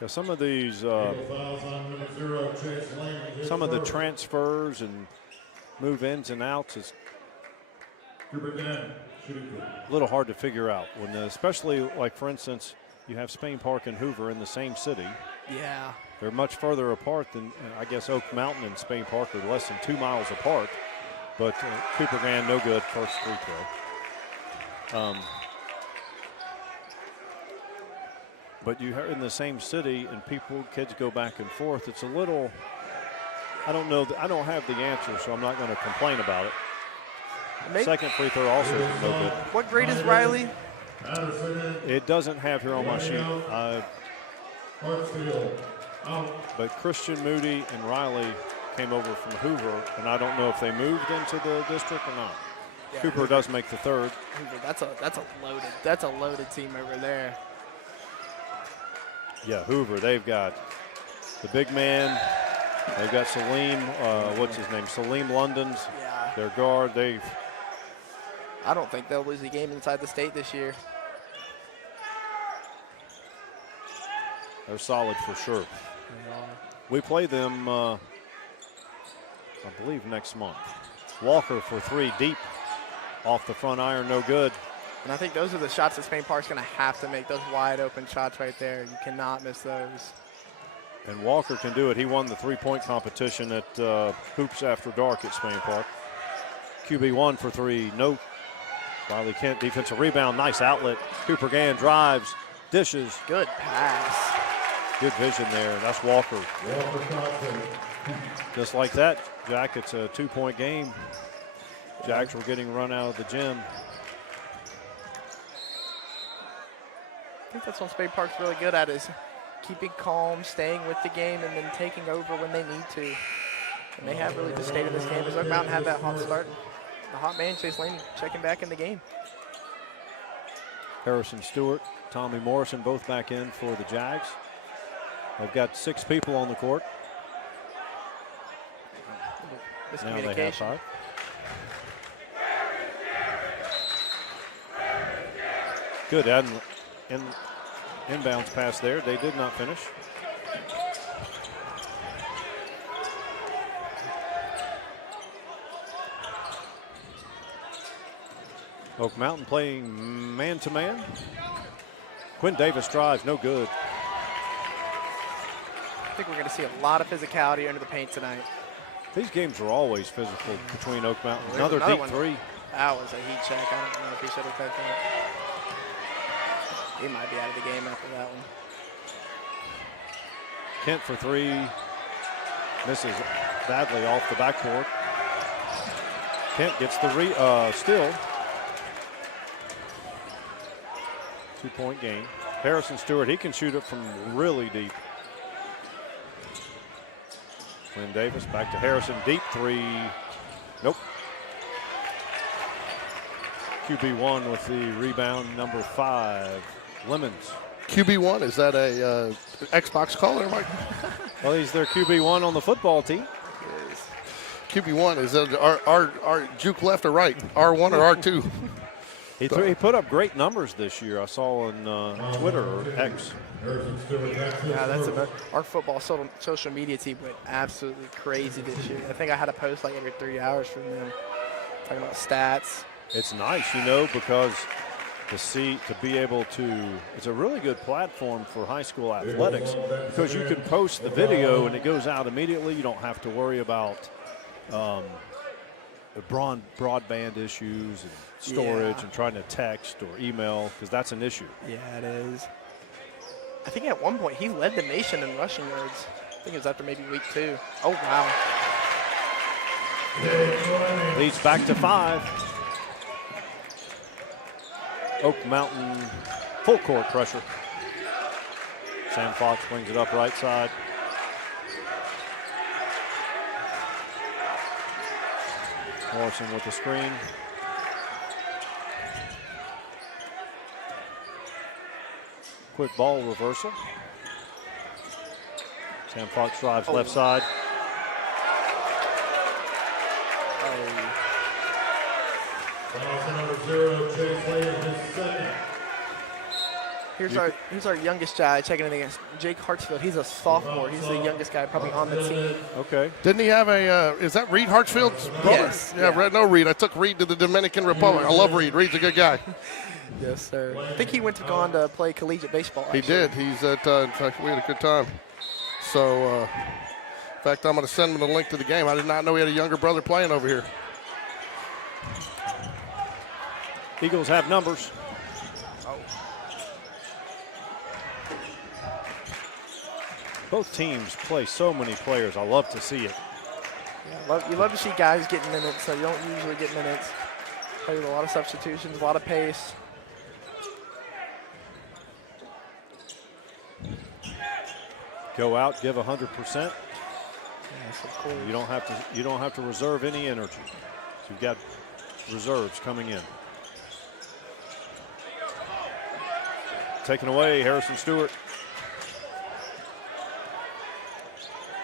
Yeah, some of these, some of the transfers and move-ins and outs is a little hard to figure out. When, especially, like, for instance, you have Spain Park and Hoover in the same city. Yeah. They're much further apart than, I guess, Oak Mountain and Spain Park are less than 2 miles apart. But Cooper Gann, no good, first free throw. But you're in the same city and kids go back and forth. It's a little, I don't know, I don't have the answer, so I'm not going to complain about it. Second free throw also no good. What grade is Riley? It doesn't have here on my sheet. But Christian Moody and Riley came over from Hoover, and I don't know if they moved into the district or not. Yeah, Cooper does make the third. Hoover, that's a loaded team over there. Yeah, Hoover, they've got the big man. They've got Salim, what's his name? Salim London's Yeah. their guard. I don't think they'll lose a game inside the state this year. They're solid for sure. We play them, I believe, next month. Walker for 3 deep. Off the front iron, no good. And I think those are the shots that Spain Park's going to have to make, those wide open shots right there. You cannot miss those. And Walker can do it. He won the three-point competition at Hoops After Dark at Spain Park. QB1 for 3, no. Riley Kent, defensive rebound, nice outlet. Cooper Gann drives, dishes. Good pass. Good vision there. That's Walker. Just like that, Jack, it's a 2-point game. Jags were getting run out of the gym. I think that's what Spain Park's really good at, is keeping calm, staying with the game, and then taking over when they need to. And they have really just stayed in this game as Oak Mountain had that hot start. The hot man, Chase Lane, checking back in the game. Harrison Stewart, Tommy Morrison both back in for the Jags. They've got 6 people on the court. Now they have Miscommunication. 5. Good inbounds pass there. They did not finish. Oak Mountain playing man-to-man. Quinn Davis drives, no good. I think we're going to see a lot of physicality under the paint tonight. These games are always physical between Oak Mountain. There's Another deep one. 3. That was a heat check. I don't know if he should have taken it. He might be out of the game after that one. Kent for 3. Misses badly off the backboard. Kent gets the steal. 2-point game. Harrison Stewart, he can shoot it from really deep. Quinn Davis back to Harrison, deep 3. Nope. QB1 with the rebound, number 5, Lemons. QB1, is that a Xbox call there, Mike? Well, he's their QB1 on the football team. QB1, is that our juke left or right? R1 or R2? He put up great numbers this year. I saw on Twitter or X. Yeah, that's our football social media team went absolutely crazy this year. I think I had a post like every 3 hours from them talking about stats. It's nice, because to be able to, it's a really good platform for high school athletics because you can post the video and it goes out immediately. You don't have to worry about the broadband issues and storage and trying to text or email because that's an issue. Yeah, it is. I think at one point he led the nation in rushing yards. I think it was after maybe week 2. Oh, wow. Leads back to 5. Oak Mountain full court pressure. Sam Fox brings it up right side. Morrison with the screen. Quick ball reversal. Sam Fox drives left side. Here's our youngest guy checking in against Jake Hartsfield. He's a sophomore. He's the youngest guy probably on the team. Okay. Didn't he have is that Reed Hartsfield's brother? Yes. Yeah. No, Reed. I took Reed to the Dominican Republic. I love Reed. Reed's a good guy. Yes, sir. I think he went to go on to play collegiate baseball. Actually. He did. He's at, in fact, we had a good time. So, in fact, I'm going to send him the link to the game. I did not know he had a younger brother playing over here. Eagles have numbers. Both teams play so many players. I love to see it. Yeah, you love to see guys getting minutes, so you don't usually get minutes. Play with a lot of substitutions, a lot of pace. Go out, give 100%. Yes, of course. You don't have to reserve any energy. So you've got reserves coming in. Taken away, Harrison Stewart.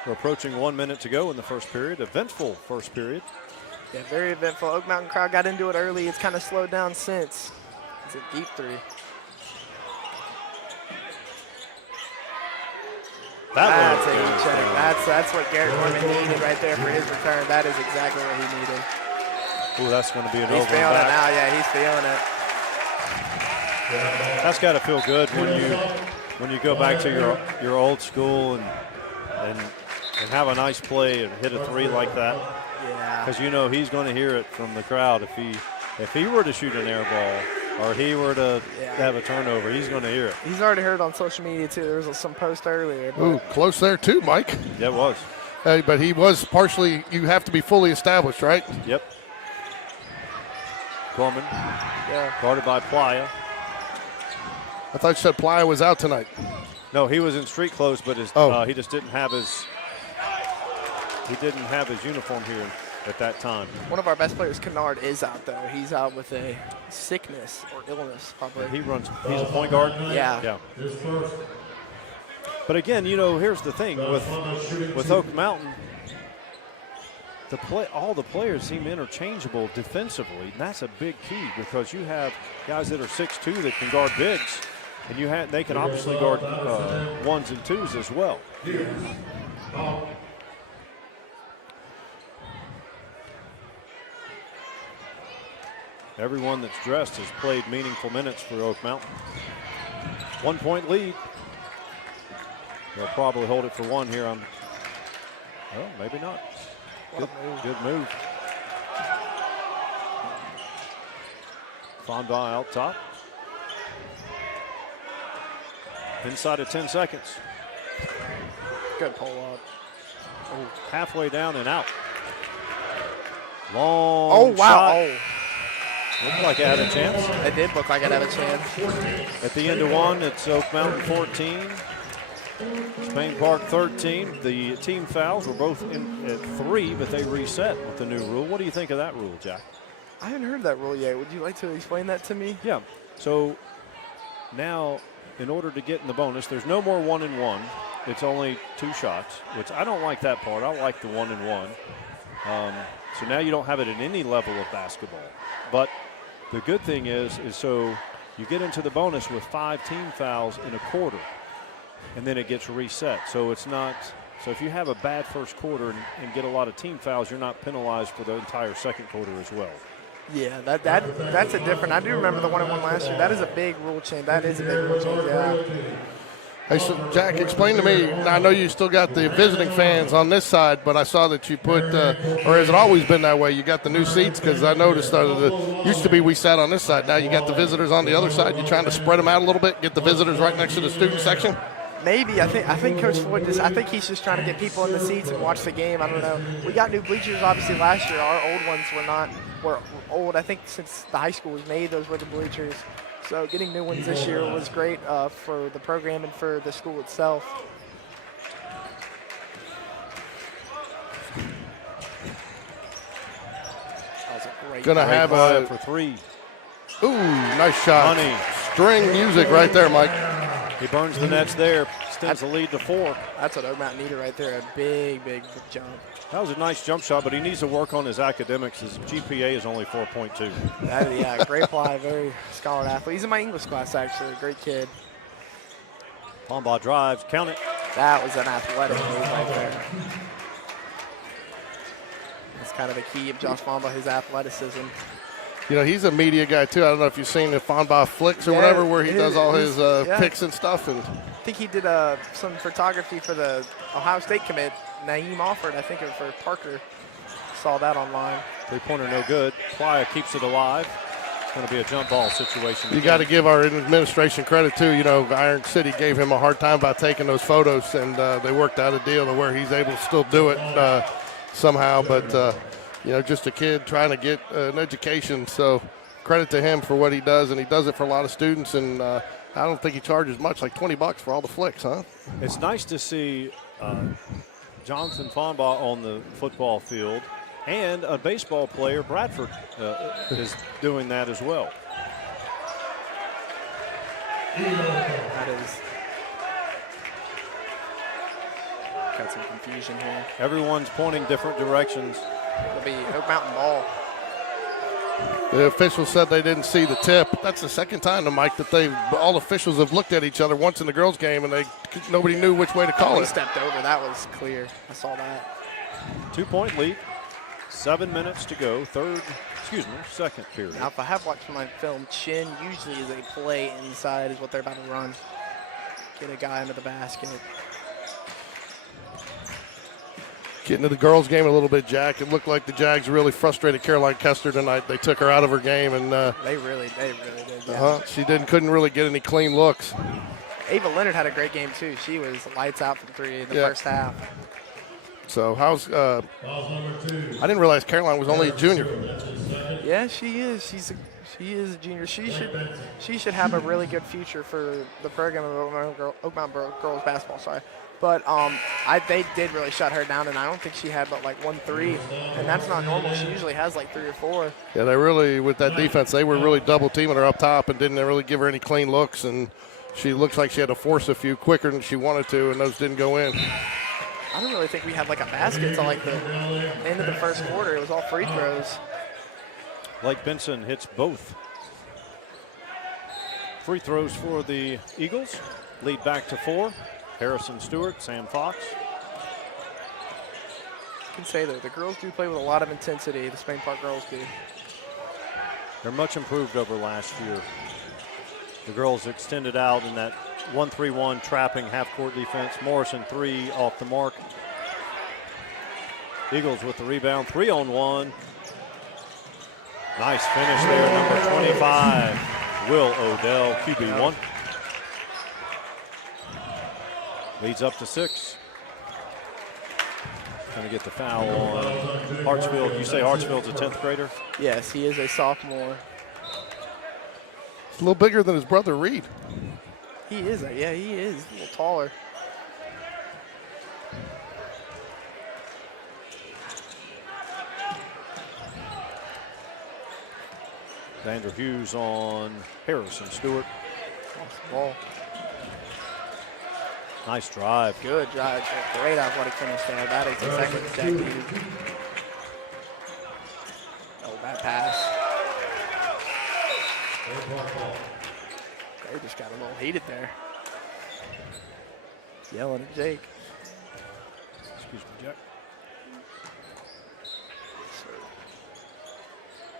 We're approaching 1 minute to go in the first period. Eventful first period. Yeah, very eventful. Oak Mountain crowd got into it early. It's kind of slowed down since. It's a deep 3. That's a heat check. That's what Garrett Norman needed right there for his return. That is exactly what he needed. Ooh, that's going to be an over. He's feeling it now. Yeah, he's feeling it. That's got to feel good when you go back to your old school and have a nice play and hit a 3 like that. Yeah. Because he's going to hear it from the crowd if he were to shoot an air ball or he were to have a turnover, he's going to hear it. He's already heard on social media too. There was some post earlier. Ooh, close there too, Mike. Yeah, it was. But he was partially. You have to be fully established, right? Yep. Gorman. Yeah. Guarded by Playa. I thought you said Playa was out tonight. No, he was in street clothes, but he just didn't have his He didn't have his uniform here at that time. One of our best players, Kennard, is out, though. He's out with a sickness or illness, probably. He's a point guard? Yeah. Yeah. But again, you know, here's the thing with Oak Mountain, all the players seem interchangeable defensively, and that's a big key because you have guys that are 6'2" that can guard bigs, and they can obviously guard ones and twos as well. Everyone that's dressed has played meaningful minutes for Oak Mountain. 1 point lead. They'll probably hold it for one here. Well, maybe not. Good move. Fonba out top. Inside of 10 seconds. Good pull up. Oh, halfway down and out. Long Oh, wow. shot. Oh. Looked like it had a chance. It did look like it had a chance. At the end of one, it's Oak Mountain 14. Spain Park 13. The team fouls were both in at 3, but they reset with the new rule. What do you think of that rule, Jack? I haven't heard that rule yet. Would you like to explain that to me? Yeah. So now, in order to get in the bonus, there's no more 1-and-1. It's only 2 shots, which I don't like that part. I like the 1-and-1. So now you don't have it at any level of basketball. But the good thing is so you get into the bonus with 5 team fouls in a quarter, and then it gets reset. So it's not. So if you have a bad first quarter and get a lot of team fouls, you're not penalized for the entire second quarter as well. Yeah, that's a different. I do remember the 1-and-1 last year. That is a big rule change. That is a big rule change. Yeah. Hey, so Jack, explain to me. I know you still got the visiting fans on this side, but I saw that you put, or has it always been that way? You got the new seats because I noticed used to be we sat on this side. Now you got the visitors on the other side. You're trying to spread them out a little bit, get the visitors right next to the student section. Maybe. I think Coach Floyd I think he's just trying to get people in the seats and watch the game. I don't know. We got new bleachers obviously last year. Our old ones were old. I think since the high school was made, those were the bleachers. So getting new ones this year was great for the program and for the school itself. That was a great. Gonna have a for 3. Ooh, nice shot. Money. String music right there, Mike. He burns the nets there, extends the lead to 4. That's what Oak Mountain needed right there. A big jump. That was a nice jump shot, but he needs to work on his academics. His GPA is only 4.2. Yeah, great fly, very scholar athlete. He's in my English class, actually. Great kid. Pomba drives, count it. That was an athletic move right there. That's kind of the key of Josh Pomba, his athleticism. You know, he's a media guy, too. I don't know if you've seen the Fonba flicks or whatever where he does all his picks and stuff. And I think he did some photography for the Ohio State commit, Naeem Alford, I think, for Parker. Saw that online. 3-pointer no good. Playa keeps it alive. It's going to be a jump ball situation. You got to give our administration credit, too. You know, Iron City gave him a hard time about taking those photos, and they worked out a deal to where he's able to still do it somehow. But, you know, just a kid trying to get an education. So credit to him for what he does, and he does it for a lot of students. And I don't think he charges much, like $20 for all the flicks, huh? It's nice to see Jonathan Fonba on the football field, and a baseball player, Bradford, is doing that as well. That is. Got some confusion here. Everyone's pointing different directions. It'll be Oak Mountain ball. The officials said they didn't see the tip. That's the second time, Mike, that all officials have looked at each other once in the girls' game, and nobody knew which way to call He it. stepped over. That was clear. I saw that. 2-point lead. 7 minutes to go. Second period. Now, if I have watched my film, chin usually is a play inside is what they're about to run. Get a guy under the basket. Getting to the girls' game a little bit, Jack. It looked like the Jags really frustrated Caroline Kester tonight. They took her out of her game, and They really did. Yeah. she couldn't really get any clean looks. Ava Leonard had a great game too. She was lights out from 3 in the first half. So how's I didn't realize Caroline was only a junior. Yeah, she is. She is a junior. She should have a really good future for the program of Oak Mountain girls basketball. Sorry, But they did really shut her down, and I don't think she had but like 1 3, and that's not normal. She usually has like 3 or 4. Yeah, they really, with that defense, they were really double teaming her up top and didn't really give her any clean looks. And she looks like she had to force a few quicker than she wanted to, and those didn't go in. I don't really think we had like a basket until like the end of the first quarter. It was all free throws. Blake Benson hits both free throws for the Eagles. Lead back to 4. Harrison Stewart, Sam Fox. I can say that the girls do play with a lot of intensity. The Spain Park girls do. They're much improved over last year. The girls extended out in that 1-3-1 trapping half-court defense. Morrison 3 off the mark. Eagles with the rebound, 3-on-1. Nice finish there, number 25, Will Odell, QB1. Leads up to 6. Trying to get the foul on Hartsfield. You say Hartsfield's a 10th grader? Yes, he is a sophomore. He's a little bigger than his brother Reed. He is, yeah, he is a little taller. Vander Hughes on Harrison Stewart. Off the ball. Nice drive. Good drive. Great athletic finish there. That is exactly what Jack needed. Oh, bad pass. They just got a little heated there. Yelling at Jake. Excuse me, Jack.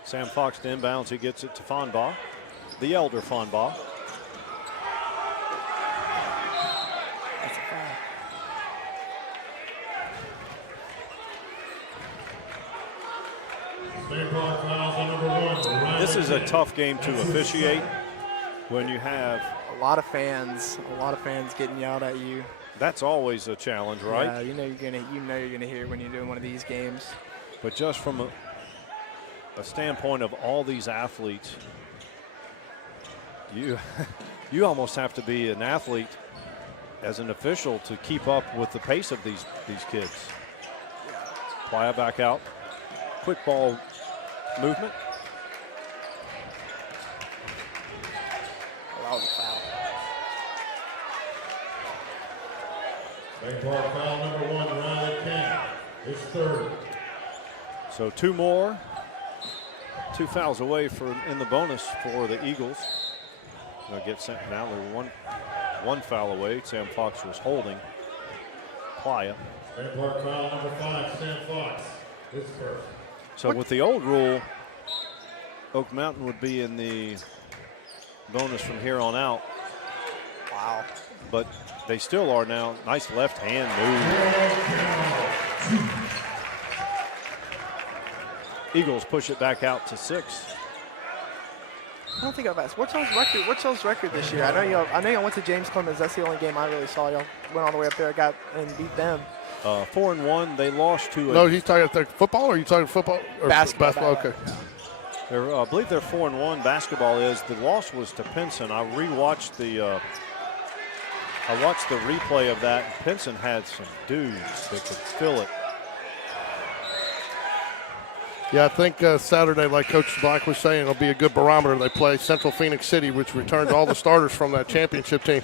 Sam Fox to inbounds. He gets it to Fonbaugh, the elder Fonbaugh. That's a foul. This is a tough game to officiate when you have A lot of fans getting yelled at you. That's always a challenge, right? Yeah, you know you're gonna hear when you're doing one of these games. But just from a standpoint of all these athletes, you almost have to be an athlete as an official to keep up with the pace of these kids. Playa back out. Quick ball movement. Oh, that was a foul. Spain Park foul number 1, Riley King. His 3rd. So 2 more. 2 fouls away in the bonus for the Eagles. They'll get sent now. They're one foul away. Sam Fox was holding Playa. Spain Park foul number 5, Sam Fox. His 1st. So with the old rule, Oak Mountain would be in the bonus from here on out. Wow. But they still are now. Nice left hand move. Eagles push it back out to 6. I don't think I've asked. What's y'all's record this year? I know y'all went to James Clemens. That's the only game I really saw. Y'all went all the way up there, and beat them. 4-1. They lost to. No, he's talking about football, or are you talking football? Or basketball. Okay. I believe they're 4-1. Basketball is. The loss was to Pinson. I rewatched the. I watched the replay of that. Pinson had some dudes that could fill it. Yeah, I think Saturday, like Coach Black was saying, it'll be a good barometer. They play Central Phoenix City, which returned all the starters from that championship team.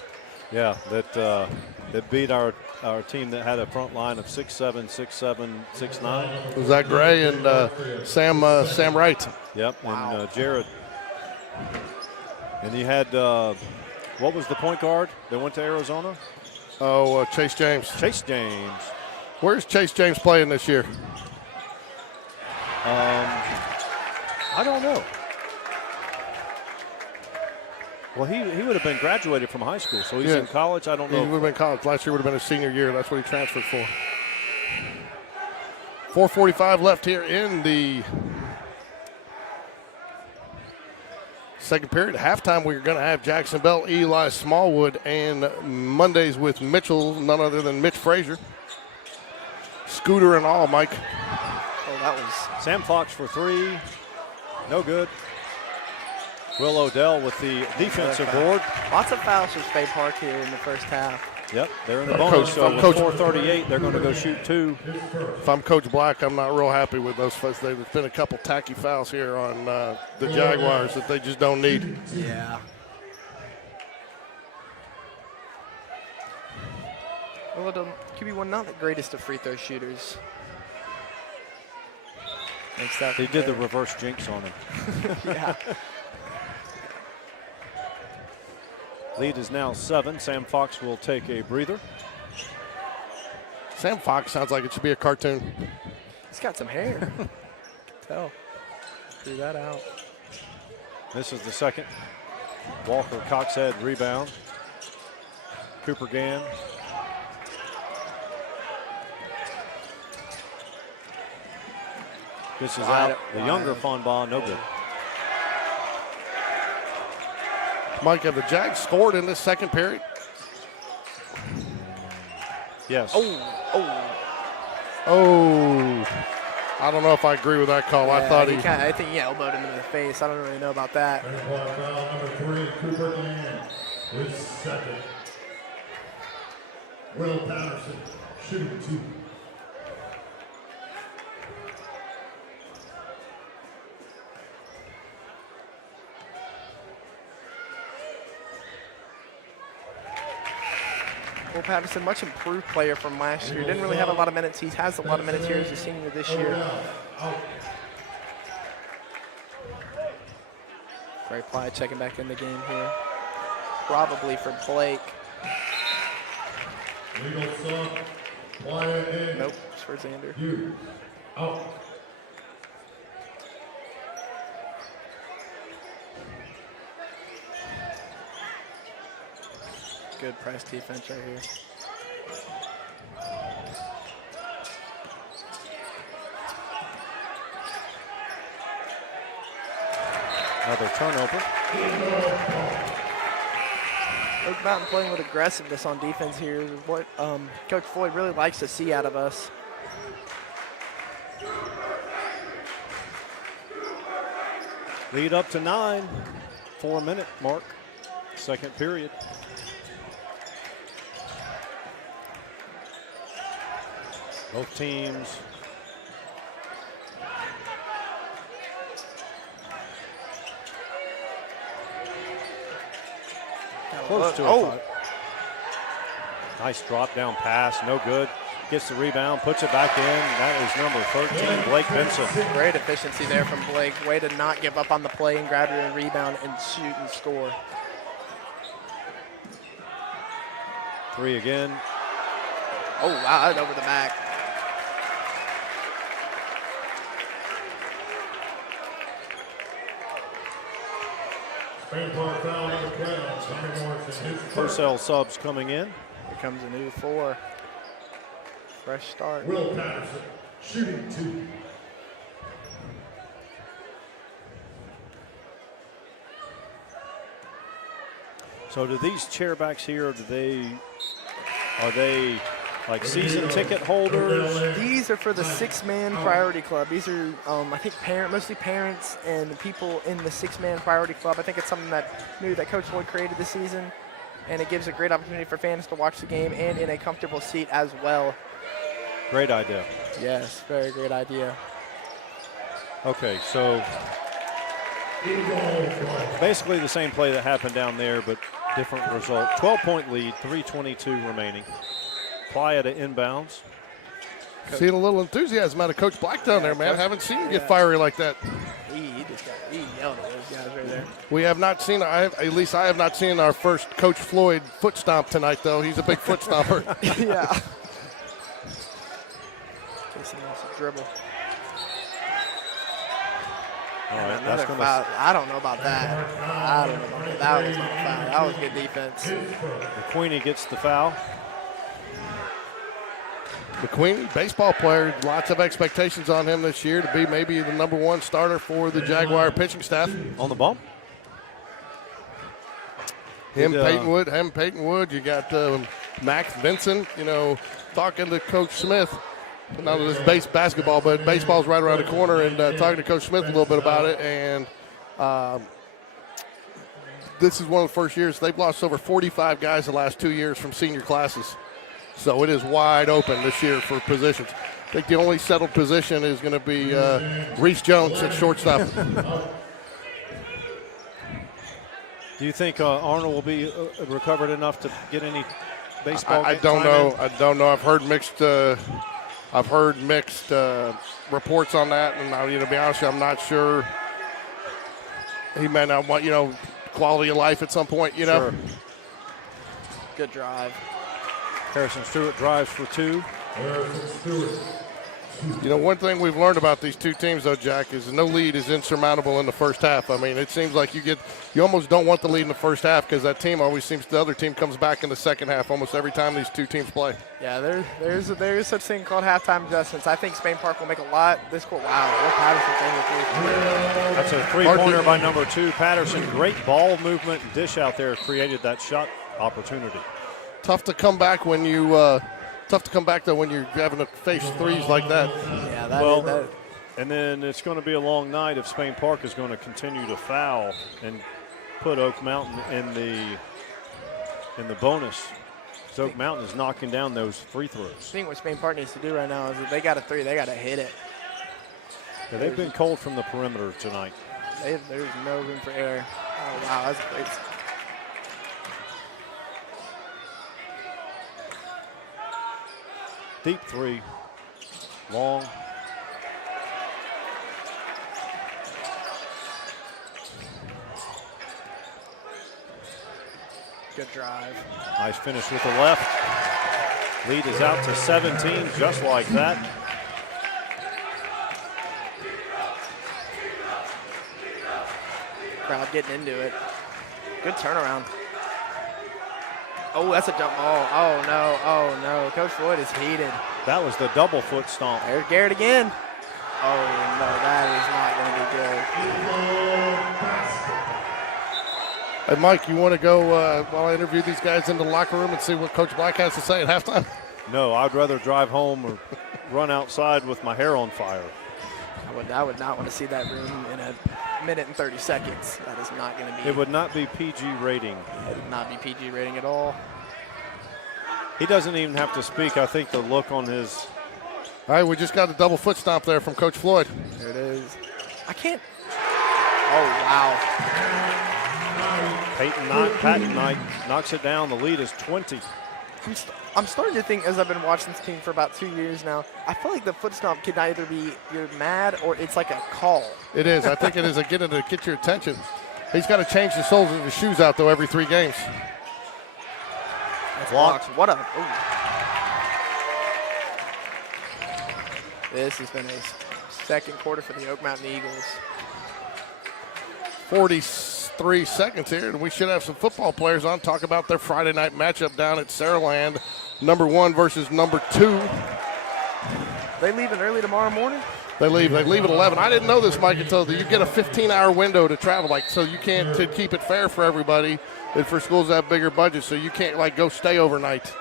Yeah, that beat our team that had a front line of 6'7", 6'7", 6'9". Was that Gray and Sam Wright? Yep, Wow. and Jared. And you had what was the point guard that went to Arizona? Oh, Chase James. Chase James. Where's Chase James playing this year? I don't know. Well, he would have been graduated from high school, so he's in college. I don't know. He would have been in college. Last year would have been his senior year. That's what he transferred for. 4:45 left here in the second period. At halftime, we're going to have Jackson Bell, Eli Smallwood, and Mondays with Mitchell, none other than Mitch Frazier. Scooter and all, Mike. Oh, that was Sam Fox for 3. No good. Will Odell with the defensive board. lots of fouls for Spain Park here in the first half. Yep, they're in the bonus, so with 4:38, they're going to go shoot 2. If I'm Coach Black, I'm not real happy with those folks. There's been a couple tacky fouls here on the Jaguars that they just don't need. Yeah. Well, QB1 not the greatest of free throw shooters. They did the reverse jinx on him. Yeah. Lead is now 7. Sam Fox will take a breather. Sam Fox sounds like it should be a cartoon. He's got some hair. Tell. Threw that out. This is the second. Walker Coxhead rebound. Cooper Gann. This is out. The younger Fonbaugh, no good. Mike, have the Jags scored in this second period? Yes. Oh. I don't know if I agree with that call. Yeah, I thought I think he elbowed him in the face. I don't really know about that. And foul number 3, Cooper Gann. His second. Will Patterson, shooting 2. Will Patterson, much improved player from last year. Didn't really have a lot of minutes. He has a lot of minutes here as a senior this year. Ray Ply checking back in the game here. Probably for Blake. Legal sub. Wyatt. Nope, it's for Xander. Hughes. Out. Good press defense right here. Another turnover. Oak Mountain playing with aggressiveness on defense here is what Coach Floyd really likes to see out of us. Lead up to 9. 4-minute mark. Second period. Both teams close to a fight. Nice drop down pass, no good. Gets the rebound, puts it back in. That is number 13, Blake Benson. Great efficiency there from Blake. Way to not give up on the play and grab your rebound and shoot and score. 3 again. Oh, wow, that's over the back. Purcell subs coming in. Here comes a new 4. Fresh start. Will Patterson, shooting 2. So do these chairbacks here, are they like season ticket holders? These are for the 6-man priority club. These are, I think, mostly parents and people in the 6-man priority club. I think it's something that new that Coach Floyd created this season, and it gives a great opportunity for fans to watch the game and in a comfortable seat as well. Great idea. Yes, very great idea. Okay, so basically the same play that happened down there, but different result. 12-point lead, 3:22 remaining. Playa to inbounds. Seeing a little enthusiasm out of Coach Black down there, man. Haven't seen him get fiery like that. He yelled at those guys right there. We have not seen, at least I have not seen our first Coach Floyd foot stomp tonight, though. He's a big foot stomper. Yeah. Jason wants to dribble. All right, Another that's gonna foul. I don't know about that. I don't know about that. That was not a foul. That was good defense. McQueenie gets the foul. McQueenie, baseball player, lots of expectations on him this year to be maybe the #1 starter for the Jaguar pitching staff. On the bump. Peyton Wood. You got Max Vinson, talking to Coach Smith. Not this basketball, but baseball's right around the corner, and talking to Coach Smith a little bit about it. And this is one of the first years they've lost over 45 guys the last 2 years from senior classes. So it is wide open this year for positions. I think the only settled position is going to be Reese Jones at shortstop. Do you think Arnold will be recovered enough to get any baseball? I don't know. I don't know. I've heard mixed. Reports on that, and to be honest, I'm not sure. He may not want quality of life at some point. Sure. Good drive. Harrison Stewart drives for 2. Harrison Stewart. One thing we've learned about these two teams, though, Jack, is no lead is insurmountable in the first half. I mean, it seems like you almost don't want the lead in the first half because that team always seems the other team comes back in the second half almost every time these two teams play. Yeah, there's such thing called halftime adjustments. I think Spain Park will make a lot. This court, wow, what Patterson thing with 3. That's a 3-pointer by number 2, Patterson. Great ball movement and dish out there created that shot opportunity. Tough to come back when you. Tough to come back, though, when you're having to face threes like that. Yeah, that. And then it's going to be a long night if Spain Park is going to continue to foul and put Oak Mountain in the bonus. So Oak Mountain is knocking down those free throws. I think what Spain Park needs to do right now is if they got a 3, they got to hit it. Yeah, they've been cold from the perimeter tonight. There's no room for error. Oh, wow, that's great. Deep 3, long. Good drive. Nice finish with the left. Lead is out to 17, just like that. Crowd getting into it. Good turnaround. Oh, that's a jump ball. Oh, no. Coach Floyd is heated. That was the double foot stomp. There's Garrett again. Oh, no, that is not going to be good. Hey, Mike, you want to go while I interview these guys into the locker room and see what Coach Black has to say at halftime? No, I'd rather drive home or run outside with my hair on fire. I would not want to see that room in a minute and 30 seconds. That is not going to be. It would not be PG rating. It would not be PG rating at all. He doesn't even have to speak. I think the look on his. All right, we just got a double foot stomp there from Coach Floyd. There it is. I can't. Oh, wow. Patton Knight knocks it down. The lead is 20. I'm starting to think, as I've been watching this team for about 2 years now, I feel like the foot stomp can either be you're mad or it's like a call. It is. I think it is again to get your attention. He's got to change the soles of his shoes out, though, every 3 games. That's blocked. What a. Ooh. This has been a second quarter for the Oak Mountain Eagles. 43 seconds here, and we should have some football players on talk about their Friday night matchup down at Saraland, number 1 versus number 2. They leaving early tomorrow morning? They leave at 11. I didn't know this, Mike, until you get a 15-hour window to travel. So you can't, to keep it fair for everybody and for schools that have bigger budgets, so you can't, go stay overnight.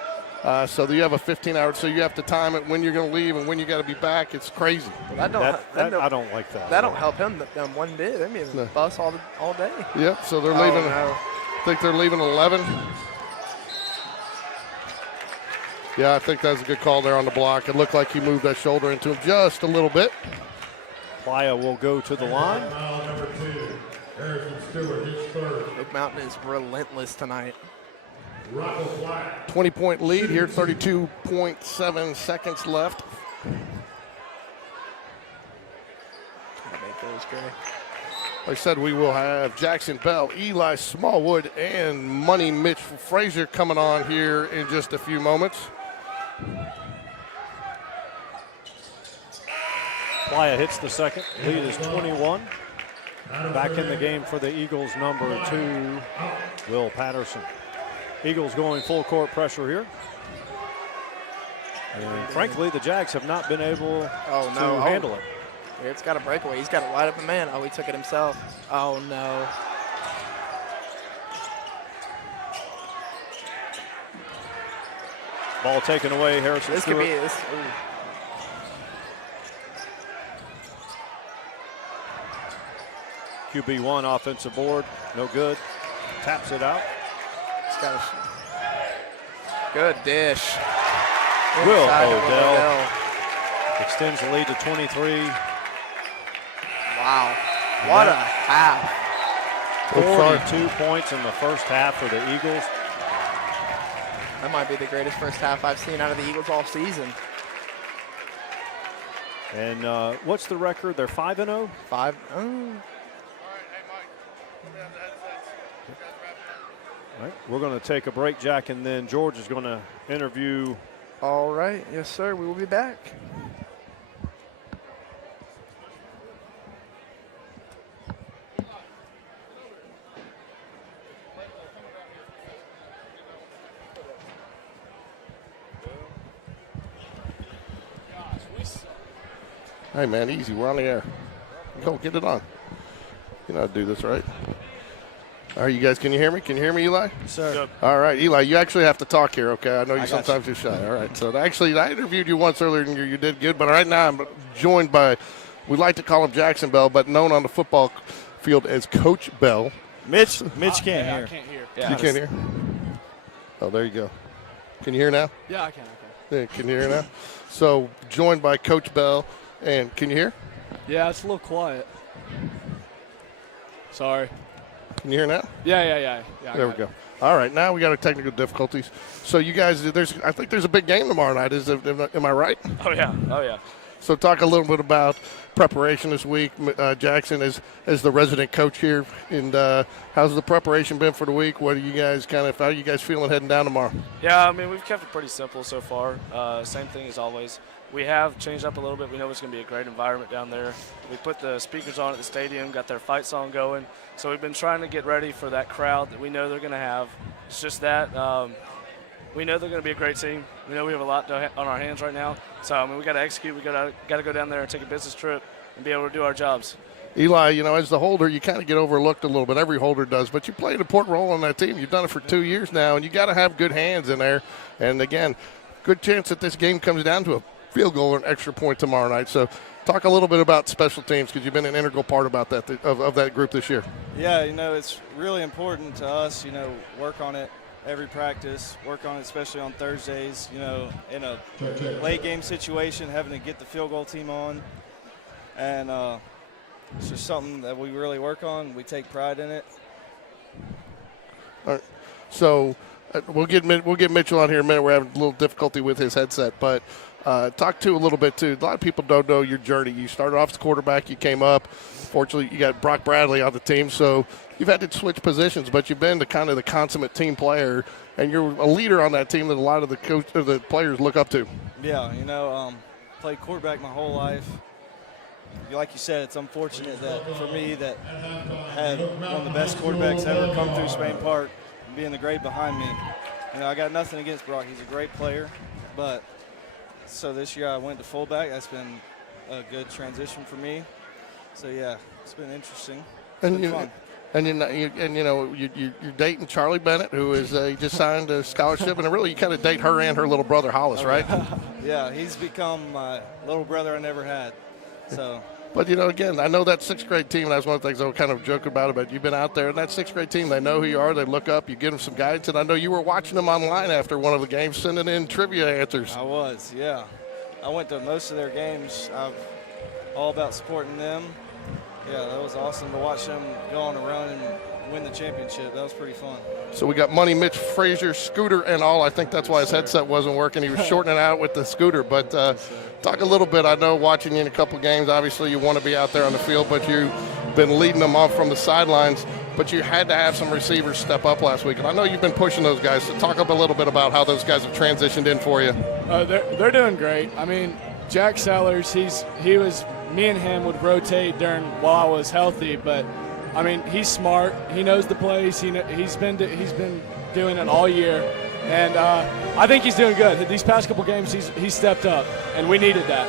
So you have a 15-hour, so you have to time it when you're going to leave and when you got to be back. It's crazy. I don't like that. That don't help him one bit. They mean bus all day. Yep, so they're leaving. No. I think they're leaving 11. Yeah, I think that's a good call there on the block. It looked like he moved that shoulder into him just a little bit. Playa will go to the line. Foul number 2, Harrison Stewart, his 3rd. Oak Mountain is relentless tonight. 20-point lead here, 32.7 seconds left. Make those great. Like I said, we will have Jackson Bell, Eli Smallwood, and Money Mitch Frazier coming on here in just a few moments. Playa hits the second. Lead is 21. Back in the game for the Eagles, number 2, Will Patterson. Eagles going full court pressure here. And frankly, the Jags have not been able to handle it. It's got a breakaway. He's got a wide open man. Oh, he took it himself. Oh, no. Ball taken away. Harrison This Stewart. could be this. QB1 offensive board. No good. taps it out. Good dish. Will Inside to Odell extends the lead to 23. Wow. What a half. 42 points in the first half for the Eagles. That might be the greatest first half I've seen out of the Eagles all season. And what's the record? They're 5-0? 5. All right, we're going to take a break, Jack, and then George is going to interview. All right. Yes, sir. We will be back. Hey, man, easy. We're on the air. Go, get it on. You know how to do this, right? All right, you guys, can you hear me? Can you hear me, Eli? Sir. Yep. All right, Eli, you actually have to talk here, okay? I know you sometimes too shy. All right, so actually, I interviewed you once earlier and you did good, but right now I'm joined by, we like to call him Jackson Bell, but known on the football field as Coach Bell. Mitch can't hear. I can't hear. Yeah. You can't hear? Oh, there you go. Can you hear now? Yeah, I can. Yeah, can you hear now? So, joined by Coach Bell, and can you hear? Yeah, it's a little quiet. Sorry. Can you hear now? Yeah. There we go. All right, now we got our technical difficulties. So you guys, I think there's a big game tomorrow night. Am I right? Oh yeah. So talk a little bit about preparation this week. Jackson, as the resident coach here, and how's the preparation been for the week? What are you guys how are you guys feeling heading down tomorrow? Yeah, I mean, we've kept it pretty simple so far. Same thing as always. We have changed up a little bit. We know it's going to be a great environment down there. We put the speakers on at the stadium, got their fight song going. So we've been trying to get ready for that crowd that we know they're going to have. It's just that we know they're going to be a great team. We know we have a lot on our hands right now. So, I mean, we got to execute. We got to go down there and take a business trip and be able to do our jobs. Eli, as the holder, you kind of get overlooked a little bit. Every holder does, but you play an important role on that team. You've done it for 2 years now, and you got to have good hands in there. And again, good chance that this game comes down to a field goal or an extra point tomorrow night. So talk a little bit about special teams, because you've been an integral part about that of that group this year. Yeah, it's really important to us, work on it every practice, work on it especially on Thursdays, in a late game situation, having to get the field goal team on. And it's just something that we really work on. We take pride in it. All right. So we'll get Mitchell on here in a minute. We're having a little difficulty with his headset, but talk a little bit too. A lot of people don't know your journey. You started off as quarterback. You came up. Fortunately, you got Brock Bradley on the team, so you've had to switch positions, but you've been the consummate team player, and you're a leader on that team that a lot of the players look up to. Yeah, played quarterback my whole life. Like you said, it's unfortunate that for me that had one of the best quarterbacks ever come through Spain Park and being the grade behind me. I got nothing against Brock. He's a great player, but so this year I went to fullback. That's been a good transition for me. So yeah, it's been interesting. It's been fun. And you're dating Charlie Bennett, who is just signed a scholarship, and really you kind of date her and her little brother Hollis, right? Yeah, he's become my little brother I never had. So. But, again, I know that sixth grade team, and that's one of the things I would kind of joke about it, you've been out there, and that sixth grade team, they know who you are, they look up, you give them some guidance, and I know you were watching them online after one of the games, sending in trivia answers. I was, yeah. I went to most of their games. I'm all about supporting them. Yeah, that was awesome to watch them go on a run and win the championship. That was pretty fun. So we got Money Mitch Frazier, scooter and all. I think that's why his headset wasn't working. He was shortening it out with the scooter. But talk a little bit. I know watching you in a couple games, obviously you want to be out there on the field, but you've been leading them off from the sidelines. But you had to have some receivers step up last week. And I know you've been pushing those guys. So talk up a little bit about how those guys have transitioned in for you. They're doing great. I mean, Jack Sellers, me and him would rotate while I was healthy, but I mean, he's smart. He knows the plays. He's been doing it all year, and I think he's doing good. These past couple games, he's stepped up, and we needed that.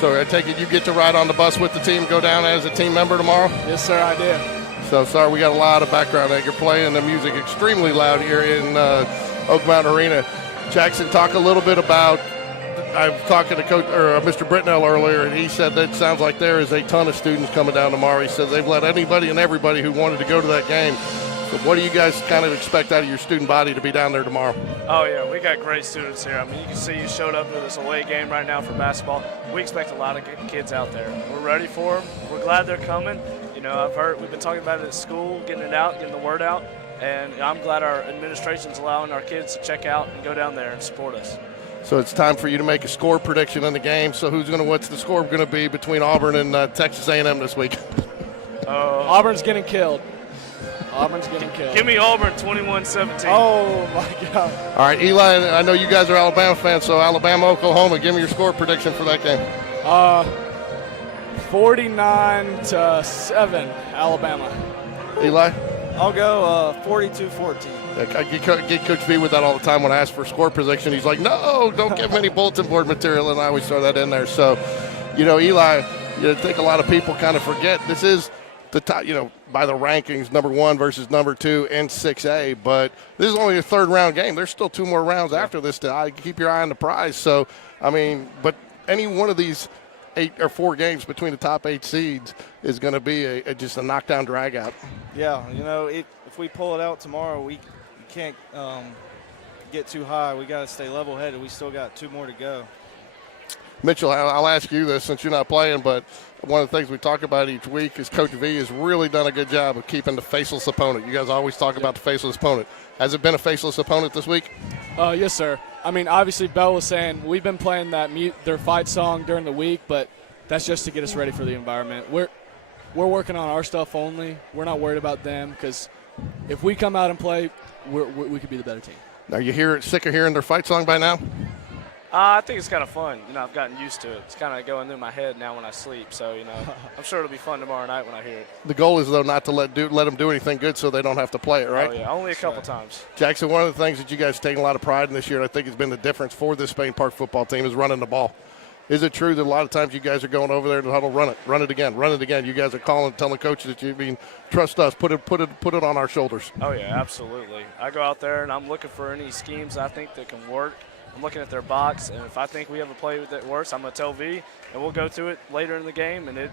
So I take it you get to ride on the bus with the team, go down as a team member tomorrow? Yes, sir, I did. So sorry, we got a lot of background. You're playing the music extremely loud here in Oak Mountain Arena. Jackson, talk a little bit about. I was talking to Mr. Britnell earlier, and he said that it sounds like there is a ton of students coming down tomorrow. He says they've let anybody and everybody who wanted to go to that game So what do you guys kind of expect out of your student body to be down there tomorrow? Oh, yeah, we got great students here. I mean, you can see you showed up to this away game right now for basketball. We expect a lot of good kids out there. We're ready for them. We're glad they're coming. You know, I've heard we've been talking about it at school, getting it out, getting the word out, and I'm glad our administration's allowing our kids to check out and go down there and support us. So it's time for you to make a score prediction in the game. So what's the score going to be between Auburn and Texas A&M this week? Auburn's getting killed. Auburn's getting killed. Give me Auburn 21-17. Oh, my God. All right, Eli, I know you guys are Alabama fans, so Alabama, Oklahoma, give me your score prediction for that game. 49-7, Alabama. Eli? I'll go 42-14. I get Coach V with that all the time when I ask for score prediction. He's like, no, don't give him any bulletin board material, and I always throw that in there. So, Eli, I think a lot of people kind of forget this is the top, by the rankings, number 1 versus number 2 in 6A, but this is only a third round game. There's still 2 more rounds after this to keep your eye on the prize. So, but any one of these 8 or 4 games between the top 8 seeds is going to be just a knockdown drag out. Yeah, if we pull it out tomorrow, we can't get too high. We got to stay level headed. We still got 2 more to go. Mitchell, I'll ask you this since you're not playing, but one of the things we talk about each week is Coach V has really done a good job of keeping the faceless opponent. You guys always talk about the faceless opponent. Has it been a faceless opponent this week? Yes, sir. Obviously, Bell was saying we've been playing their fight song during the week, but that's just to get us ready for the environment. We're working on our stuff only. We're not worried about them because if we come out and play, we could be the better team. Are you sick of hearing their fight song by now? I think it's kind of fun. I've gotten used to it. It's kind of going through my head now when I sleep. So, I'm sure it'll be fun tomorrow night when I hear it. The goal is, though, not to let them do anything good so they don't have to play it, right? Oh, yeah, only a couple times. Jackson, one of the things that you guys take a lot of pride in this year, and I think has been the difference for this Spain Park football team, is running the ball. Is it true that a lot of times you guys are going over there to the huddle, run it again? You guys are telling coaches that trust us, put it on our shoulders. Oh, yeah, absolutely. I go out there, and I'm looking for any schemes I think that can work. I'm looking at their box, and if I think we have a play that works, I'm going to tell V, and we'll go through it later in the game. And a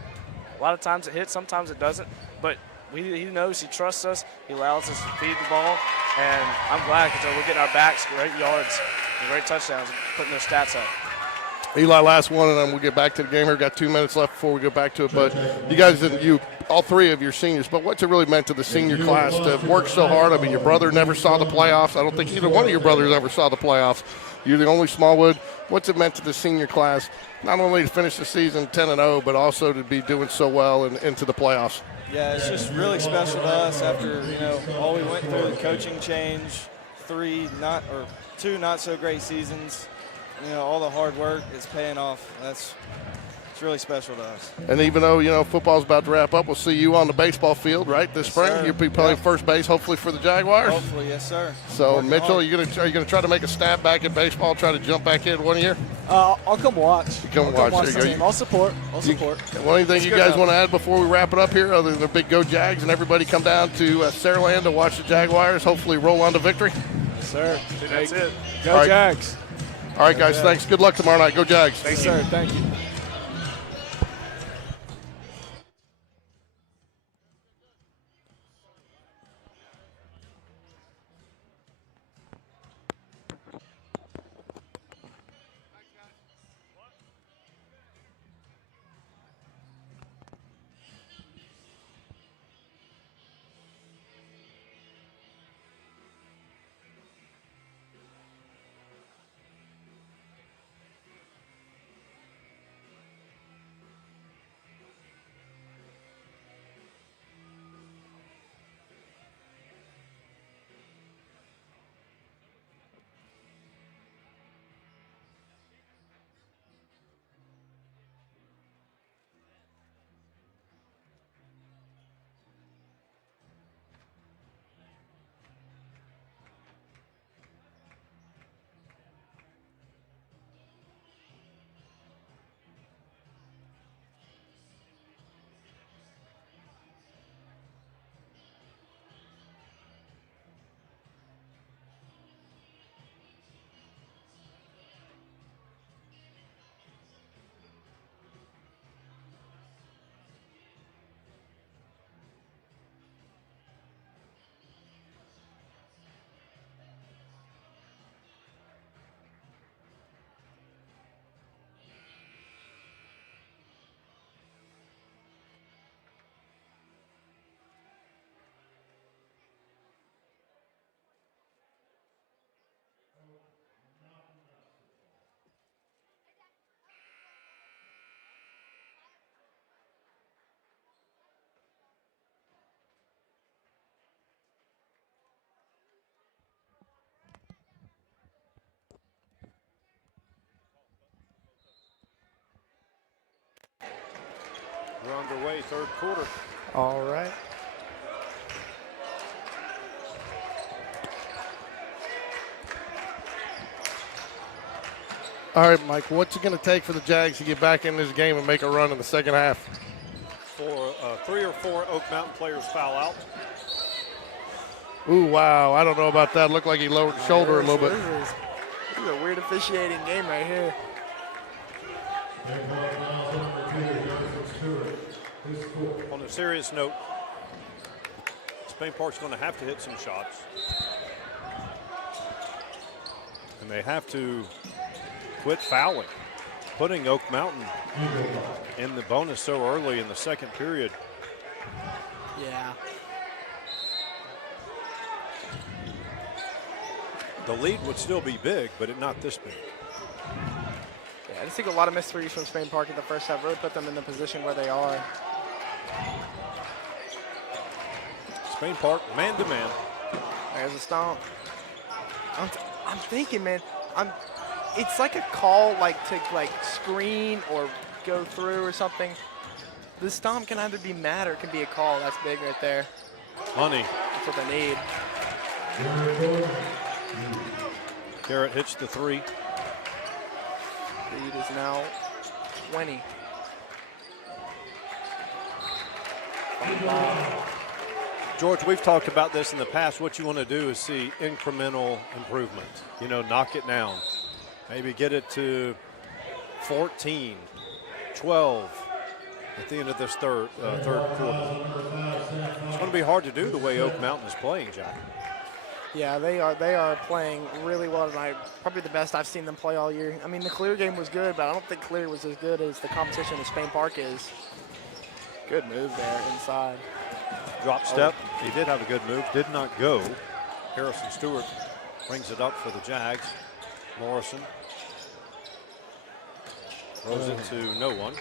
lot of times it hits, sometimes it doesn't. But he knows, he trusts us, he allows us to feed the ball, and I'm glad because we're getting our backs great yards and great touchdowns and putting their stats up. Eli, last one, and then we'll get back to the game here. Got 2 minutes left before we go back to it. But you guys, all 3 of your seniors, but what's it really meant to the senior class to work so hard? Your brother never saw the playoffs. I don't think either one of your brothers ever saw the playoffs. You're the only Smallwood. What's it meant to the senior class, not only to finish the season 10-0, but also to be doing so well and into the playoffs? Yeah, it's just really special to us after, all we went through, the coaching change, 2 not so great seasons. All the hard work is paying off. It's really special to us. And even though, football's about to wrap up, we'll see you on the baseball field, right, this spring? Sir. You'll be playing first base, hopefully, for the Jaguars? Hopefully, yes, sir. So, Mitchell, are you going to try to make a stab back at baseball, try to jump back in 1 year? I'll come watch. Come watch the team. I'll support. Anything you guys want to add before we wrap it up here, other than the big Go Jags and everybody come down to Saraland to watch the Jaguars, hopefully roll on to victory? Yes, sir. That's it. Go Jags. All right, guys, thanks. Good luck tomorrow night. Go Jags. Thanks, sir. Thank you. underway, third quarter. All right. All right, Mike, what's it going to take for the Jags to get back in this game and make a run in the second half? For 3 or 4 Oak Mountain players foul out. Ooh, wow. I don't know about that. Looked like he lowered his shoulder a little bit. This is a weird officiating game right here. On a serious note, Spain Park's going to have to hit some shots. And they have to quit fouling, putting Oak Mountain in the bonus so early in the second period. Yeah. The lead would still be big, but not this big. Yeah, I just think a lot of missed threes from Spain Park in the first half really put them in the position where they are. Spain Park, man-to-man. There's a stomp. I'm thinking, man, it's like a call to screen or go through or something. The stomp can either be mad or it can be a call. That's big right there. Money. That's what they need. Garrett hits the 3. Lead is now 20. George, we've talked about this in the past. What you want to do is see incremental improvement. Knock it down. Maybe get it to 14, 12 at the end of this third quarter. It's going to be hard to do the way Oak Mountain is playing, Jack. Yeah, they are playing really well tonight. Probably the best I've seen them play all year. I mean, the Clear game was good, but I don't think Clear was as good as the competition that Spain Park is. Good move there inside. Drop step. He did have a good move. Did not go. Harrison Stewart brings it up for the Jags. Morrison throws it to no one.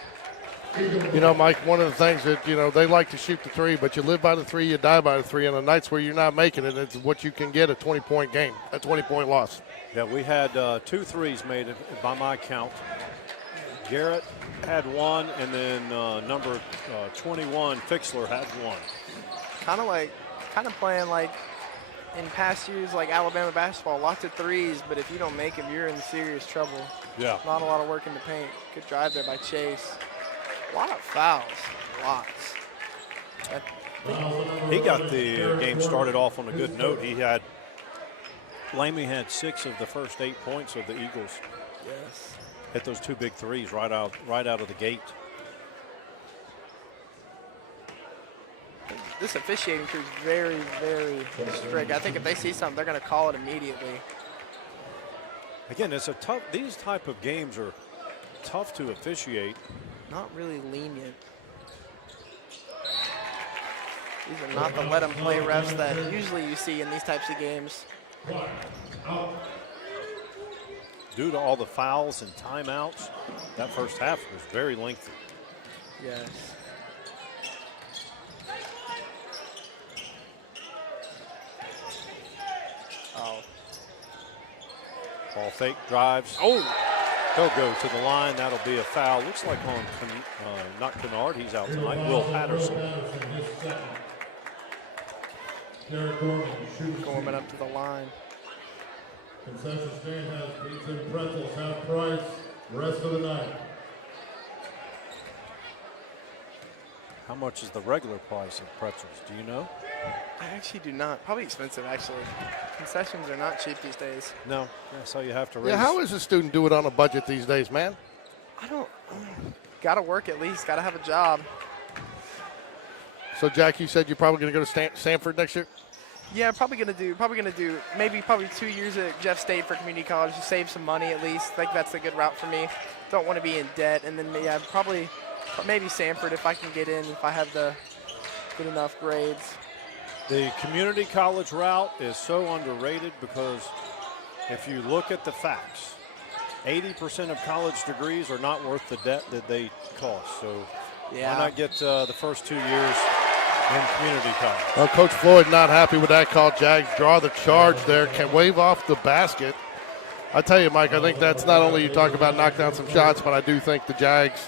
Mike, one of the things that, they like to shoot the 3, but you live by the 3, you die by the 3. And the nights where you're not making it, it's what you can get a 20-point game, a 20-point loss. Yeah, we had 2 threes made by my count. Garrett had 1, and then number 21, Fixler, had 1. Kind of playing like in past years, like Alabama basketball, lots of 3s, but if you don't make them, you're in serious trouble. Yeah. Not a lot of work in the paint. Good drive there by Chase. A lot of fouls. Lots. He got the game started off on a good note. Lamy had 6 of the first 8 points of the Eagles. Yes. Hit those 2 big threes right out of the gate. This officiating crew is very, very strict. I think if they see something, they're going to call it immediately. Again, these type of games are tough to officiate. Not really lenient. These are not the let them play refs that usually you see in these types of games. Due to all the fouls and timeouts, that first half was very lengthy. Yes. Oh. Ball fake, drives. Oh! He'll go to the line. That'll be a foul. Looks like on, not Kennard, he's out tonight. Will Patterson. Gorman up to the line. Concession stand has pizza and pretzels, half price, rest of the night. How much is the regular price of pretzels? Do you know? I actually do not. Probably expensive, actually. Concessions are not cheap these days. No, that's how you have to raise. Yeah, how is a student do it on a budget these days, man? I don't. Got to work at least. Got to have a job. So, Jack, you said you're probably going to go to Stanford next year? Yeah, probably gonna do maybe 2 years at Jeff State for community college to save some money at least. I think that's a good route for me. Don't want to be in debt, and then probably maybe Stanford if I can get in, if I have the good enough grades. The community college route is so underrated because if you look at the facts, 80% of college degrees are not worth the debt that they cost. So why not get the first 2 years in community college? Well, Coach Floyd not happy with that call. Jags draw the charge there. Can wave off the basket. I tell you, Mike, I think that's not only you talk about knock down some shots, but I do think the Jags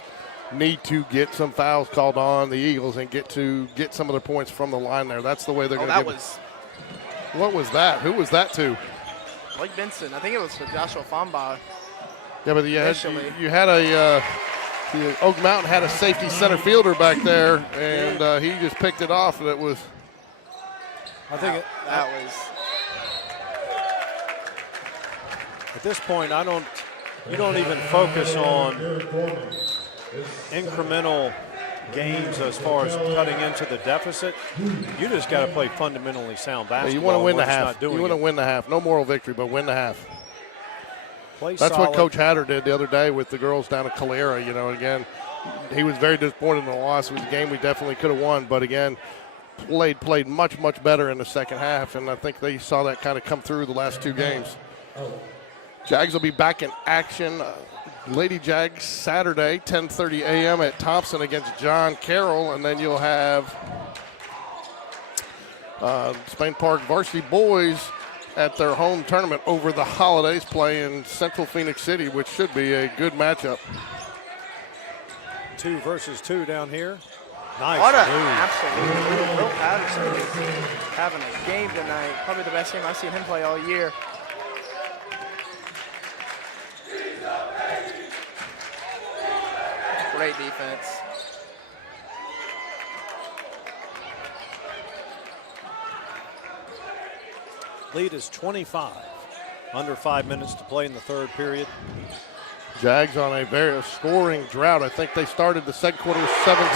need to get some fouls called on the Eagles and get some of their points from the line there. That's the way they're going to get it. What was that? Who was that to? Blake Benson. I think it was for Joshua Famba. Yeah, but you had Oak Mountain had a safety center fielder back there, and he just picked it off, and it was. I think that was. At this point, you don't even focus on incremental gains as far as cutting into the deficit. You just got to play fundamentally sound basketball. Yeah, you want to win the half. You want to win the half. No moral victory, but win the half. That's what Coach Hatter did the other day with the girls down at Calera. You know, again, he was very disappointed in the loss. It was a game we definitely could have won, but again, played much, much better in the second half, and I think they saw that kind of come through the last two games. Jags will be back in action. Lady Jags Saturday, 10:30 a.m. at Thompson against John Carroll, and then you'll have Spain Park Varsity Boys at their home tournament over the holidays playing Central Phoenix City, which should be a good matchup. 2 versus 2 down here. Nice. What an absolute move. Will Patterson is having a game tonight. Probably the best game I've seen him play all year. Great defense. Lead is 25. Under 5 minutes to play in the third period. Jags on a very scoring drought. I think they started the second quarter with 17.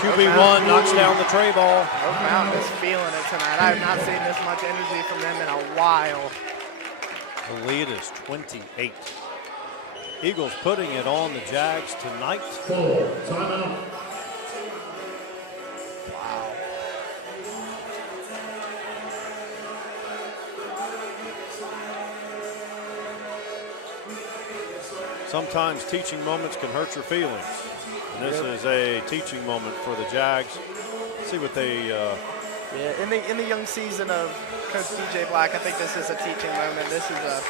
QB1 knocks down the tray ball. Oak Mountain is feeling it tonight. I have not seen this much energy from them in a while. The lead is 28. Eagles putting it on the Jags tonight. Timeout. Wow. Sometimes teaching moments can hurt your feelings. And this is a teaching moment for the Jags. Let's see what they. Yeah, in the young season of Coach DJ Black, I think this is a teaching moment. This is a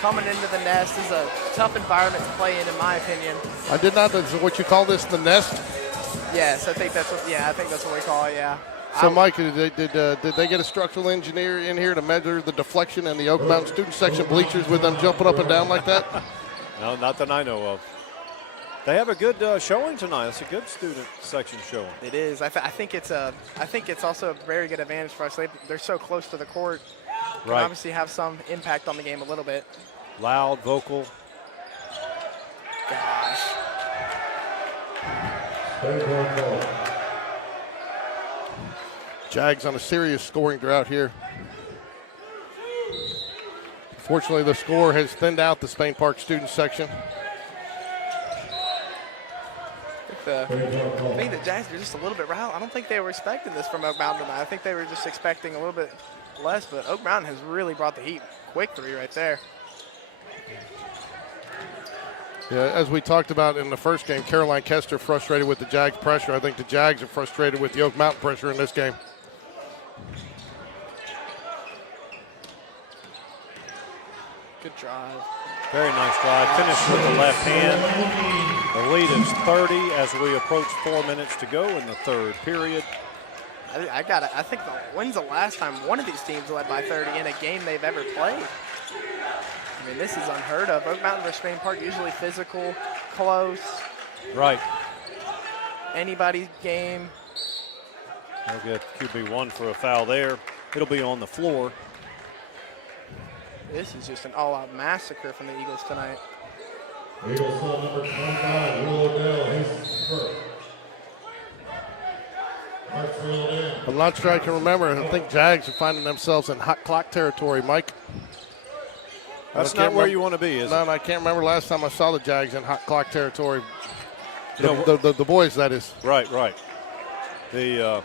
coming into the nest. This is a tough environment to play in my opinion. I did not. Is what you call this the nest? Yes, I think that's what. Yeah, I think that's what we call it. Yeah. So, Mike, did they get a structural engineer in here to measure the deflection in the Oak Mountain student section bleachers with them jumping up and down like that? No, not that I know of. They have a good showing tonight. It's a good student section showing. It is. I think it's also a very good advantage for us. They're so close to the court. Can right. Obviously have some impact on the game a little bit. Loud, vocal. Gosh. Jags on a serious scoring drought here. Fortunately, the score has thinned out the Spain Park student section. I think the Jags are just a little bit riled. I don't think they were expecting this from Oak Mountain tonight. I think they were just expecting a little bit less, but Oak Mountain has really brought the heat. Quick three right there. Yeah, as we talked about in the first game, Caroline Kester frustrated with the Jags pressure. I think the Jags are frustrated with the Oak Mountain pressure in this game. Good drive. Very nice drive. Finished with the left hand. The lead is 30 as we approach 4 minutes to go in the third period. I think when's the last time one of these teams led by 30 in a game they've ever played? I mean, this is unheard of. Oak Mountain versus Spain Park, usually physical, close. Right. Anybody's game. They'll get QB1 for a foul there. It'll be on the floor. This is just an all-out massacre from the Eagles tonight. Eagles call number 25, Will Odell. He's hurt. I'm not sure I can remember. I think Jags are finding themselves in hot clock territory, Mike. That's not where you want to be, is it? No, I can't remember last time I saw the Jags in hot clock territory. The boys, that is. Right. The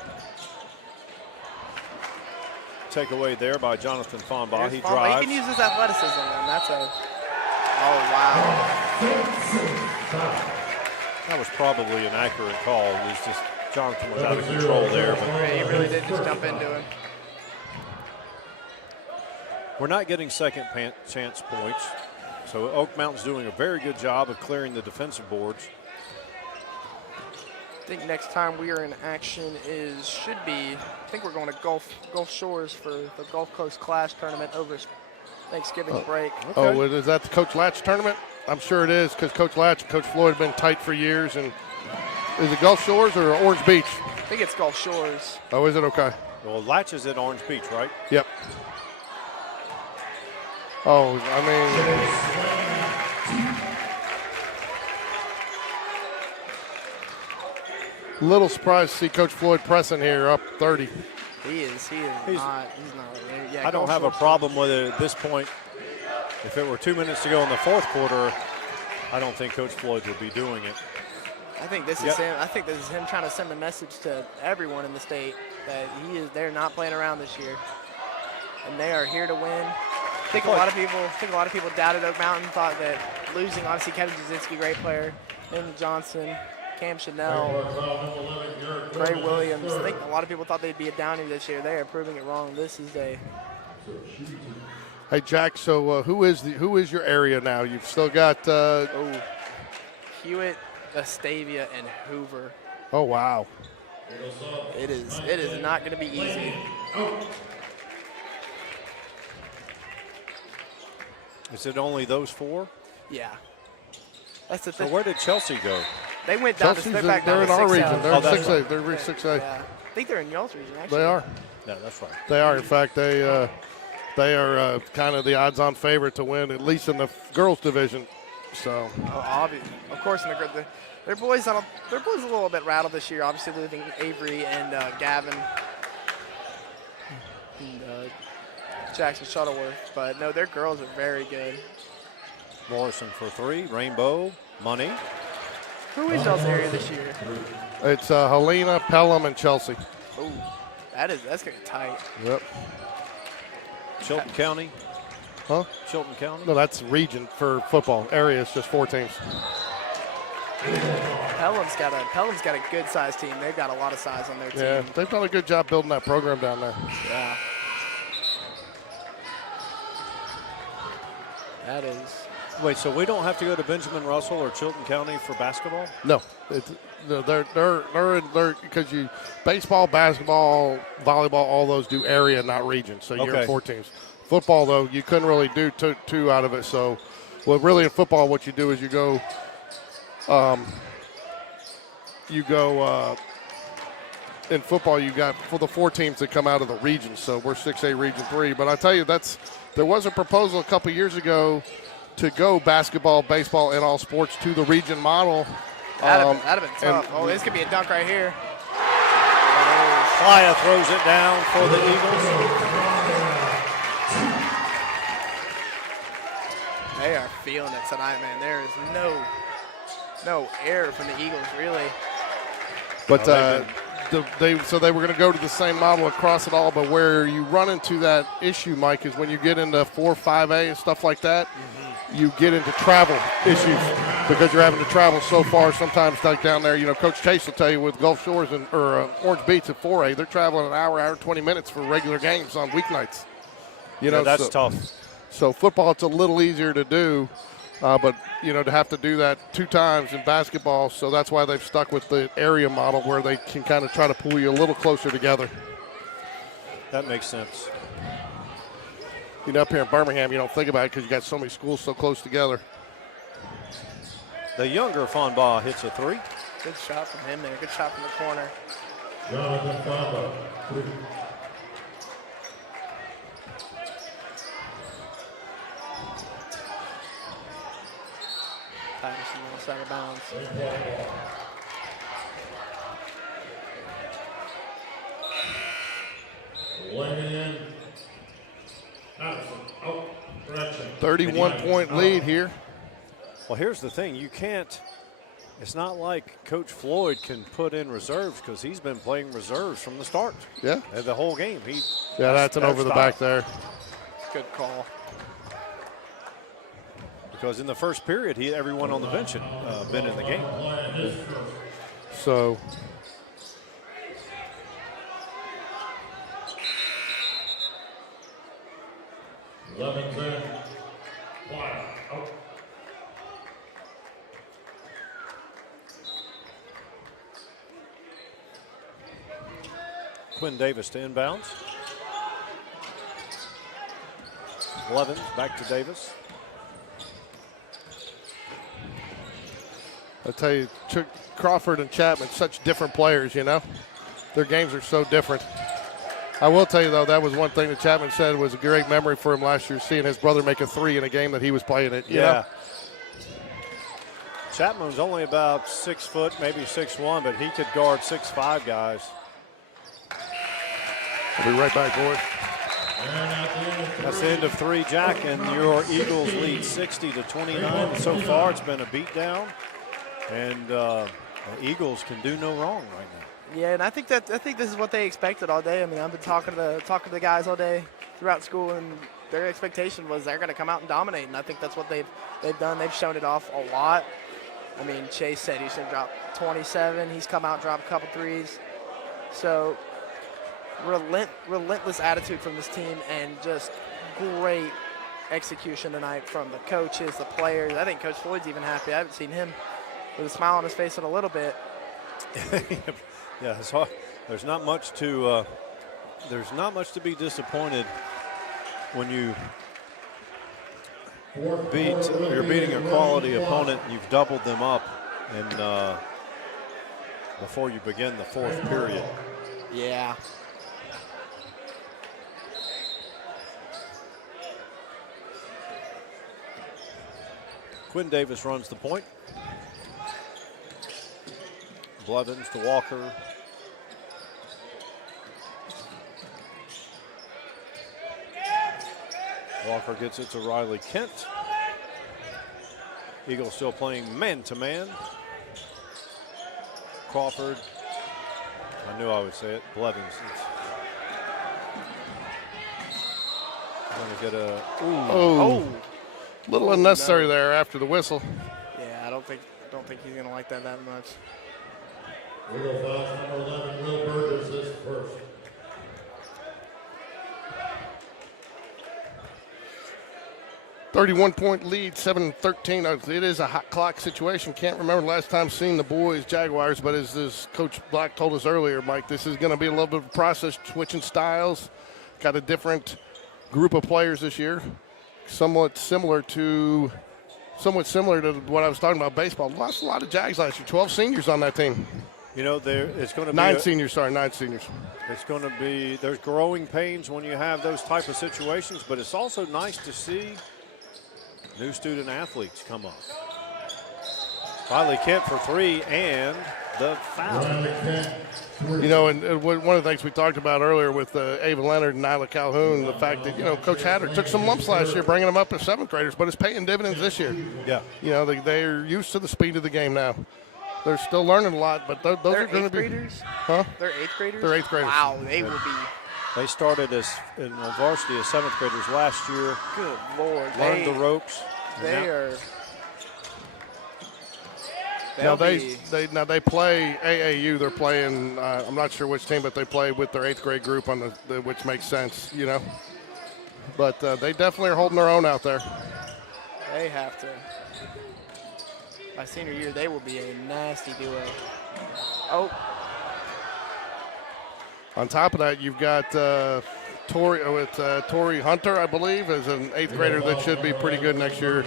takeaway there by Jonathan Fonbaugh. He drives. He can use his athleticism, and that's a. Oh, wow. That was probably an accurate call. It was just Jonathan was out of control there. But he really did just jump into him. We're not getting second chance points. So Oak Mountain's doing a very good job of clearing the defensive boards. I think next time we are in action should be, I think we're going to Gulf Shores for the Gulf Coast Clash tournament over Thanksgiving break. Okay. Oh, is that the Coach Latch tournament? I'm sure it is, because Coach Latch and Coach Floyd have been tight for years. And is it Gulf Shores or Orange Beach? I think it's Gulf Shores. Oh, is it? Okay. Well, Latch is at Orange Beach, right? Yep. Oh, I mean, little surprised to see Coach Floyd pressing here, up 30. He is. He's not. Yeah, I don't have a problem with it at this point. If it were 2 minutes to go in the fourth quarter, I don't think Coach Floyd would be doing it. I think this is him. I think this is him trying to send a message to everyone in the state that they're not playing around this year, and they are here to win. I think a lot of people doubted Oak Mountain, thought that losing, obviously Kevin Jasinski, great player, Nathan Johnson, Cam Chanel, Gray Williams. I think a lot of people thought they'd be a downy this year. They are proving it wrong. This is a. Hey Jack, so who is your area now? You've still got Hewitt, Vestavia, and Hoover. Oh wow. It is not going to be easy. Is it only those 4? Yeah. That's the So thing. where did Chelsea go? They went down. They're back down in to our 6A. region. They're Oh, in that's 6A. right. They're in 6A. Yeah. I think they're in y'all's region, actually. They are. No, that's right. They are. In fact, they are kind of the odds-on favorite to win, at least in the girls division. So. Oh, obvious. Of course, in their boys a little bit rattled this year. Obviously, losing Avery and Gavin and Jackson Shuttleworth. But no, their girls are very good. Morrison for 3. Rainbow. Money. Who is y'all's area this year? It's Helena, Pelham, and Chelsea. Oh, that's gonna be tight. Yep. Chilton County. Huh? Chilton County. No, that's region for football. Area is just 4 teams. Pelham's got a good size team. They've got a lot of size on their team. Yeah, they've done a good job building that program down there. Yeah. That is. Wait, so we don't have to go to Benjamin Russell or Chilton County for basketball? No, they're because baseball, basketball, volleyball, all those do area, not region. So you're in 4 teams. Football though, you couldn't really do two out of it. So, well, really in football, what you do is you go in football, you got for the 4 teams that come out of the region. So we're 6A Region 3. But I tell you, there was a proposal a couple years ago to go basketball, baseball, and all sports to the region model. That'd have been tough. Oh, this could be a dunk right here. Playa throws it down for the Eagles. They are feeling it tonight, man. There is no air from the Eagles, really. But they were going to go to the same model across it all, but where you run into that issue, Mike, is when you get into 4, 5A and stuff like that, you get into travel issues because you're having to travel so far. Sometimes, like down there, Coach Chase will tell you with Gulf Shores or Orange Beach at 4A, they're traveling an hour and 20 minutes for regular games on weeknights. That's tough. So football, it's a little easier to do, but to have to do that 2 times in basketball, so that's why they've stuck with the area model where they can kind of try to pull you a little closer together. That makes sense. Up here in Birmingham, you don't think about it because you got so many schools so close together. The younger Fonbaugh hits a 3. Good shot from him there. Good shot from the corner. Jonathan Fava. Patterson on the side of bounds. Weighing in. Patterson. Out. Correction. 31-point lead here. Well, here's the thing. You can't – it's not like Coach Floyd can put in reserves because he's been playing reserves from the start. Yeah. The whole game. That's an over the back there. Good call. Because in the first period, everyone on the bench had been in the game. So – Levinson. Out. Quinn Davis to inbounds. Blevins back to Davis. I tell you, Crawford and Chapman, such different players, you know. Their games are so different. I will tell you, though, that was one thing that Chapman said was a great memory for him last year, seeing his brother make a 3 in a game that he was playing it. You know? Chapman was only about 6 foot, maybe 6'1", but he could guard 6'5" guys. I'll be right back, boys. That's the end of 3, Jack, and your Eagles lead 60-29. So far, it's been a beatdown, and the Eagles can do no wrong right now. Yeah, and I think this is what they expected all day. I mean, I've been talking to the guys all day throughout school, and their expectation was they're going to come out and dominate, and I think that's what they've done. They've shown it off a lot. I mean, Chase said he's going to drop 27. He's come out and dropped a couple threes. So relentless attitude from this team, and just great execution tonight from the coaches, the players. I think Coach Floyd's even happy. I haven't seen him with a smile on his face in a little bit. Yeah, it's hard. There's not much to be disappointed when you're beating a quality opponent. You've doubled them up, and before you begin the 4th period. Yeah. Quinn Davis runs the point. Blevins to Walker. Walker gets it to Riley Kent. Eagles still playing man-to-man. Crawford. I knew I would say it. Blevins. Going to get a. Oh. Little unnecessary there after the whistle. Yeah, I don't think he's going to like that much. Eagle foul number 11, Will Burgess is first. .31 lead, 7-13. It is a hot clock situation. Can't remember the last time seeing the boys Jaguars, but as Coach Black told us earlier, Mike, this is going to be a little bit of a process, switching styles. Got a different group of players this year, somewhat similar to what I was talking about baseball. Lost a lot of Jags last year. 12 seniors on that team. You know, it's going to be 9 seniors. It's going to be, there's growing pains when you have those type of situations, but it's also nice to see new student athletes come up. Riley Kent for 3 and the foul. You know, and one of the things we talked about earlier with Ava Leonard and Nyla Calhoun, the fact that, you know, Coach Hatter took some lumps last year bringing them up as 7th graders, but it's paying dividends this year. Yeah. You know, they're used to the speed of the game now. They're still learning a lot, but those are going to be. Graders? Huh? They're 8th graders? They're 8th graders. Wow, they will be. They started in varsity as 7th graders last year. Good Lord. Learned the ropes. They are. Now they play AAU. They're playing. I'm not sure which team, but they play with their 8th grade group on which makes sense, you know. But they definitely are holding their own out there. They have to. By senior year, they will be a nasty duo. Oh. On top of that, you've got Tori Hunter, I believe, is an 8th grader that should be pretty good next year.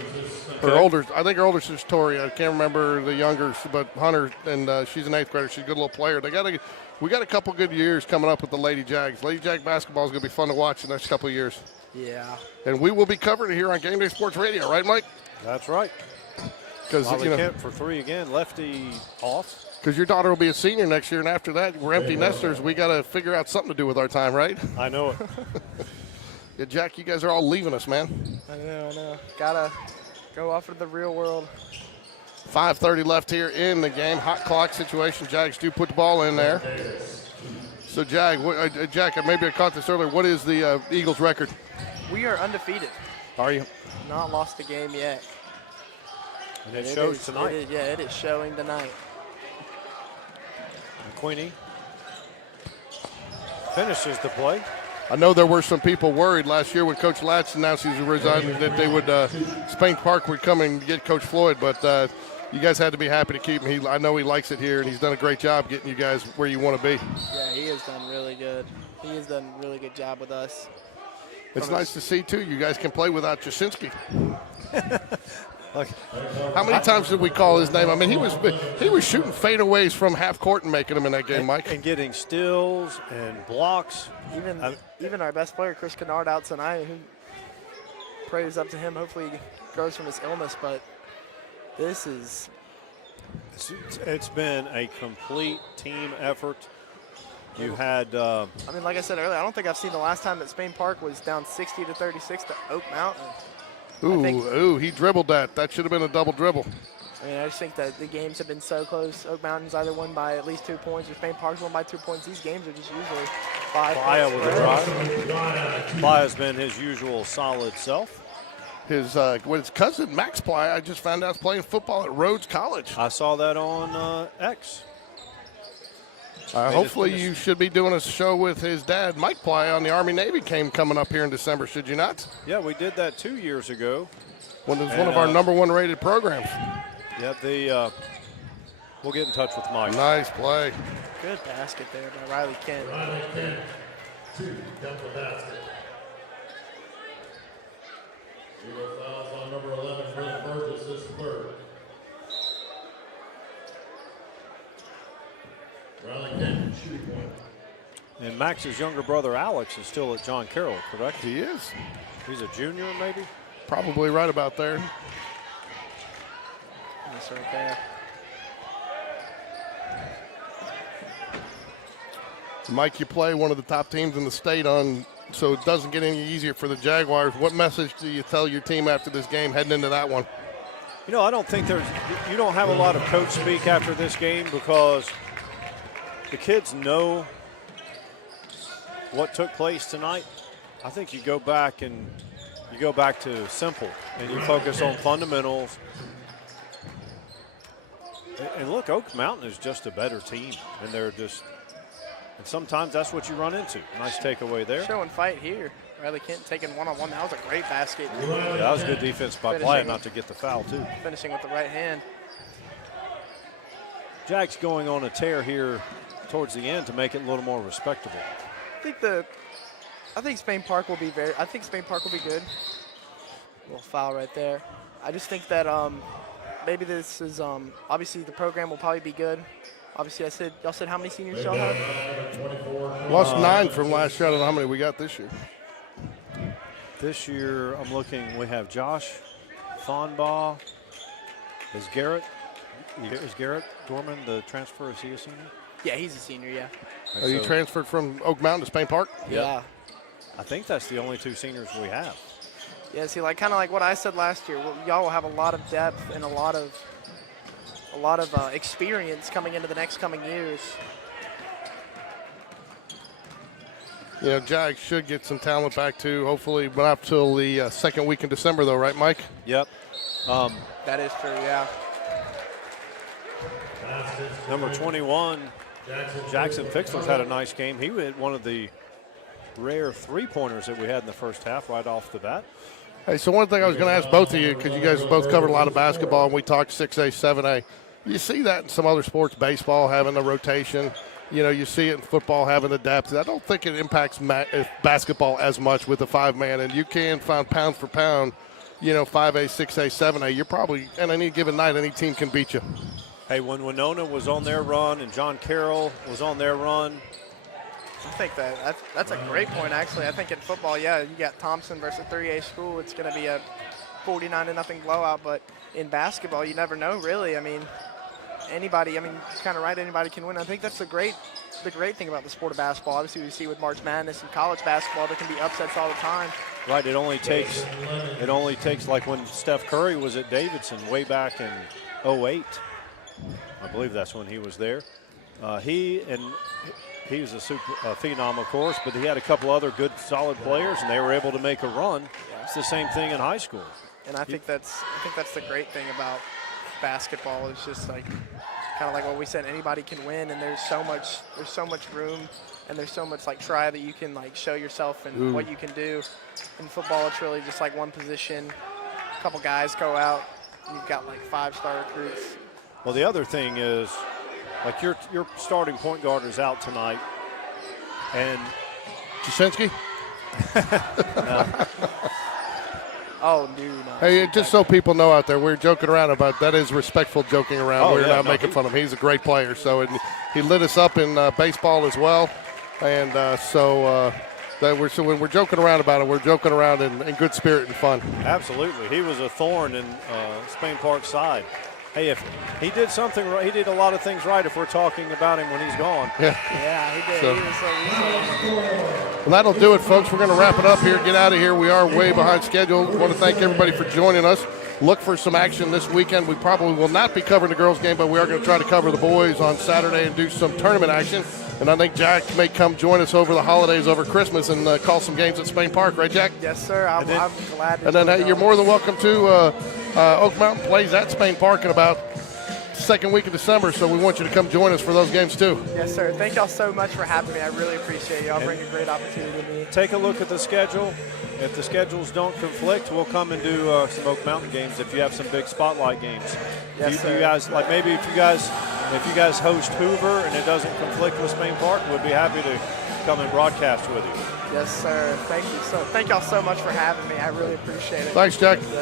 Her older, I think her older sister's Tori. I can't remember the younger, but Hunter, and she's an 8th grader. She's a good little player. We got a couple good years coming up with the Lady Jags. Lady Jag basketball is going to be fun to watch the next couple of years. Yeah. And we will be covering it here on Game Day Sports Radio, right, Mike? That's right. Because Kent for 3 again, lefty off. Because your daughter will be a senior next year, and after that, we're empty nesters. We got to figure out something to do with our time, right? I know it. Yeah, Jack, you guys are all leaving us, man. I know. Gotta go off into the real world. 5:30 left here in the game. Hot clock situation. Jags do put the ball in there. So, Jack, maybe I caught this earlier. What is the Eagles' record? We are undefeated. Are you? Not lost a game yet. And it shows tonight. It is showing tonight. Queenie finishes the play. I know there were some people worried last year when Coach Latch announced he was resigning that they would Spain Park would come and get Coach Floyd, but you guys had to be happy to keep him. I know he likes it here, and he's done a great job getting you guys where you want to be. Yeah, he has done really good. He has done a really good job with us. It's nice to see, too, you guys can play without Jasinski. How many times did we call his name? I mean, he was shooting fadeaways from half court and making them in that game, Mike. And getting steals and blocks. Even our best player, Chris Kennard, out tonight, who praise up to him. Hopefully he grows from his illness, but this is... It's been a complete team effort. You had... I mean, like I said earlier, I don't think I've seen the last time that Spain Park was down 60-36 to Oak Mountain. Ooh, he dribbled that. That should have been a double dribble. I mean, I just think that the games have been so close. Oak Mountain's either won by at least 2 points, or Spain Park's won by 2 points. These games are just usually 5 Playa points. with a drive. Playa's been his usual solid self. His cousin, Max Playa, I just found out is playing football at Rhodes College. I saw that on X. Hopefully you should be doing a show with his dad, Mike Playa, on the Army-Navy game coming up here in December, should you not? Yeah, we did that 2 years ago. When it was one of our #1 rated programs. Yeah, we'll get in touch with Mike. Nice play. Good basket there by Riley Kent. Riley Kent, 2, dump the basket. 0 fouls on number 11, Brent Burgess, his third. Riley Kent, shooting point. And Max's younger brother, Alex, is still at John Carroll, correct? He is. He's a junior, maybe? Probably right about there. That's right there. Mike, you play one of the top teams in the state so it doesn't get any easier for the Jaguars. What message do you tell your team after this game heading into that one? You know, I don't think you don't have a lot of coach speak after this game because the kids know what took place tonight. I think you go back to simple and you focus on fundamentals. And look, Oak Mountain is just a better team, and and sometimes that's what you run into. Nice takeaway there. Showing fight here. Riley Kent taking one-on-one. That was a great basket. Yeah, that was good defense by Playa not to get the foul, too. Finishing with the right hand. Jack's going on a tear here towards the end to make it a little more respectable. I think Spain Park will be good. A little foul right there. I just think that maybe this is obviously the program will probably be good. Obviously, y'all said how many seniors y'all have? Lost 9 from last shot. I don't know how many we got this year. This year, I'm looking, we have Josh Fonbaugh. Is Garrett Dorman the transfer? Is he a senior? Yeah, he's a senior, yeah. Are you transferred from Oak Mountain to Spain Park? Yeah. I think that's the only 2 seniors we have. Yeah, see, kind of like what I said last year, y'all will have a lot of depth and a lot of experience coming into the next coming years. You know, Jag should get some talent back too. Hopefully, but not till the second week in December, though, right, Mike? Yep. That is true, yeah. Number 21, Jackson Fixler's had a nice game. He hit one of the rare 3-pointers that we had in the first half right off the bat. Hey, so one thing I was going to ask both of you, because you guys have both covered a lot of basketball, and we talked 6A, 7A. You see that in some other sports, baseball having the rotation. You know, you see it in football having the depth. I don't think it impacts basketball as much with the 5-man, and you can find pound for pound, 5A, 6A, 7A. You're probably, and any given night, any team can beat you. Hey, when Winona was on their run and John Carroll was on their run. I think that's a great point, actually. I think in football, yeah, you got Thompson versus 3A school. It's going to be a 49-0 blowout, but in basketball, you never know, really. I mean, anybody can win. I think that's the great thing about the sport of basketball. Obviously, we see with March Madness and college basketball, there can be upsets all the time. Right, it only takes like when Steph Curry was at Davidson way back in 08. I believe that's when he was there. He was a phenom, of course, but he had a couple other good, solid players, and they were able to make a run. It's the same thing in high school. And I think that's the great thing about basketball is just like kind of like what we said, anybody can win, and there's so much room, and there's so much like try that you can like show yourself and what you can do. In football, it's really just like one position, a couple guys go out, you've got like 5-star recruits. Well, the other thing is, like your starting point guard is out tonight, and Jasinski? Oh, dude. No. Hey, just so people know out there, we're joking around about that is respectful joking around. Oh, We're yeah, not making fun of him. He's a great player. So and he lit us up in baseball as well. And when we're joking around about it, we're joking around in good spirit and fun. absolutely, he was a thorn in Spain Park's side. Hey, if he did something right, he did a lot of things right if we're talking about him when he's gone. Yeah. Yeah, he did. So- He was Well, that'll do it, folks. We're going to wrap it up here. Get out of here. We are way behind schedule. Want to thank everybody for joining us. Look for some action this weekend. We probably will not be covering the girls' game, but we are going to try to cover the boys on Saturday and do some tournament action. And I think Jack may come join us over the holidays, over Christmas, and call some games at Spain Park. Right, Jack? Yes, sir. I'm glad to. And then hey, you're more than welcome to Oak Mountain plays at Spain Park in about second week of December, so we want you to come join us for those games too. Yes, sir. Thank y'all so much for having me. I really appreciate y'all. Bring a great opportunity to me. Take a look at the schedule. If the schedules don't conflict, we'll come and do some Oak Mountain games if you have some big spotlight games. Yes, sir. You guys, like maybe if you guys host Hoover and it doesn't conflict with Spain Park, we'd be happy to come and broadcast with you. Yes, sir. Thank you. Thank y'all so much for having me. I really appreciate it. Thanks, Jack. Yes,